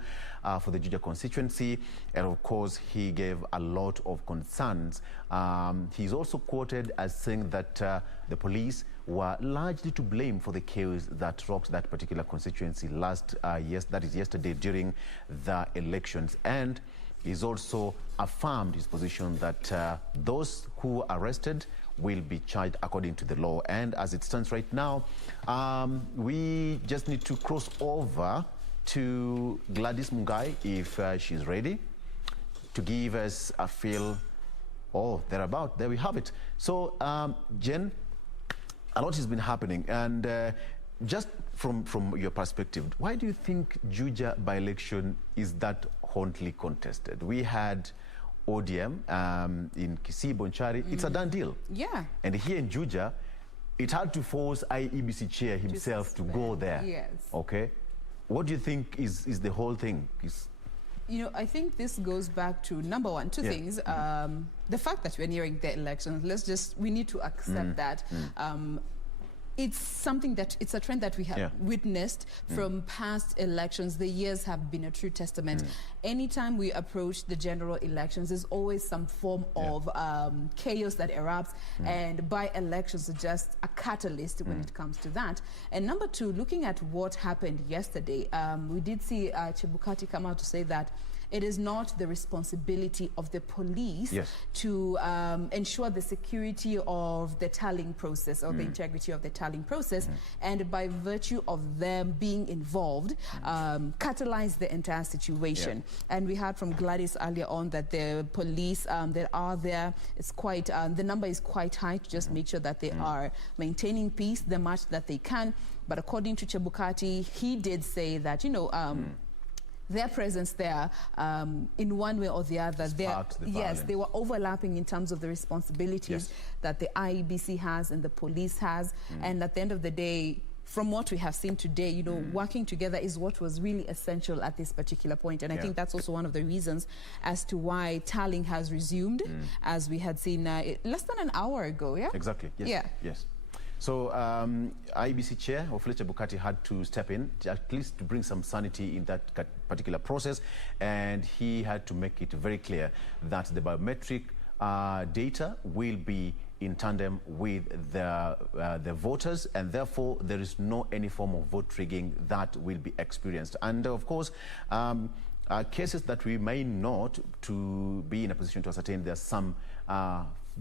for the Juja constituency. And of course, he gave a lot of concerns. He's also quoted as saying that the police were largely to blame for the chaos that rocked that particular constituency yesterday during the elections. And he's also affirmed his position that those who are arrested will be charged according to the law. And as it stands right now, we just need to cross over to Gladys Mungai if she's ready to give us a feel. Oh, thereabout. There we have it. So, Jen, a lot has been happening. And just from your perspective, why do you think Juja by-election is that hotly contested? We had ODM in Kisii, Bonchari. It's a done deal. Yeah. And here in Juja, it had to force IEBC chair himself to go there. Yes. Okay. What do you think is the whole thing? You know, I think this goes back to, number one, two things. The fact that we're nearing the elections, we need to accept that. It's something that, it's a trend that we have witnessed from past elections. The years have been a true testament. Anytime we approach the general elections, there's always some form of chaos that erupts, and by-elections are just a catalyst when it comes to that. And number two, looking at what happened yesterday, we did see Chebukati come out to say that it is not the responsibility of the police to ensure the security of the tallying process or the integrity of the tallying process, and by virtue of them being involved, catalyze the entire situation. And we heard from Gladys earlier on that the police that are there, it's quite, the number is quite high to just make sure that they are maintaining peace the much that they can. But according to Chebukati, he did say that, you know, their presence there, in one way or the other, they were overlapping in terms of the responsibilities that the IEBC has and the police has. And at the end of the day, from what we have seen today, you know, working together is what was really essential at this particular point. And I think that's also one of the reasons as to why tallying has resumed, as we had seen less than an hour ago, Exactly, yes. So IEBC Chair Wafula Chebukati had to step in, at least to bring some sanity in that particular process, and he had to make it very clear that the biometric data will be in tandem with the voters, and therefore there is no any form of vote rigging that will be experienced. And of course, cases that we may not to be in a position to ascertain, there's some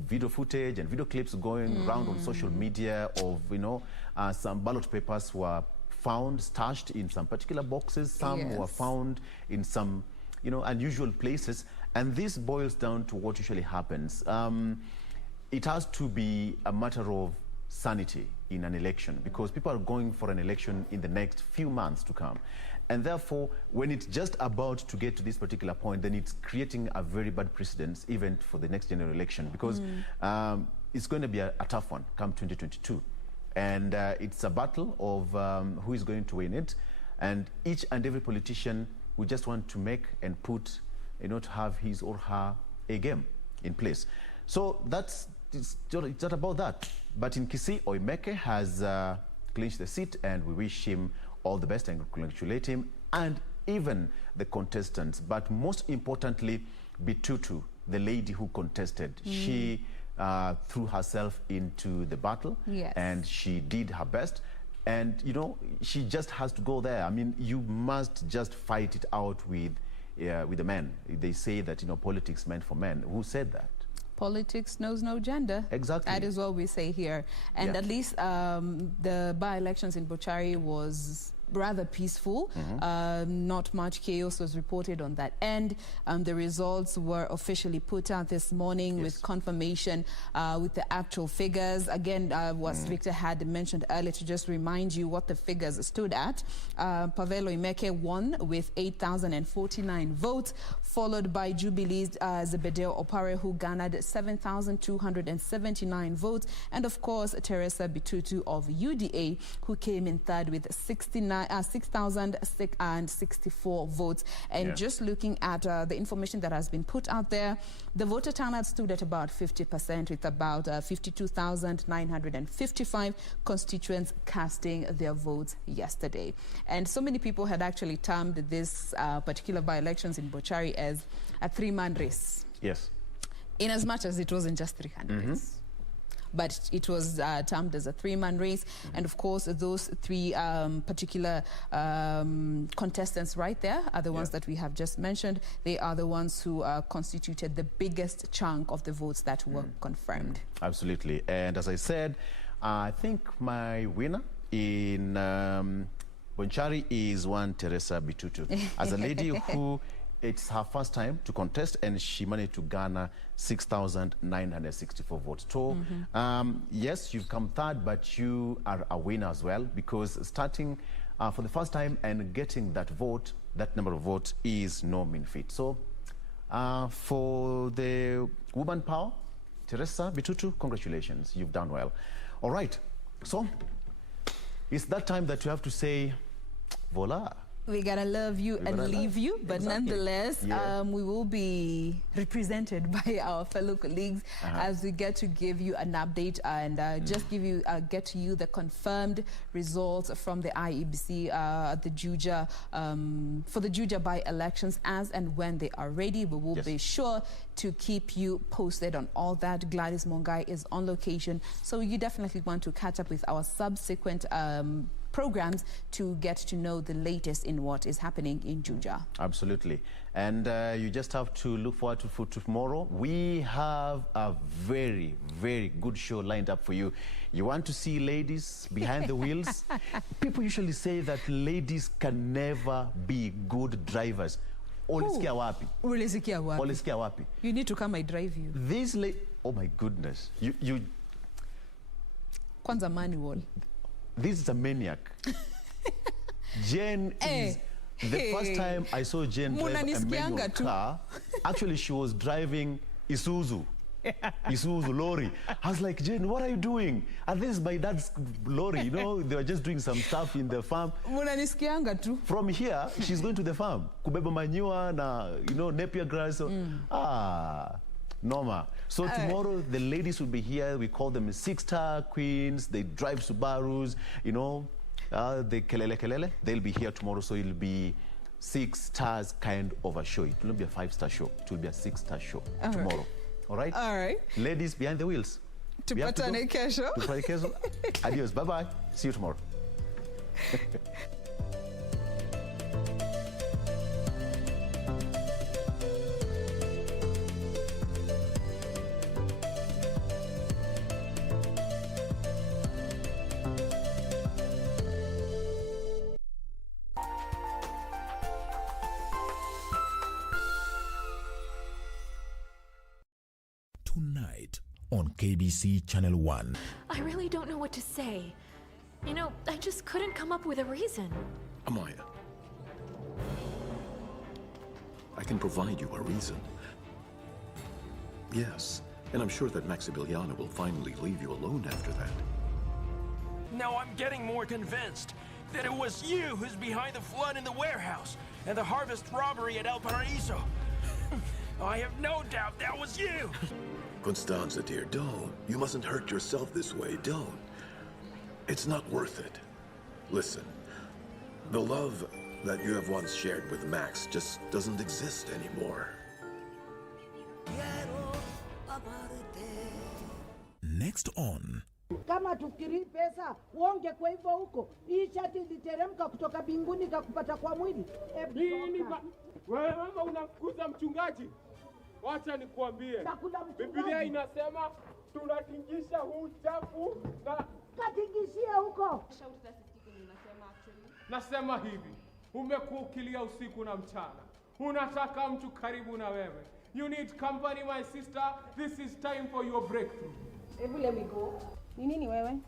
video footage and video clips going around on social media of, you know, some ballot papers were found stashed in some particular boxes, some were found in some, you know, unusual places. And this boils down to what usually happens. It has to be a matter of sanity in an election, because people are going for an election in the next few months to come. And therefore, when it's just about to get to this particular point, then it's creating a very bad precedent even for the next general election, because it's going to be a tough one come 2022. And it's a battle of who is going to win it. And each and every politician will just want to make and put, you know, to have his or her A game in place. So it's not about that. But in Kisii, Oimeke has clinched the seat, and we wish him all the best and congratulate him, and even the contestants. But most importantly, Bitutu, the lady who contested, she threw herself into the battle, and she did her best. And, you know, she just has to go there. I mean, you must just fight it out with the men. They say that, you know, politics meant for men. Who said that? politics knows no gender. Exactly. That is what we say here. And Yeah. at least the by-elections in Bochari was rather peaceful. Not much chaos was reported on that end. The results were officially put out this morning with confirmation with the actual figures. Again, what Victor had mentioned earlier, to just remind you what the figures stood at. Pavelo Imeke won with 8,049 votes, followed by Jubilee's Zebedeo Opare, who garnered 7,279 votes, and of course Teresa Bitutu of UDA, who came in third with 6,064 votes. And just looking at the information that has been put out there, the voter turnout stood at about 50%, with about 52,955 constituents casting their votes yesterday. And so many people had actually termed this particular by-elections in Bochari as a three-man race. Yes. In as much as it wasn't just three candidates. But it was termed as a three-man race. And of course, those three particular contestants right there are the ones that we have just mentioned. They are the ones who constituted the biggest chunk of the votes that were confirmed. Absolutely. And as I said, I think my winner in Bochari is one Teresa Bitutu. As a lady who, it's her first time to contest, and she managed to garner 6,964 votes. So, yes, you've come third, but you are a winner as well, because starting for the first time and getting that vote, that number of votes, is no mean feat. So, for the woman power, Teresa Bitutu, congratulations, you've done well. All right, so it's that time that you have to say, voila. We gotta love you and leave you, but nonetheless, we will be represented by our fellow colleagues as we get to give you an update and just give you get to you the confirmed results from the IEBC, the Juja for the Juja by-elections as and when they are ready. We will be sure to keep you posted on all that. Gladys Mongai is on location, so you definitely want to catch up with our subsequent programs to get to know the latest in what is happening in Juja. Absolutely. And you just have to look forward to tomorrow. We have a very, very good show lined up for you. You want to see ladies behind the wheels? People usually say that ladies can never be good drivers. Ulisikia wapi? Ulisikia wapi? Ulisikia wapi? You need to come, I drive you. This oh my goodness. You Kwanza manual. This is a maniac. Jen is... The first time I saw Jen drive a manual car, actually she was driving Isuzu. Isuzu lorry. I was like, Jen, what are you doing? And this is my dad's lorry. You know, they were just doing some stuff in the farm. From here, she's going to the farm. Kubeba manure na, you know, Napier grass. So, Norma. So tomorrow the ladies will be here. We call them 6-star queens. They drive Subarus, you know, the kelele. They'll be here tomorrow, so it'll be 6 stars kind of a show. It will not be a 5-star show. It will be a 6-star show tomorrow. All right? All right. Ladies behind the wheels. Tupatane kesho. Tupatane kesho. Adios. Bye-bye. See you tomorrow. Tonight on KBC Channel 1. I really don't know what to say. You know, I just couldn't come up with a reason. Amaya, I can provide you a reason. Yes, and I'm sure that Maximiliano will finally leave you alone after that. Now I'm getting more convinced that it was you who's behind the flood in the warehouse and the harvest robbery at El Paraíso. I have no doubt that was you. Constanza, dear, don't. You mustn't hurt yourself this way, don't. It's not worth it. Listen, the love that you have once shared with Max just doesn't exist anymore. Next on. Kama tufikiri pesa, uonge kwa hivyo huko. Hii shati iliteremka kutoka binguni kakupata kwa mwili. Wewe mama unafukuza mchungaji. Wacha nikuambie. Biblia inasema tunatingisha huu uchafu na katingishie huko. Nasema hivi, umekuwa ukilia usiku na mchana. Unataka mtu karibu na wewe. You need company, my sister. This is time for your breakthrough. Hebu let me go. Ni nini wewe?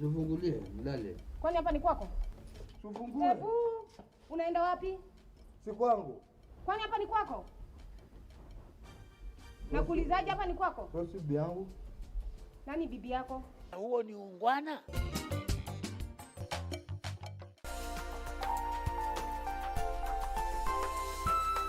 Tufungulie, mlale. Kwani hapa ni kwako? Tufungue. Hebu unaenda wapi? Si kwangu. Kwani hapa ni kwako? Nakuulizaje hapa ni kwako? Sio bibi yangu. Nani bibi yako? Huo ni ungwana.